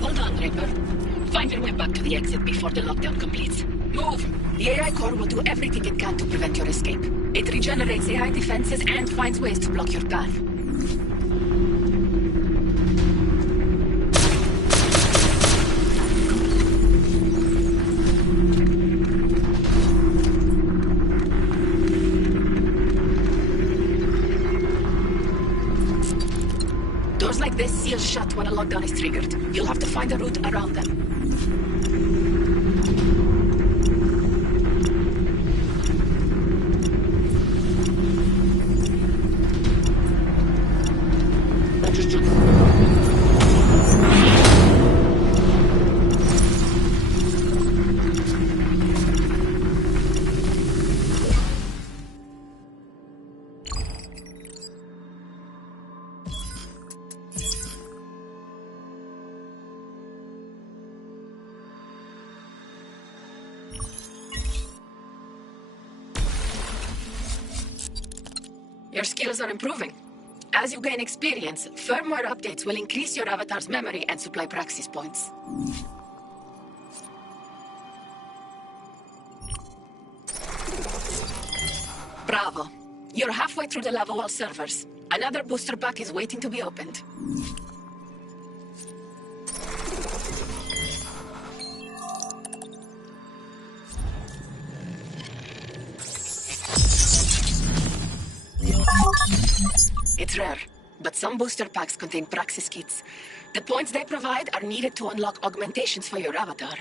Hold on, Reaper. Find your way back to the exit before the lockdown completes. Move! The AI core will do everything it can to prevent your escape. It regenerates AI defenses and finds ways to block your path. Doors like this seal shut when a lockdown is triggered. You'll have to find a route around them. Your skills are improving. As you gain experience, firmware updates will increase your avatar's memory and supply praxis points. Bravo. You're halfway through the lava wall servers. Another booster pack is waiting to be opened. It's rare, but some booster packs contain praxis kits. The points they provide are needed to unlock augmentations for your avatar.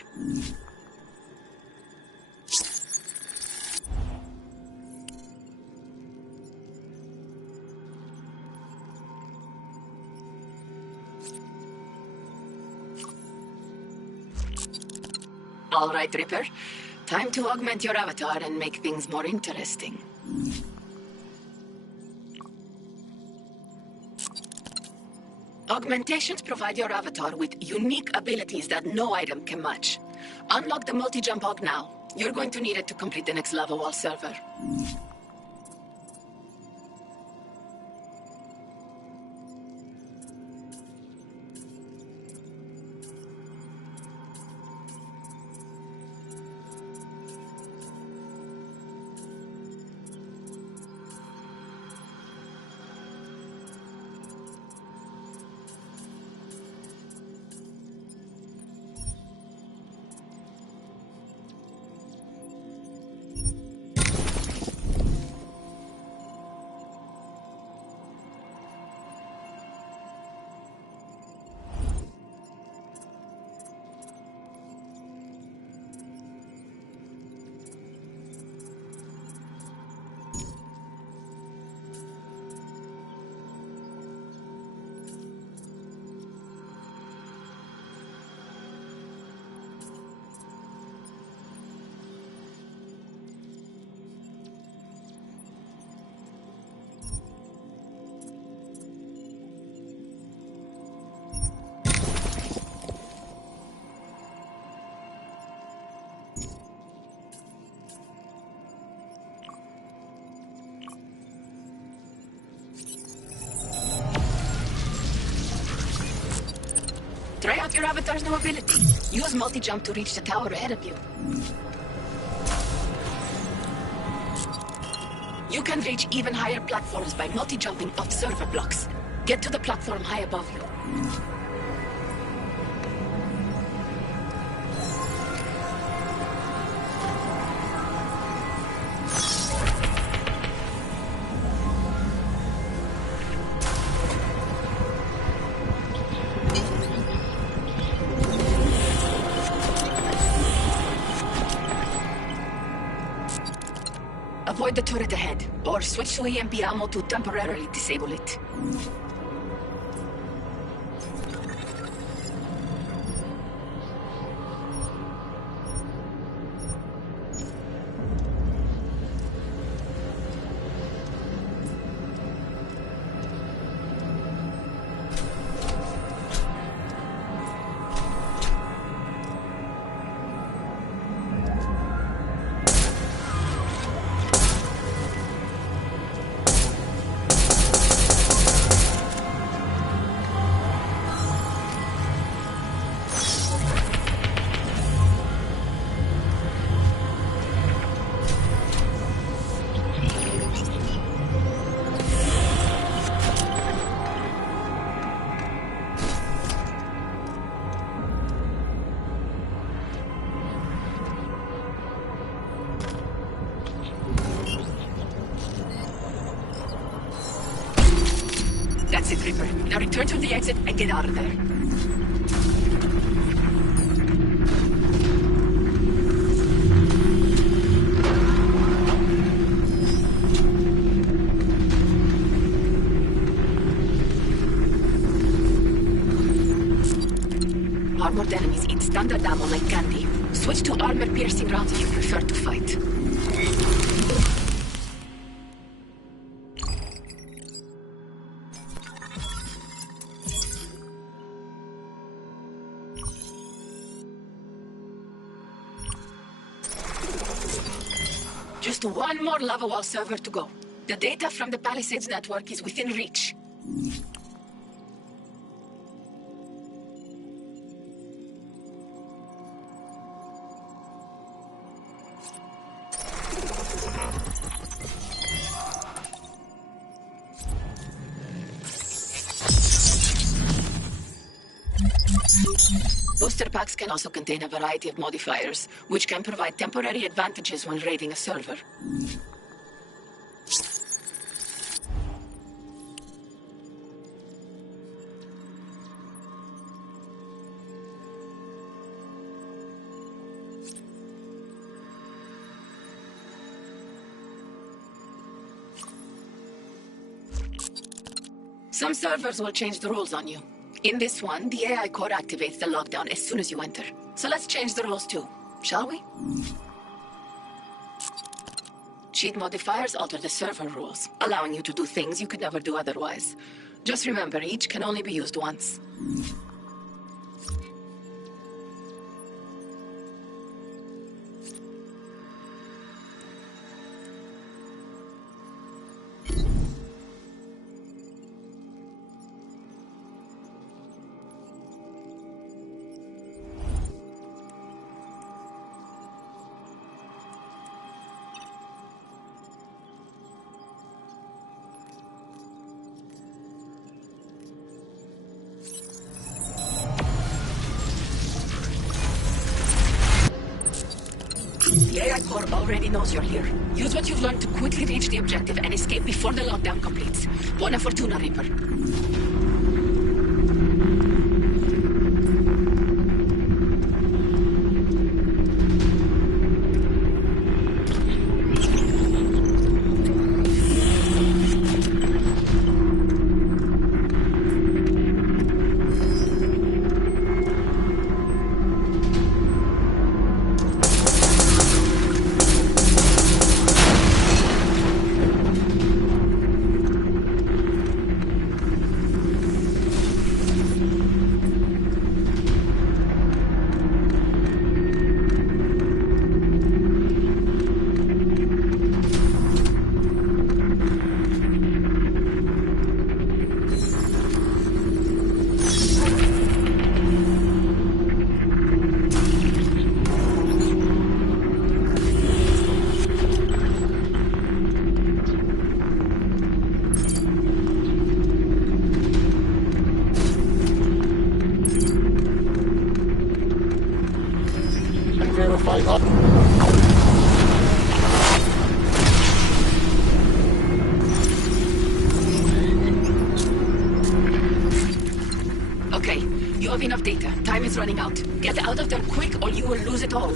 All right, Ripper. Time to augment your avatar and make things more interesting. Augmentations provide your avatar with unique abilities that no item can match. Unlock the multi-jump aug now. You're going to need it to complete the next lava wall server. Try out your avatar's new ability. Use multi-jump to reach the tower ahead of you. You can reach even higher platforms by multi-jumping off server blocks. Get to the platform high above you. Avoid the turret ahead, or switch to EMP ammo to temporarily disable it. That's it, Reaper. Now return to the exit and get out of there. Armored enemies eat standard ammo like candy. Switch to armor-piercing rounds if you prefer to fight. Just one more level wall server to go. The data from the Palisades network is within reach. Booster packs can also contain a variety of modifiers, which can provide temporary advantages when raiding a server. Some servers will change the rules on you. In this one, the AI core activates the lockdown as soon as you enter. So let's change the rules too, shall we? Cheat modifiers alter the server rules, allowing you to do things you could never do otherwise. Just remember, each can only be used once. The AI core already knows you're here. Use what you've learned to quickly reach the objective and escape before the lockdown completes. Buona fortuna, Reaper. destroying all... Okay, you have enough data. Time is running out. Get out of there quick or you will lose it all.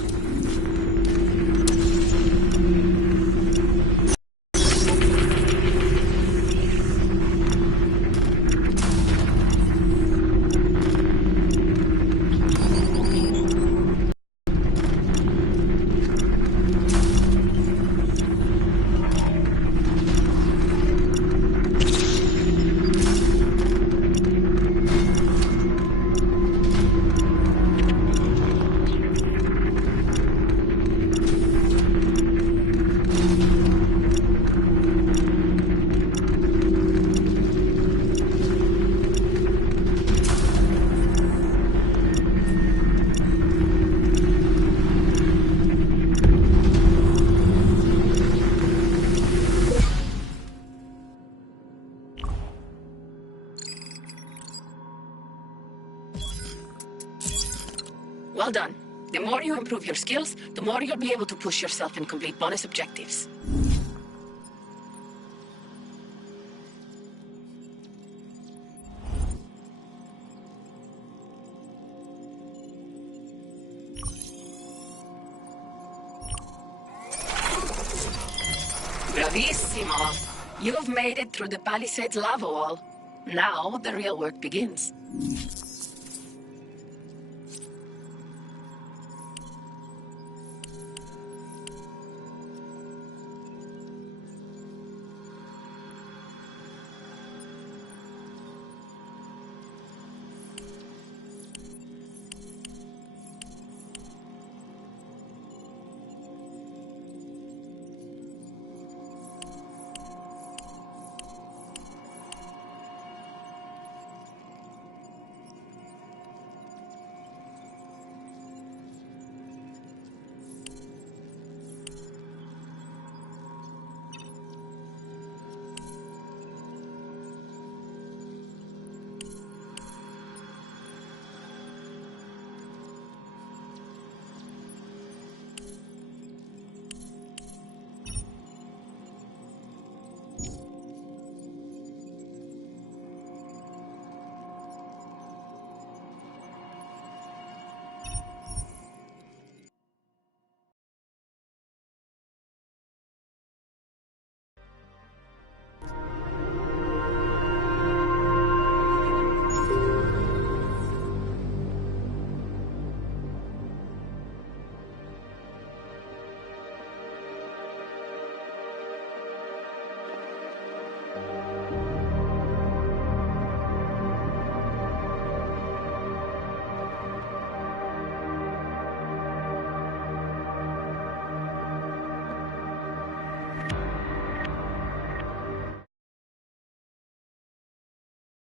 Well done. The more you improve your skills, the more you'll be able to push yourself and complete bonus objectives. Bravissimo! You've made it through the Palisades lava wall. Now the real work begins.